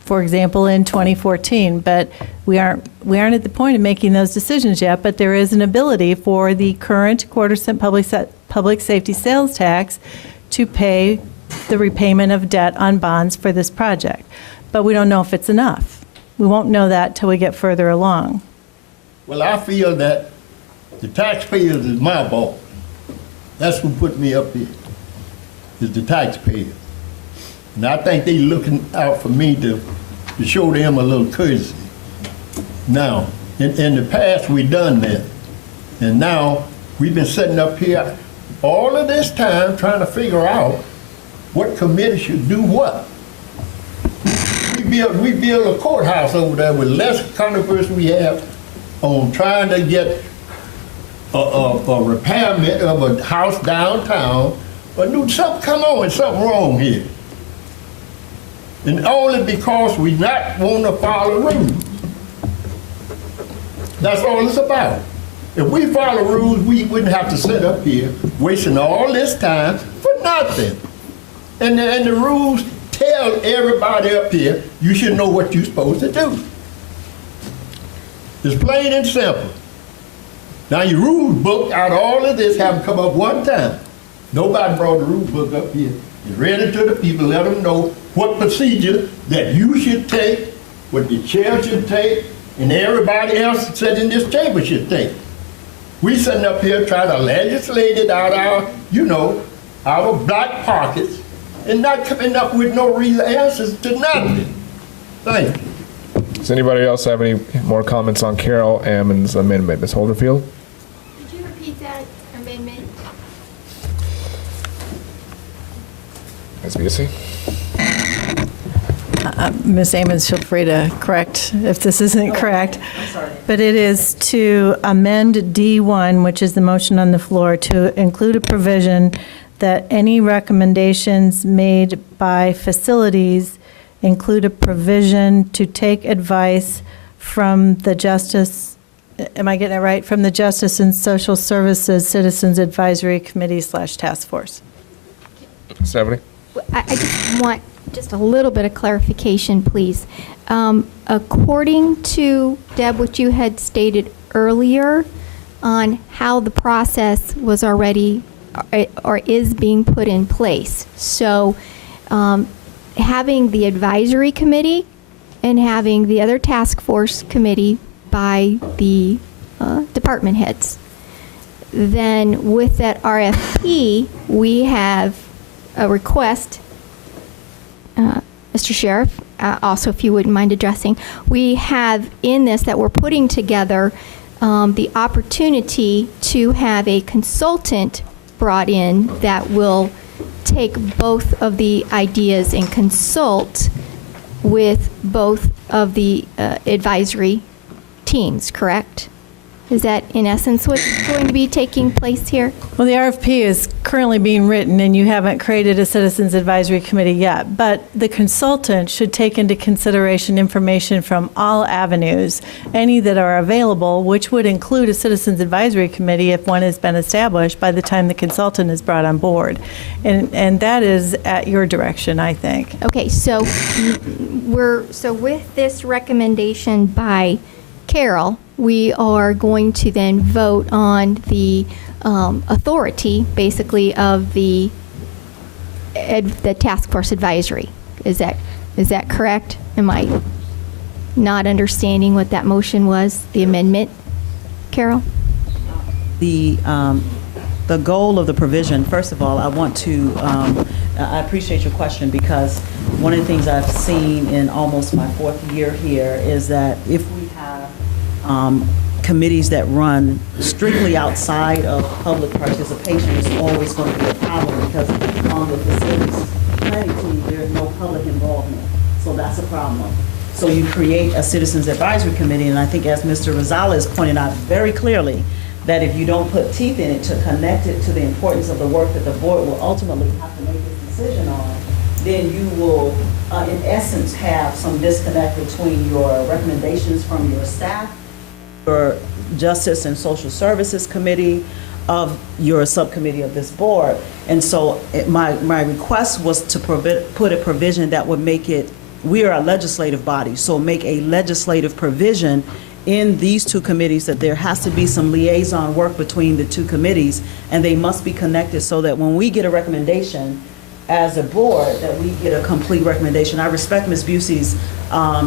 for example, in 2014, but we aren't at the point of making those decisions yet, but there is an ability for the current quarter-cent public safety sales tax to pay the repayment of debt on bonds for this project. But we don't know if it's enough. We won't know that till we get further along. Well, I feel that the taxpayers is my boss. That's who put me up here, is the taxpayers. And I think they looking out for me to show them a little courtesy. Now, in the past, we done that. And now, we've been sitting up here all of this time trying to figure out what committee should do what. We build a courthouse over there with less controversy we have on trying to get a repairment of a house downtown. But dude, come on, something wrong here. And only because we not want to follow rules. That's all it's about. If we follow rules, we wouldn't have to sit up here wasting all this time for nothing. And the rules tell everybody up here, you should know what you're supposed to do. It's plain and simple. Now your rules book out of all of this haven't come up one time. Nobody brought the rule book up here. You read it to the people, let them know what procedure that you should take, what the chair should take, and everybody else that sat in this chamber should take. We sitting up here trying to legislate it out our black pockets and not coming up with no real answers to nothing. Thank you. Does anybody else have any more comments on Carol Ammon's amendment? Ms. Holderfield? Could you repeat that amendment? Ms. Busey? Ms. Ammons, feel free to correct if this isn't correct. But it is to amend D1, which is the motion on the floor, to include a provision that any recommendations made by facilities include a provision to take advice from the Justice, am I getting it right? From the Justice and Social Services Citizens Advisory Committee / Task Force. Stephanie? I just want just a little bit of clarification, please. According to, Deb, what you had stated earlier on how the process was already or is being put in place. So having the advisory committee and having the other task force committee by the department heads. Then with that RFP, we have a request, Mr. Sheriff, also if you wouldn't mind addressing, we have in this that we're putting together the opportunity to have a consultant brought in that will take both of the ideas and consult with both of the advisory teams, correct? Is that in essence what's going to be taking place here? Well, the RFP is currently being written, and you haven't created a Citizens Advisory Committee yet, but the consultant should take into consideration information from all avenues, any that are available, which would include a Citizens Advisory Committee if one has been established by the time the consultant is brought on board. And that is at your direction, I think. Okay, so with this recommendation by Carol, we are going to then vote on the authority, basically, of the task force advisory. Is that correct? Am I not understanding what that motion was, the amendment, Carol? The goal of the provision, first of all, I want to, I appreciate your question, because one of the things I've seen in almost my 4th year here is that if we have committees that run strictly outside of public participation, it's always going to be a problem, because on the facilities planning team, there's no public involvement. So that's a problem. So you create a Citizens Advisory Committee, and I think, as Mr. Rosales pointed out very clearly, that if you don't put teeth in it to connect it to the importance of the work that the board will ultimately have to make this decision on, then you will, in essence, have some disconnect between your recommendations from your staff, your Justice and Social Services Committee, of your subcommittee of this board. And so my request was to put a provision that would make it, we are a legislative body, so make a legislative provision in these two committees that there has to be some liaison work between the two committees, and they must be connected, so that when we get a recommendation as a board, that we get a complete recommendation. I respect Ms. Busey's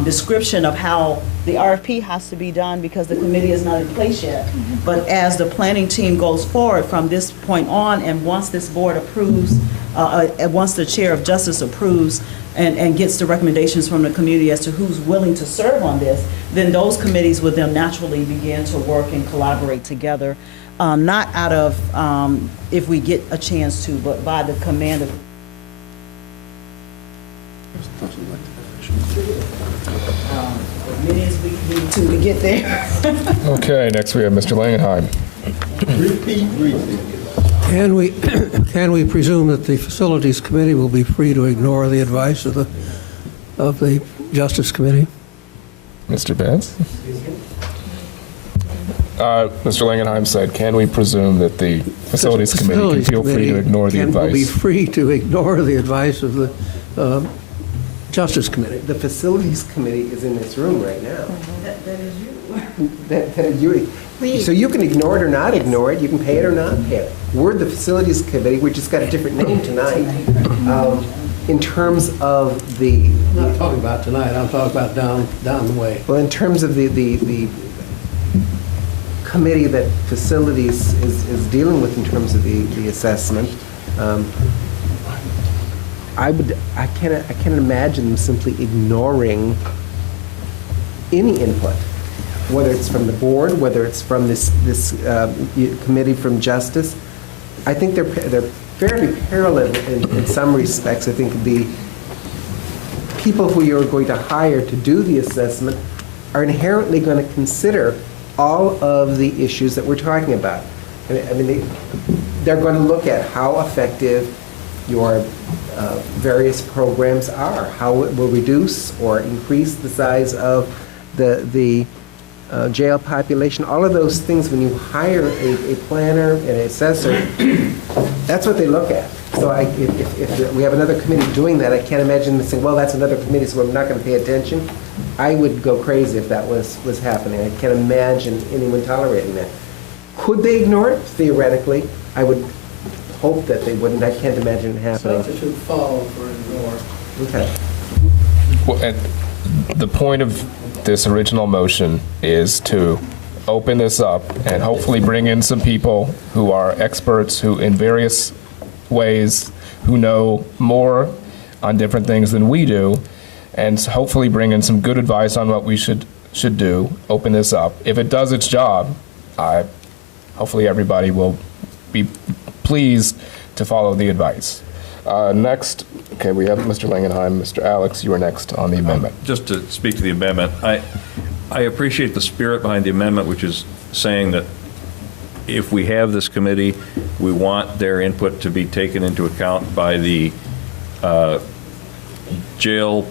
description of how the RFP has to be done, because the committee is not in place yet. But as the planning team goes forward from this point on, and once this board approves, once the chair of justice approves and gets the recommendations from the community as to who's willing to serve on this, then those committees would then naturally begin to work and collaborate together, not out of if we get a chance to, but by the command of as many as we need to get there. Okay, next we have Mr. Langenheim. Can we presume that the Facilities Committee will be free to ignore the advice of the Justice Committee? Mr. Benz? Mr. Langenheim said, can we presume that the Facilities Committee can feel free to ignore the advice? Will be free to ignore the advice of the Justice Committee. The Facilities Committee is in this room right now. That is you. That is you. So you can ignore it or not ignore it. You can pay it or not pay it. We're the Facilities Committee. We just got a different name tonight. In terms of the... I'm not talking about tonight. I'm talking about down the way. Well, in terms of the committee that Facilities is dealing with in terms of the assessment, I can't imagine them simply ignoring any input, whether it's from the board, whether it's from this committee from Justice. I think they're fairly parallel in some respects. I think the people who you're going to hire to do the assessment are inherently going to consider all of the issues that we're talking about. I mean, they're going to look at how effective your various programs are, how it will reduce or increase the size of the jail population. All of those things, when you hire a planner and an assessor, that's what they look at. So if we have another committee doing that, I can't imagine them saying, well, that's another committee, so we're not going to pay attention. I would go crazy if that was happening. I can't imagine anyone tolerating that. Could they ignore it? Theoretically, I would hope that they wouldn't. I can't imagine it happening. Substitute follow for ignore. Okay. Well, and the point of this original motion is to open this up and hopefully bring in some people who are experts, who in various ways, who know more on different things than we do, and hopefully bring in some good advice on what we should do, open this up. If it does its job, hopefully everybody will be pleased to follow the advice. Next, okay, we have Mr. Langenheim. Mr. Alex, you are next on the amendment. Just to speak to the amendment, I appreciate the spirit behind the amendment, which is saying that if we have this committee, we want their input to be taken into account by the jail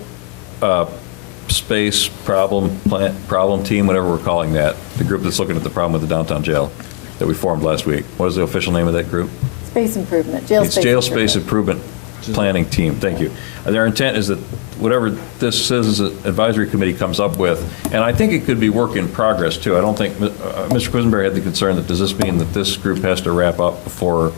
space problem team, whatever we're calling that, the group that's looking at the problem with the downtown jail that we formed last week. What is the official name of that group? Space improvement, It's Jail Space Improvement Planning Team. Thank you. Their intent is that whatever this Citizens Advisory Committee comes up with, and I think it could be work in progress too. I don't think, Mr. Quisenberry had the concern that does this mean that this group has to wrap up before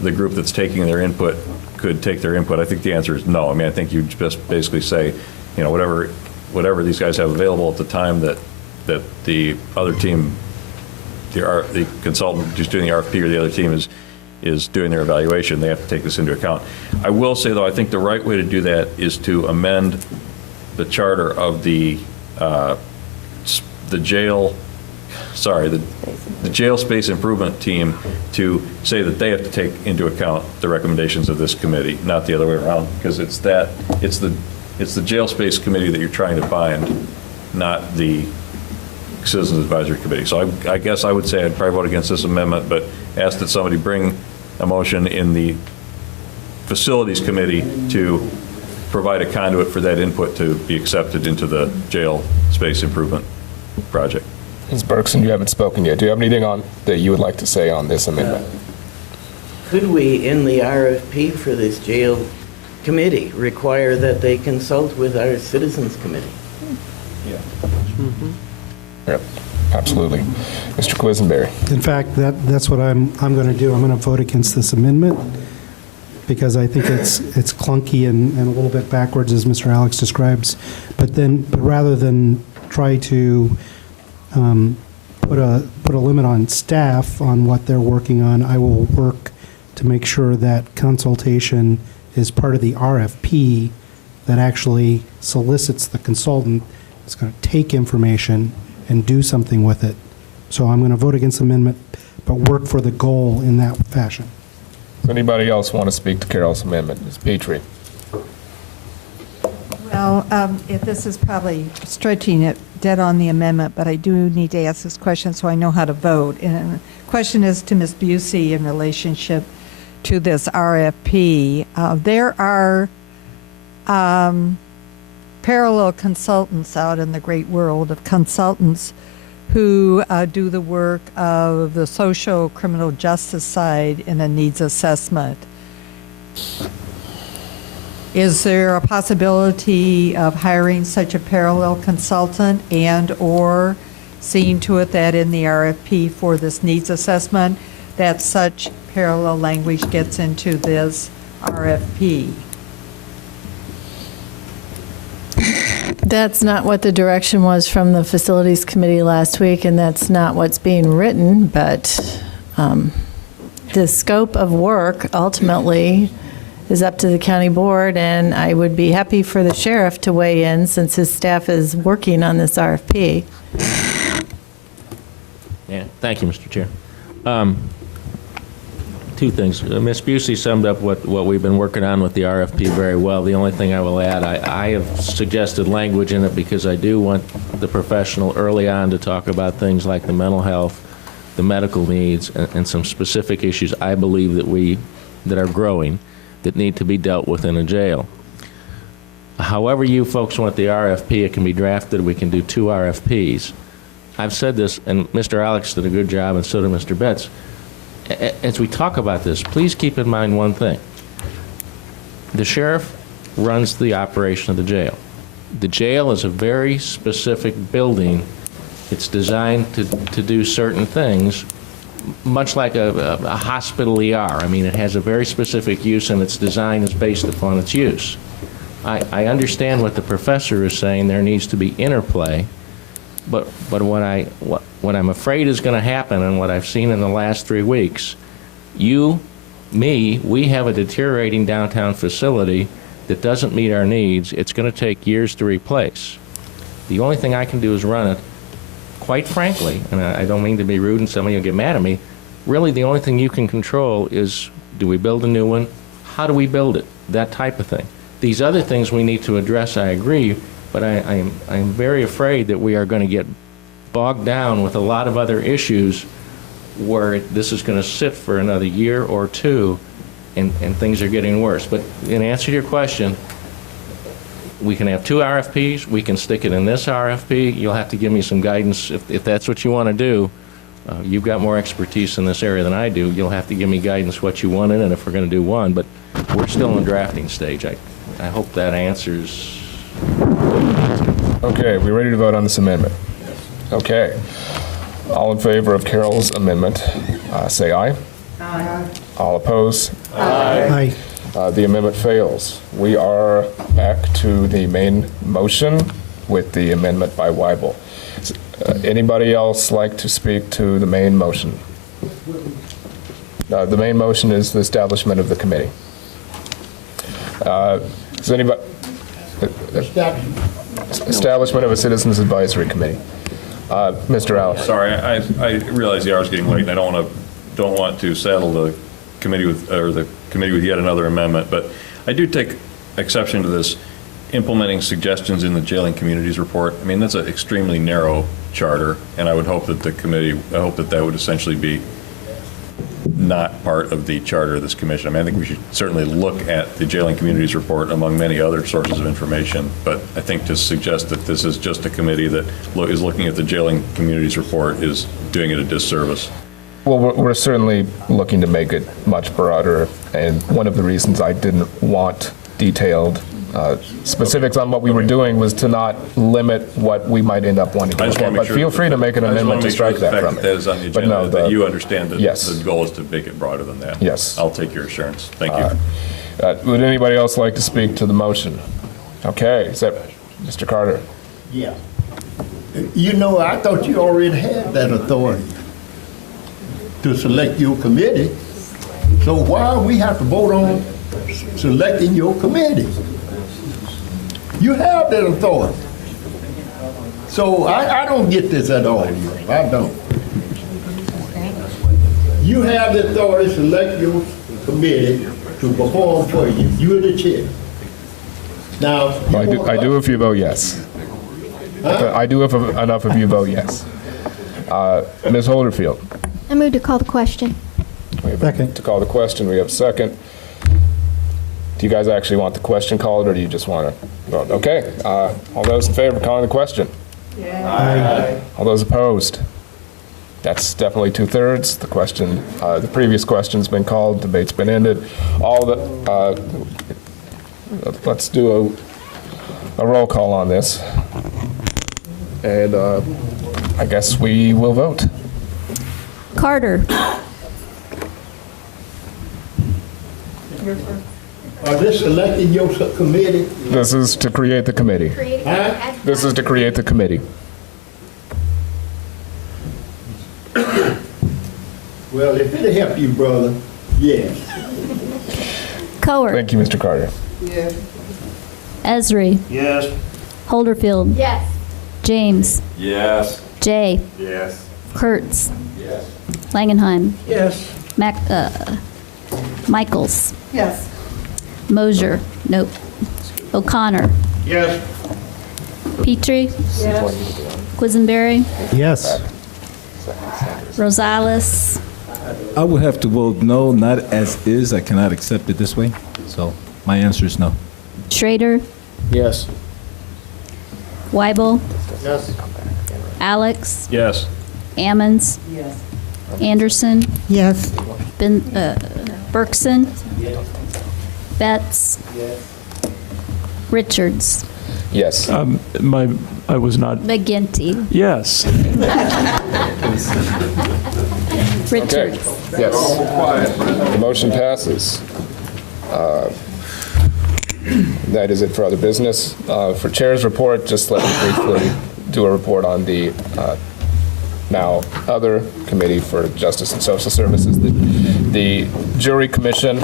the group that's taking their input could take their input? I think the answer is no. I mean, I think you just basically say, you know, whatever these guys have available at the time that the other team, the consultant who's doing the RFP or the other team is doing their evaluation, they have to take this into account. I will say, though, I think the right way to do that is to amend the charter of the jail space improvement team to say that they have to take into account the recommendations of this committee, not the other way around, because it's the jail space committee that you're trying to bind, not the Citizens Advisory Committee. So I guess I would say I'd probably vote against this amendment, but ask that somebody bring a motion in the Facilities Committee to provide a conduit for that input to be accepted into the jail space improvement project. Ms. Berkson, you haven't spoken yet. Do you have anything on that you would like to say on this amendment? Could we, in the RFP for this jail committee, require that they consult with our Citizens Committee? Yeah. Mm-hmm. Yep, absolutely. Mr. Quisenberry. In fact, that's what I'm going to do. I'm going to vote against this amendment because I think it's clunky and a little bit backwards, as Mr. Alex describes. But rather than try to put a limit on staff on what they're working on, I will work to make sure that consultation is part of the RFP that actually solicits the consultant that's going to take information and do something with it. So I'm going to vote against the amendment, but work for the goal in that fashion. Does anybody else want to speak to Carol's amendment? Ms. Petrie. Well, this is probably stretching it dead on the amendment, but I do need to ask this question so I know how to vote. And the question is to Ms. Busey in relationship to this RFP. There are parallel consultants out in the great world of consultants who do the work of the social criminal justice side in a needs assessment. Is there a possibility of hiring such a parallel consultant and or seeing to it that in the RFP for this needs assessment that such parallel language gets into this RFP? That's not what the direction was from the Facilities Committee last week, and that's not what's being written, but the scope of work ultimately is up to the county board, and I would be happy for the sheriff to weigh in since his staff is working on this RFP. Yeah, thank you, Mr. Chair. Two things. Ms. Busey summed up what we've been working on with the RFP very well. The only thing I will add, I have suggested language in it because I do want the professional early on to talk about things like the mental health, the medical needs, and some specific issues I believe that are growing that need to be dealt with in a jail. However you folks want the RFP, it can be drafted. We can do 2 RFPs. I've said this, and Mr. Alex did a good job, and so did Mr. Betts. As we talk about this, please keep in mind one thing. The sheriff runs the operation of the jail. The jail is a very specific building. It's designed to do certain things, much like a hospital ER. I mean, it has a very specific use, and its design is based upon its use. I understand what the professor is saying. There needs to be interplay. But what I'm afraid is going to happen, and what I've seen in the last 3 weeks, we have a deteriorating downtown facility that doesn't meet our needs. It's going to take years to replace. The only thing I can do is run it. Quite frankly, and I don't mean to be rude and somebody will get mad at me, really the only thing you can control is, do we build a new one? how do we build it? That type of thing. These other things we need to address, I agree, but I'm very afraid that we are going to get bogged down with a lot of other issues where this is going to sit for another year or two, and things are getting worse. But in answer to your question, we can have 2 RFPs, we can stick it in this RFP. You'll have to give me some guidance if that's what you want to do. You've got more expertise in this area than I do. You'll have to give me guidance what you want in it if we're going to do one, but we're still in the drafting stage. I hope that answers. Okay, we ready to vote on this amendment? Okay. All in favor of Carol's amendment, say aye. Aye. All opposed? Aye. The amendment fails. We are back to the main motion with the amendment by Weibel. Anybody else like to speak to the main motion? The main motion is the establishment of the committee. Does anybody? Establishment of a Citizens Advisory Committee. Mr. Allen. Sorry, I realize the hour's getting late, and I don't want to saddle the committee with yet another amendment, but I do take exception to this implementing suggestions in the Jailing Communities report. I mean, that's an extremely narrow charter, and I would hope that that would essentially be not part of the charter of this commission. I mean, I think we should certainly look at the Jailing Communities report among many other sources of information, but I think to suggest that this is just a committee that is looking at the Jailing Communities report is doing it a disservice. Well, we're certainly looking to make it much broader, and one of the reasons I didn't want detailed specifics on what we were doing was to not limit what we might end up wanting to look at. But feel free to make an amendment to strike that from it. That is on the agenda, that you understand that yes. the goal is to make it broader than that. Yes. I'll take your assurance. Thank you. Would anybody else like to speak to the motion? Okay, is that Mr. Carter? Yeah. You know, I thought you already had that authority to select your committee. So why we have to vote on selecting your committee? You have that authority. So I don't get this at all. I don't. You have the authority to select your committee to perform for you. You're the chair. Now, I do if you vote yes. Huh? I do if enough of you vote yes. Ms. Holderfield. I move to call the question. We have to call the question. We have a second. Do you guys actually want the question called, or do you just want to vote? Okay. All those in favor of calling the question? Aye. All those opposed? That's definitely 2/3. The question, the previous question's been called. Debate's been ended. Let's do a roll call on this, and I guess we will vote. Carter. Are this selecting your committee? This is to create the committee. Huh? This is to create the committee. Well, if it'll help you, brother, yes. Coer. Thank you, Mr. Carter. Yes. Esri. Yes. Holderfield. Yes. James. Yes. Jay. Yes. Kurtz. Yes. Langenheim. Yes. Michaels. Yes. Mosier. Nope. O'Connor. Yes. Petrie. Yes. Quisenberry. Yes. Rosales. I would have to vote no, not as is. I cannot accept it this way. So my answer is no. Schrader. Yes. Weibel. Yes. Alex. Yes. Ammons. Yes. Anderson. Yes. Berkson. Betts. Richards. Yes. I was not. McGinty. Yes. Richards. Okay. Yes. The motion passes. That is it for other business. For Chair's report, just let me briefly do a report on the now other committee for Justice and Social Services, the jury commission.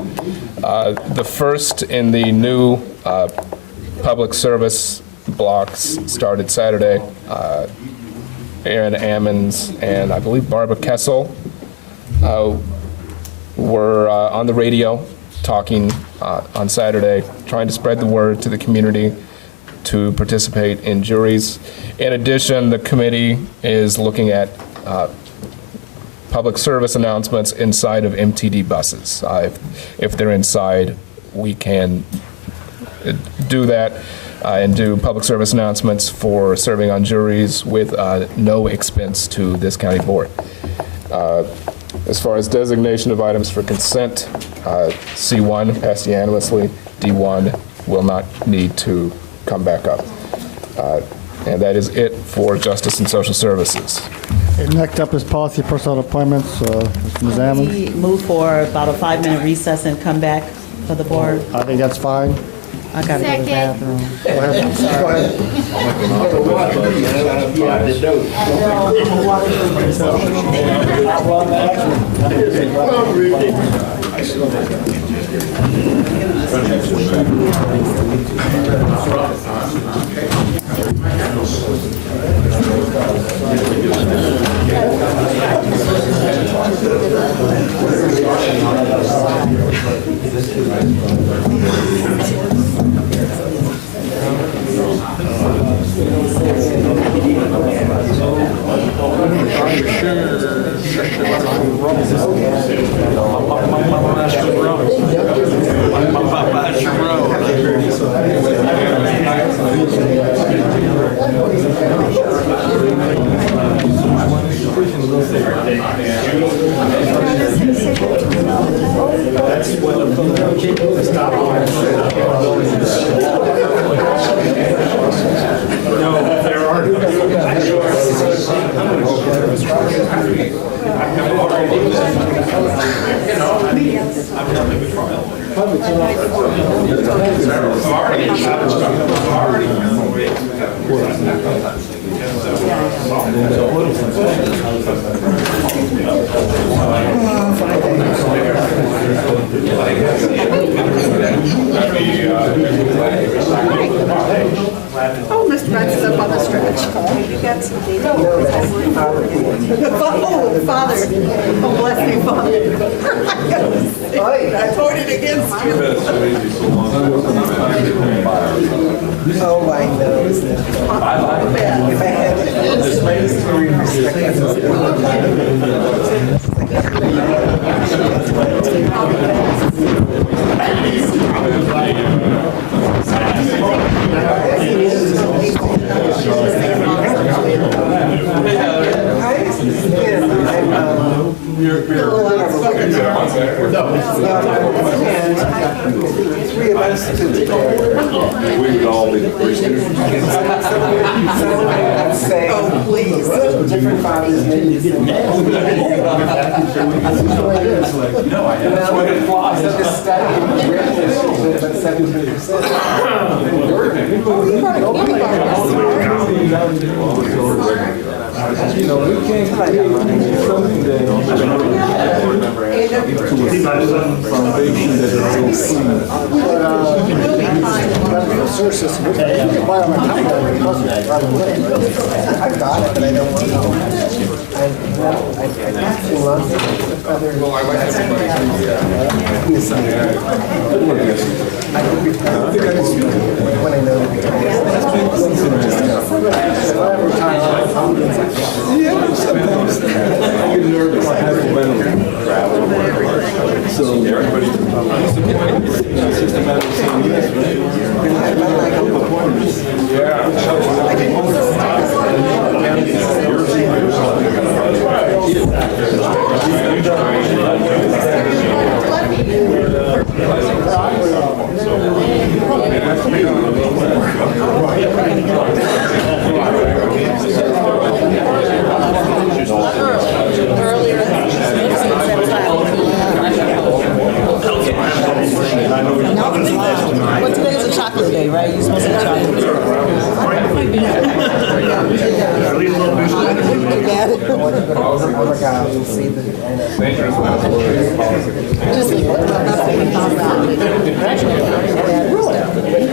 The first in the new public service blocks started Saturday. Aaron Ammons and I believe Barbara Kessel were on the radio talking on Saturday, trying to spread the word to the community to participate in juries. In addition, the committee is looking at public service announcements inside of MTD buses. If they're inside, we can do that and do public service announcements for serving on juries with no expense to this county board. As far as designation of items for consent, C1 passed unanimously. D1 will not need to come back up. And that is it for Justice and Social Services. Okay, next up is policy personnel appointments. Ms. Ammons? We move for about a 5-minute recess and come back for the board. I think that's fine. I gotta go to the bathroom. Go ahead. Oh, Mr. Betts is up on the stretch. You got some data? Oh, Father. Oh, bless me, Father. I voted against you. Oh, I know. If I had this very three of us together. We would all be the first. Say, oh, please. Different fathers maybe get mad. No, I have. That's what it flies. So the study about 17%. You know, we can't create something that to a foundation that is so clean. I got it, but I don't want to. I actually love it. Well, I like everybody. I think I just when I know so everybody, it's just a matter of saying yes, right? Well, today's a chocolate day, right? You're supposed to have chocolate.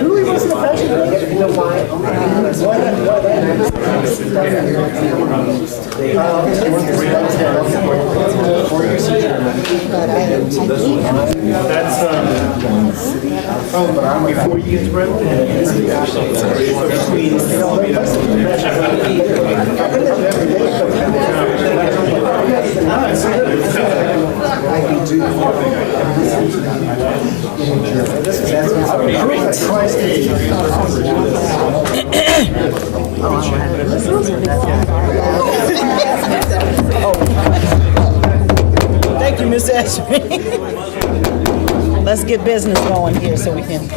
Really wasn't a fashion. You know why? but I can't. Before you get to Thank you, Ms. Ashby. Let's get business going here so we can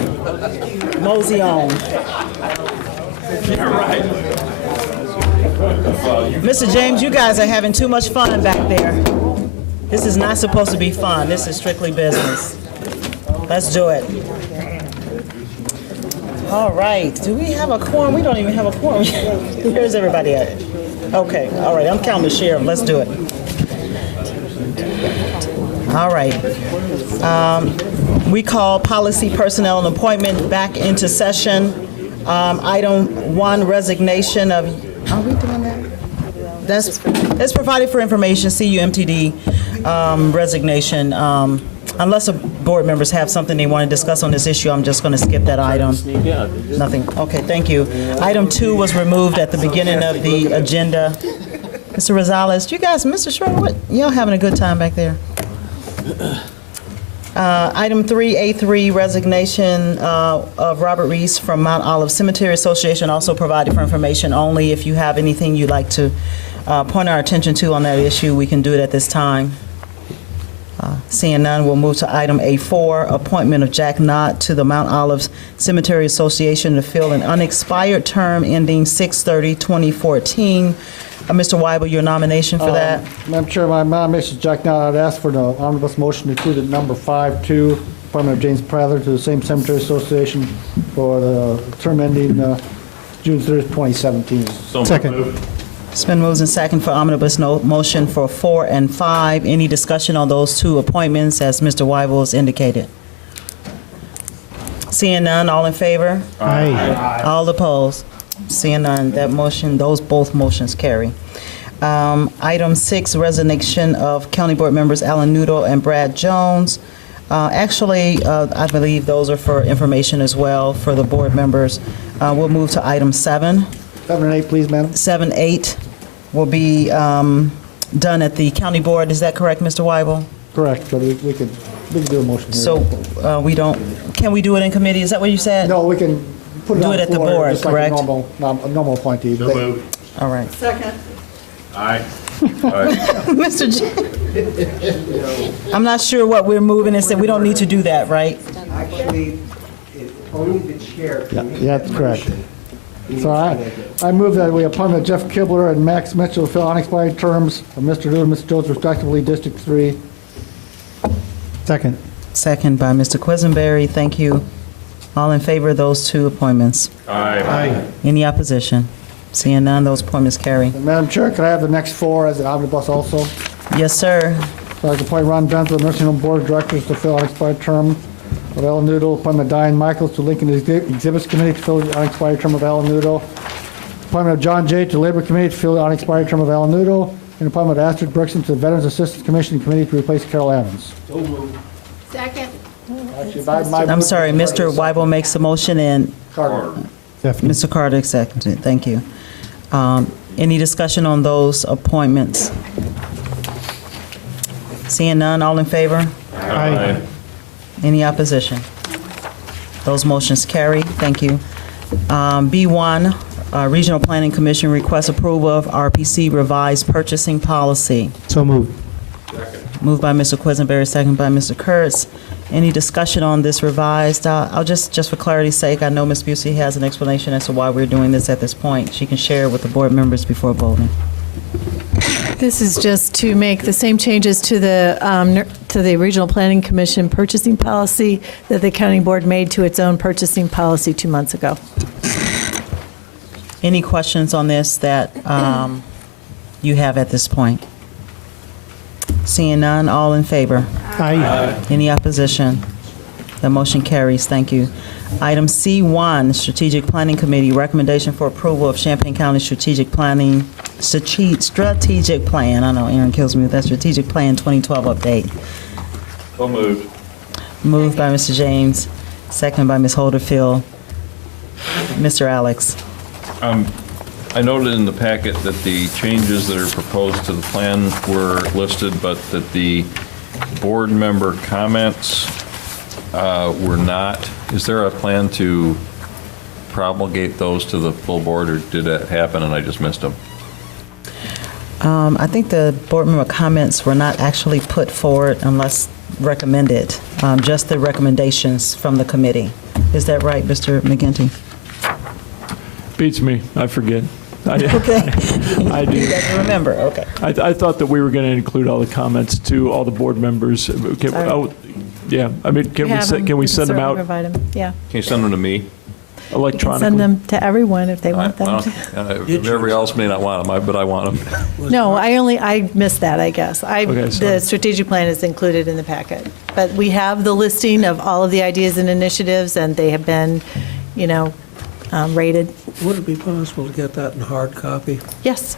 mosey on. Mr. James, you guys are having too much fun back there. This is not supposed to be fun. This is strictly business. Let's do it. All right. Do we have a quorum? We don't even have a quorum. Where's everybody at? Okay. All right. I'm counting the sheriff. Let's do it. All right. We call policy, personnel, and appointment back into session. Item 1, resignation of, are we doing that? That's provided for information, CUMTD resignation. Unless the board members have something they want to discuss on this issue, I'm just going to skip that item. Nothing. Okay, thank you. Item 2 was removed at the beginning of the agenda. Mr. Rosales, you guys, Mr. Schroeder, what? Y'all having a good time back there? Item 3A3, resignation of Robert Reese from Mount Olive Cemetery Association, also provided for information only. If you have anything you'd like to point our attention to on that issue, we can do it at this time. Seeing none, we'll move to item A4, appointment of Jack Knott to the Mount Olive Cemetery Association to fill an unexpired term ending 6/30/2014. Mr. Weibel, your nomination for that? Madam Chair, my nomination is Jack Knott. I'd ask for the omnibus motion to include at number 5-2, appointment of James Prather to the same cemetery association for the term ending June 30th, 2017. Second. It's been moved and second for omnibus motion for 4 and 5. Any discussion on those two appointments, as Mr. Weibel has indicated? Seeing none, all in favor? Aye. All opposed? Seeing none, that motion, both motions carry. Item 6, resignation of County Board members Alan Noodle and Brad Jones. Actually, I believe those are for information as well for the board members. We'll move to item 7. 7 and 8, please, madam. 7, 8 will be done at the county board. Is that correct, Mr. Weibel? Correct, but we can do a motion here. So we don't, can we do it in committee? Is that what you said? No, we can put it Do on it the at the floor, board, just like correct? a normal appointee. All right. Second. Aye. Mr. I'm not sure what we're moving and said, we don't need to do that, right? Actually, only the chair Yeah, can make yeah, that that's correct. motion. So I move that we appoint Jeff Kibler and Max Mitchell to fill unexpired terms of Mr. Noodle and Mr. Jones respectively, District 3. Second. Second by Mr. Quisenberry. Thank you. All in favor of those two appointments? Aye. Any opposition? Seeing none, those appointments carry. And Madam Chair, could I have the next 4 as an omnibus also? Yes, sir. So I can appoint Ron Bent to the Nursing Home Board of Directors to fill unexpired term of Ellen Noodle. Appointment of Diane Michaels to Lincoln Exhibits Committee to fill the unexpired term of Ellen Noodle. Appointment of John Jay to Labor Committee to fill the unexpired term of Ellen Noodle. And appointment of Astrid Brixton to the Veterans Assistance Commission Committee to replace Carol Evans. Second. Actually, I'm sorry, Mr. Weibel makes the motion and Carter. Mr. Carter seconds it. Thank you. Any discussion on those appointments? Seeing none, all in favor? Aye. Any opposition? Those motions carry. Thank you. B1, Regional Planning Commission requests approval of RPC revised purchasing policy. So moved. Moved by Mr. Quisenberry, second by Mr. Kurtz. Any discussion on this revised? I'll just for clarity's sake, I know Ms. Busey has an explanation as to why we're doing this at this point. She can share it with the board members before voting. This is just to make the same changes to the Regional Planning Commission purchasing policy that the county board made to its own purchasing policy 2 months ago. Any questions on this that you have at this point? Seeing none, all in favor? Aye. Any opposition? The motion carries. Thank you. Item C1, Strategic Planning Committee, recommendation for approval of Champaign County Strategic Plan. I know Aaron kills me with that Strategic Plan 2012 update. So moved. Moved by Mr. James, second by Ms. Holderfield. Mr. Alex. I noted in the packet that the changes that are proposed to the plan were listed, but that the board member comments were not. Is there a plan to promulgate those to the full board, or did that happen and I just missed them? I think the board member comments were not actually put forward unless recommended, just the recommendations from the committee. Is that right, Mr. McGinty? Beats me. I forget. Okay. I do. You guys remember, okay. I thought that we were going to include all the comments to all the board members. Yeah, I mean, can we send them out Yeah. Can you send them to me? electronically? Send them to everyone if they want them. Everybody else may not want them, but I want them. No, I missed that, I guess. Okay, sorry. The strategic plan is included in the packet. But we have the listing of all of the ideas and initiatives, and they have been, rated. Would it be possible to get that in hard copy? Yes.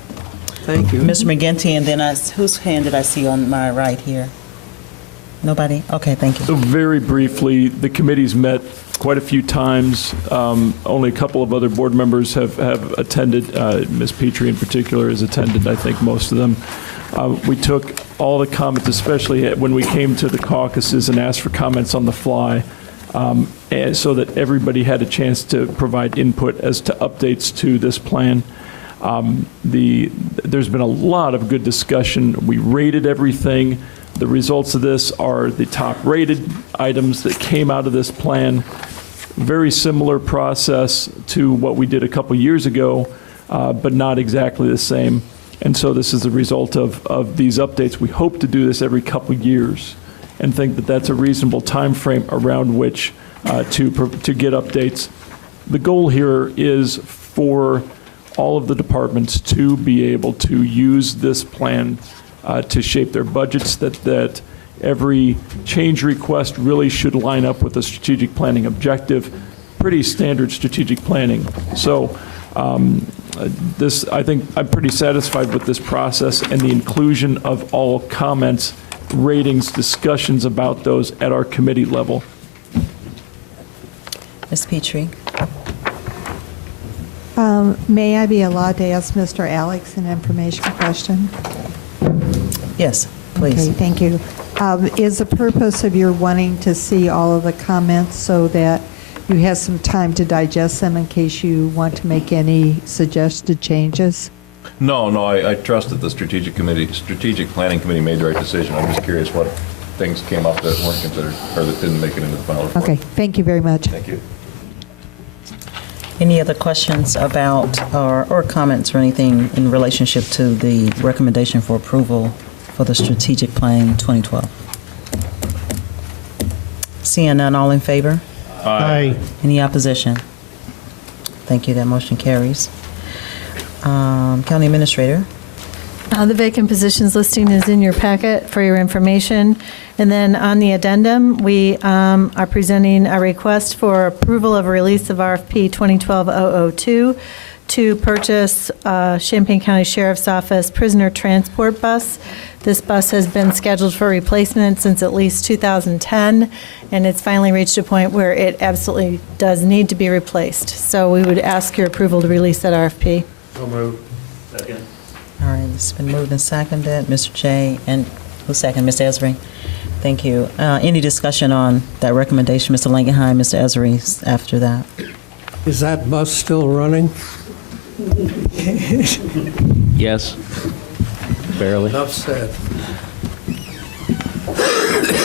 Thank you. Mr. McGinty, and then whose hand did I see on my right here? Nobody? Okay, thank you. So very briefly, the committee's met quite a few times. Only a couple of other board members have attended. Ms. Petrie in particular has attended, I think, most of them. We took all the comments, especially when we came to the caucuses, and asked for comments on the fly, and so that everybody had a chance to provide input as to updates to this plan. There's been a lot of good discussion. We rated everything. The results of this are the top-rated items that came out of this plan. Very similar process to what we did a couple years ago, but not exactly the same. And so this is the result of these updates. We hope to do this every couple years and think that that's a reasonable time frame around which to get updates. The goal here is for all of the departments to be able to use this plan to shape their budgets, that every change request really should line up with the strategic planning objective, pretty standard strategic planning. So I think I'm pretty satisfied with this process and the inclusion of all comments, ratings, discussions about those at our committee level. Ms. Petrie. May I be allowed to ask Mr. Alex an information question? Yes, please. Okay, thank you. Is the purpose of your wanting to see all of the comments so that you have some time to digest them in case you want to make any suggested changes? No, I trust that the strategic planning committee made the right decision. I'm just curious what things came up that weren't considered or that didn't make it into the final report. Okay, thank you very much. Thank you. Any other questions about or comments or anything in relationship to the recommendation for approval for the strategic plan 2012? Seeing none, all in favor? Aye. Any opposition? Thank you, that motion carries. County Administrator. The vacant positions listing is in your packet for your information. And then on the addendum, we are presenting a request for approval of a release of RFP 2012-002 to purchase Champaign County Sheriff's Office prisoner transport bus. This bus has been scheduled for replacement since at least 2010, and it's finally reached a point where it absolutely does need to be replaced. So we would ask your approval to release that RFP. So moved. Second. All right, it's been moved and seconded. Mr. J. and who's second? Mr. Esri. Thank you. Any discussion on that recommendation, Mr. Langenheim, Mr. Esri, after that? Is that bus still running? Yes. Barely. Enough said.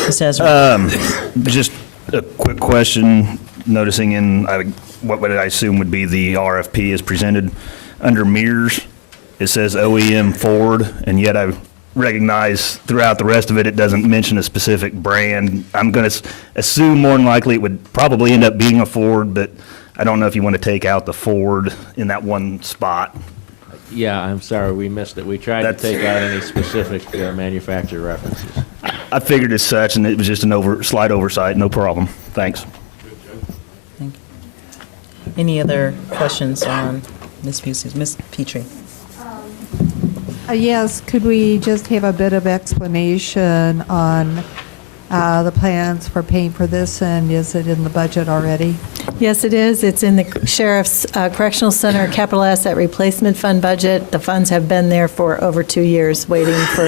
Mr. Esri. Just a quick question. Noticing in what I assume would be the RFP is presented under mirrors, it says OEM Ford, and yet I recognize throughout the rest of it, it doesn't mention a specific brand. I'm going to assume more than likely it would probably end up being a Ford, but I don't know if you want to take out the Ford in that one spot. Yeah, I'm sorry, we missed it. We tried to take out any specific manufacturer references. I figured as such, and it was just a slight oversight. No problem. Thanks. Thank you. Any other questions on Ms. Busey's? Ms. Petrie. Yes, could we just have a bit of explanation on the plans for paying for this, and is it in the budget already? Yes, it is. It's in the Sheriff's Correctional Center Capital Asset Replacement Fund budget. The funds have been there for over 2 years, waiting for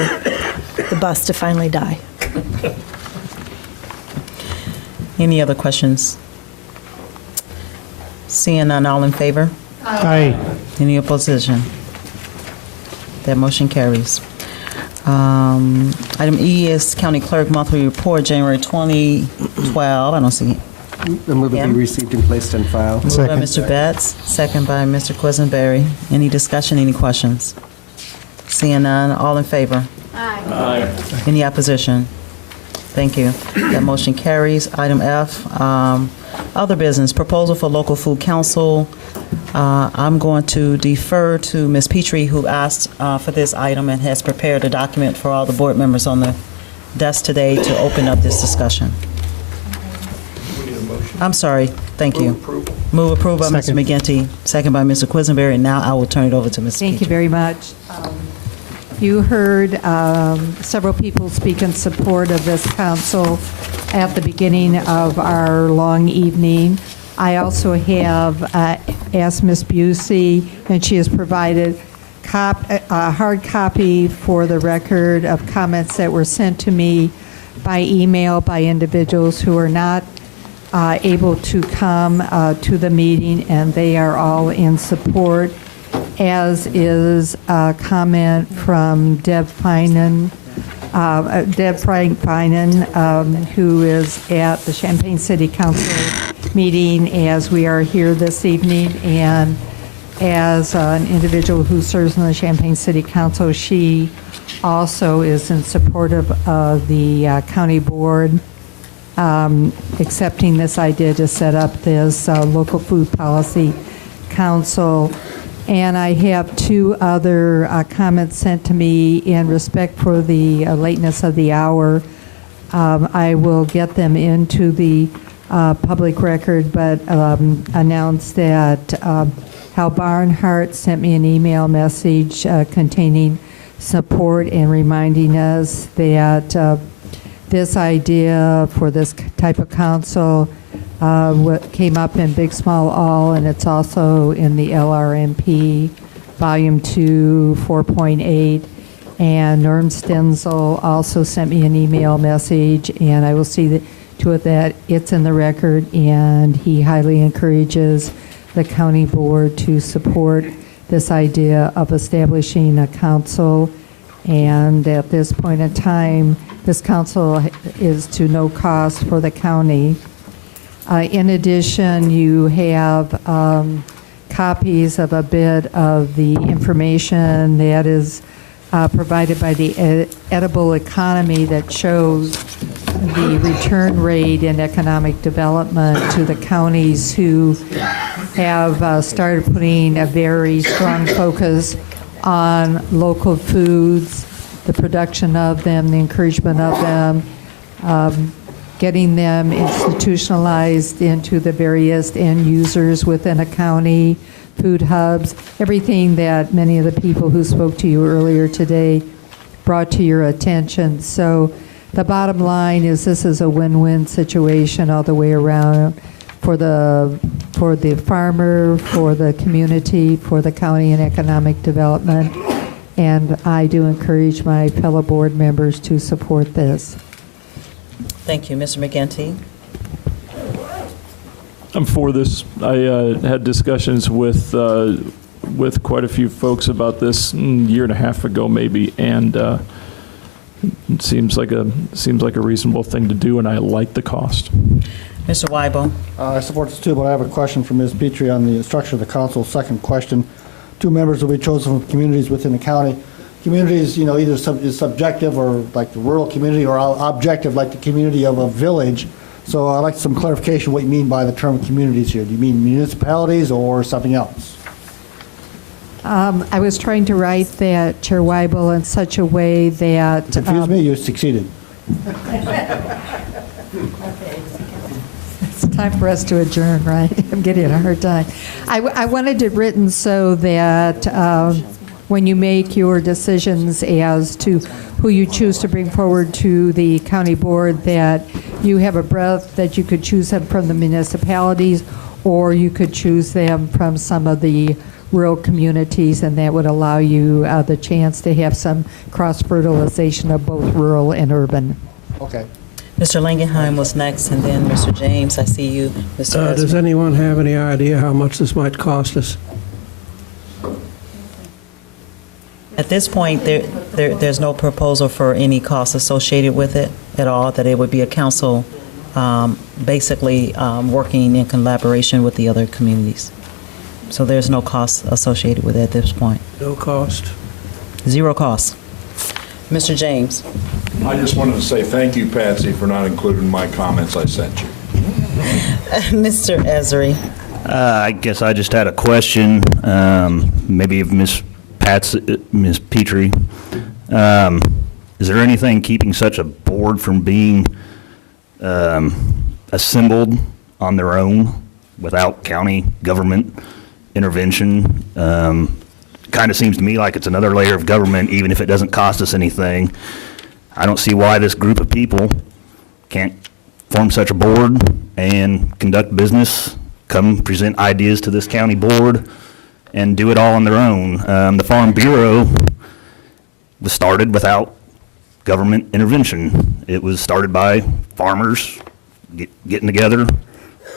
the bus to finally die. Any other questions? Seeing none, all in favor? Aye. Any opposition? That motion carries. Item E is County Clerk Monthly Report, January 2012. I don't see. I move it be received and placed on file. Moved by Mr. Betts, second by Mr. Quisenberry. Any discussion, any questions? Seeing none, all in favor? Aye. Any opposition? Thank you. That motion carries. Item F, other business, proposal for local food council. I'm going to defer to Ms. Petrie, who asked for this item and has prepared a document for all the board members on the desk today to open up this discussion. I'm sorry. Thank you. Move approval by Mr. McGinty, second by Mr. Quisenberry. And now I will turn it over to Ms. Petrie. Thank you very much. You heard several people speak in support of this council at the beginning of our long evening. I also have asked Ms. Busey, and she has provided a hard copy for the record of comments that were sent to me by email by individuals who are not able to come to the meeting, and they are all in support, as is a comment from Deb Frank Finan, who is at the Champaign City Council meeting as we are here this evening, and as an individual who serves on the Champaign City Council, she also is in support of the county board accepting this idea to set up this local food policy council. And I have two other comments sent to me in respect for the lateness of the hour. I will get them into the public record, but announce that Hal Barnhart sent me an email message containing support and reminding us that this idea for this type of council came up in Big Small All, and it's also in the LRMP, Volume 2, 4.8. And Norm Stenzel also sent me an email message, and I will see to it that it's in the record, and he highly encourages the county board to support this idea of establishing a council. And at this point in time, this council is to no cost for the county. In addition, you have copies of a bit of the information that is provided by the Edible Economy that shows the return rate in economic development to the counties who have started putting a very strong focus on local foods, the production of them, the encouragement of them, getting them institutionalized into the various end users within a county, food hubs, everything that many of the people who spoke to you earlier today brought to your attention. So the bottom line is this is a win-win situation all the way around for the farmer, for the community, for the county and economic development. And I do encourage my fellow board members to support this. Thank you. Mr. McGinty. I'm for this. I had discussions with quite a few folks about this a year and a half ago, maybe, and it seems like a reasonable thing to do, and I like the cost. Mr. Weibel. I support this too, but I have a question for Ms. Petrie on the structure of the council. Second question: 2 members will be chosen from communities within the county. Communities, either is subjective, or like the rural community, or objective, like the community of a village. So I'd like some clarification what you mean by the term communities here. Do you mean municipalities or something else? I was trying to write that, Chair Weibel, in such a way that... Confuse me, you succeeded. It's time for us to adjourn, right? I'm getting a hard time. I wanted it written so that when you make your decisions as to who you choose to bring forward to the county board, that you have a breadth that you could choose them from the municipalities, or you could choose them from some of the rural communities, and that would allow you the chance to have some cross-fertilization of both rural and urban. Okay. Mr. Langenheim was next, and then Mr. James. I see you, Mr. Ezra. Does anyone have any idea how much this might cost us? At this point, there's no proposal for any costs associated with it at all, that it would be a council basically working in collaboration with the other communities. So there's no cost associated with it at this point. No cost? Zero cost. Mr. James. I just wanted to say thank you, Patsy, for not including my comments I sent you. Mr. Ezri. I guess I just had a question, maybe of Ms. Petrie. Is there anything keeping such a board from being assembled on their own without county government intervention? Kind of seems to me like it's another layer of government, even if it doesn't cost us anything. I don't see why this group of people can't form such a board and conduct business, come present ideas to this county board, and do it all on their own. The Farm Bureau was started without government intervention. It was started by farmers getting together,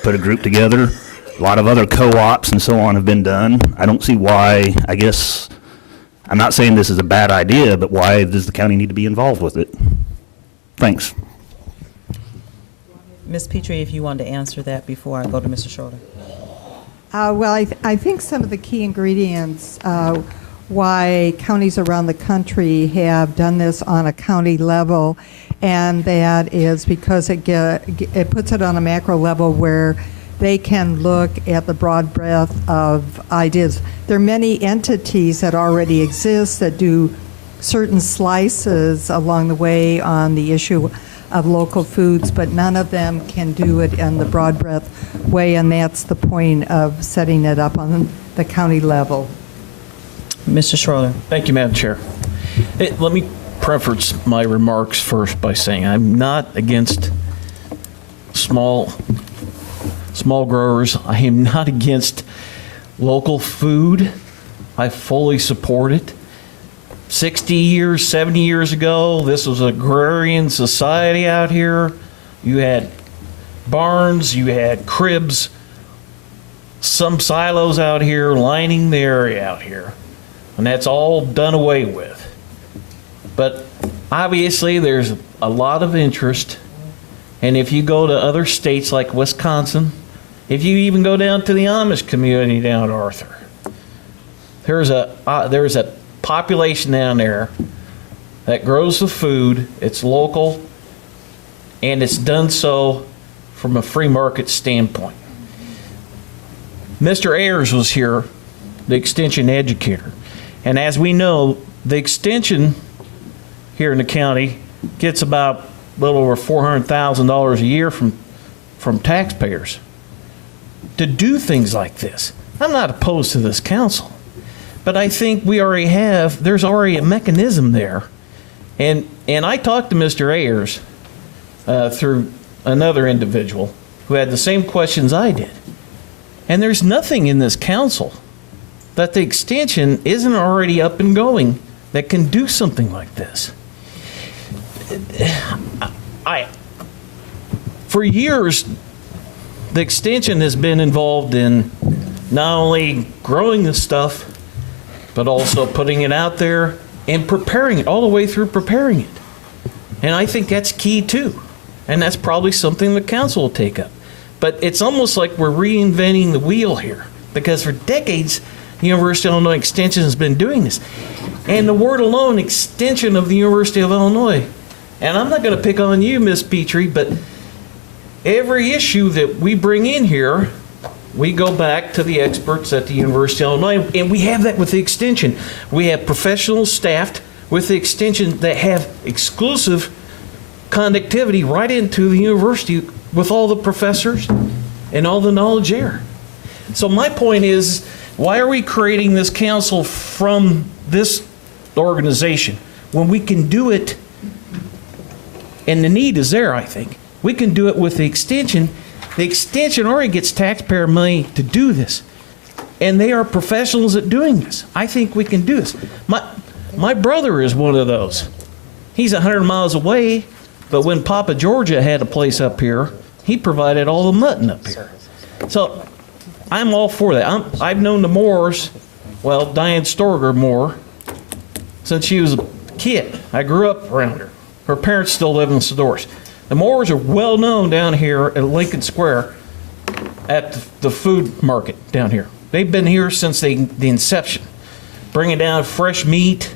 put a group together. A lot of other co-ops and so on have been done. I don't see why, I guess, I'm not saying this is a bad idea, but why does the county need to be involved with it? Thanks. Ms. Petrie, if you wanted to answer that before I go to Mr. Schroeder. Well, I think some of the key ingredients why counties around the country have done this on a county level, and that is because it puts it on a macro level where they can look at the broad breadth of ideas. There are many entities that already exist that do certain slices along the way on the issue of local foods, but none of them can do it in the broad breadth way, and that's the point of setting it up on the county level. Mr. Schroeder. Thank you, Madam Chair. Let me preface my remarks first by saying I'm not against small growers. I am not against local food. I fully support it. 60 years, 70 years ago, this was an agrarian society out here. You had barns, you had cribs, some silos out here lining the area out here. And that's all done away with. But obviously there's a lot of interest. And if you go to other states like Wisconsin, if you even go down to the Amish community down at Arthur, there's a population down there that grows the food. It's local, and it's done so from a free market standpoint. Mr. Ayers was here, the extension educator, and as we know, the extension here in the county gets about a little over $400,000 a year from taxpayers to do things like this. I'm not opposed to this council, but I think there's already a mechanism there. And I talked to Mr. Ayers through another individual who had the same questions I did. And there's nothing in this council that the extension isn't already up and going that can do something like this. For years, the extension has been involved in not only growing the stuff, but also putting it out there and preparing it, all the way through preparing it. And I think that's key too. And that's probably something the council will take up. But it's almost like we're reinventing the wheel here, because for decades, the University of Illinois Extension has been doing this. And the word alone, extension of the University of Illinois. And I'm not going to pick on you, Ms. Petrie, but every issue that we bring in here, we go back to the experts at the University of Illinois, and we have that with the extension. We have professional staffed with the extension that have exclusive conductivity right into the university with all the professors and all the knowledge there. So my point is, why are we creating this council from this organization when we can do it, and the need is there, I think. We can do it with the extension. The extension already gets taxpayer money to do this, and they are professionals at doing this. I think we can do this. My brother is one of those. He's 100 miles away, but when Papa Georgia had a place up here, he provided all the mutton up here. So I'm all for that. I've known the Moores, well, Diane Storger Moore, since she was a kid. I grew up around her. Her parents still live in Sadorus. The Moores are well known down here at Lincoln Square at the food market down here. They've been here since the inception, bringing down fresh meat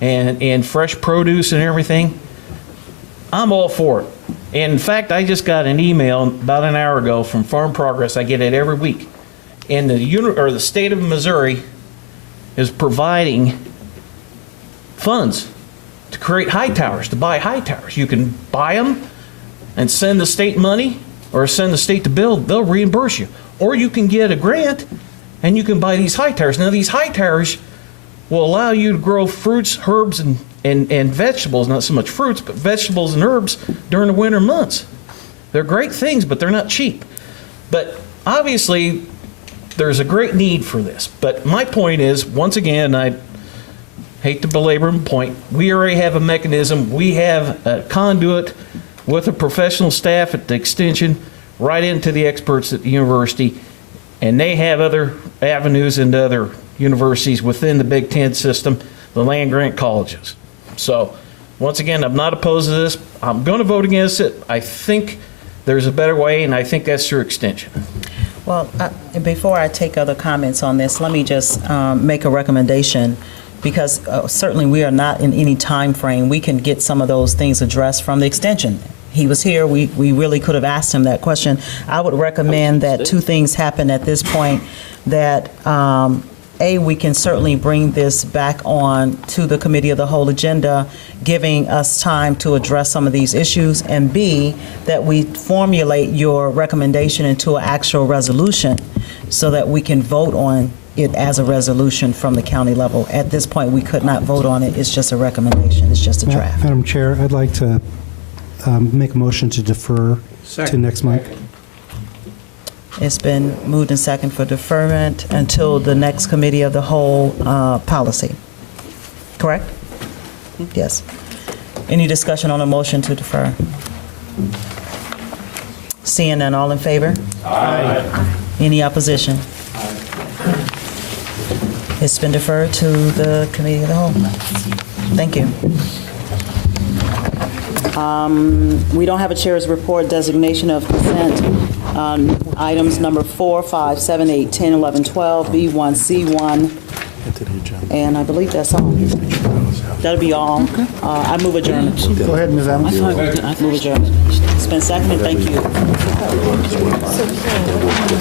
and fresh produce and everything. I'm all for it. And in fact, I just got an email about an hour ago from Farm Progress. I get it every week. And the state of Missouri is providing funds to create high towers, to buy high towers. You can buy them and send the state money or send the state to build. They'll reimburse you. Or you can get a grant and you can buy these high towers. Now, these high towers will allow you to grow fruits, herbs, and vegetables, not so much fruits, but vegetables and herbs during the winter months. They're great things, but they're not cheap. But obviously, there's a great need for this. But my point is, once again, I hate to belabor the point, we already have a mechanism. We have a conduit with a professional staff at the extension right into the experts at the university, and they have other avenues into other universities within the Big Ten system, the land-grant colleges. So, once again, I'm not opposed to this. I'm going to vote against it. I think there's a better way, and I think that's through extension. Well, before I take other comments on this, let me just make a recommendation, because certainly we are not in any time frame. We can get some of those things addressed from the extension. He was here. We really could have asked him that question. I would recommend that two things happen at this point, that we can certainly bring this back on to the Committee of the Whole agenda, giving us time to address some of these issues, and B, that we formulate your recommendation into an actual resolution so that we can vote on it as a resolution from the county level. At this point, we could not vote on it. It's just a recommendation. It's just a draft. Madam Chair, I'd like to make a motion to defer to next month. It's been moved and second for deferment until the next Committee of the Whole policy. Correct? Yes. Any discussion on a motion to defer? Seeing none, all in favor? Aye. Any opposition? Aye. It's been deferred to the Committee of the Whole. Thank you. We don't have a chair's report. Designation of consent. Items number 4, 5, 7, 8, 10, 11, 12, B1, C1, and I believe that's all. That'll be all. I move adjournment. Go ahead, Ms. Adams. Move adjournment. It's been seconded. Thank you.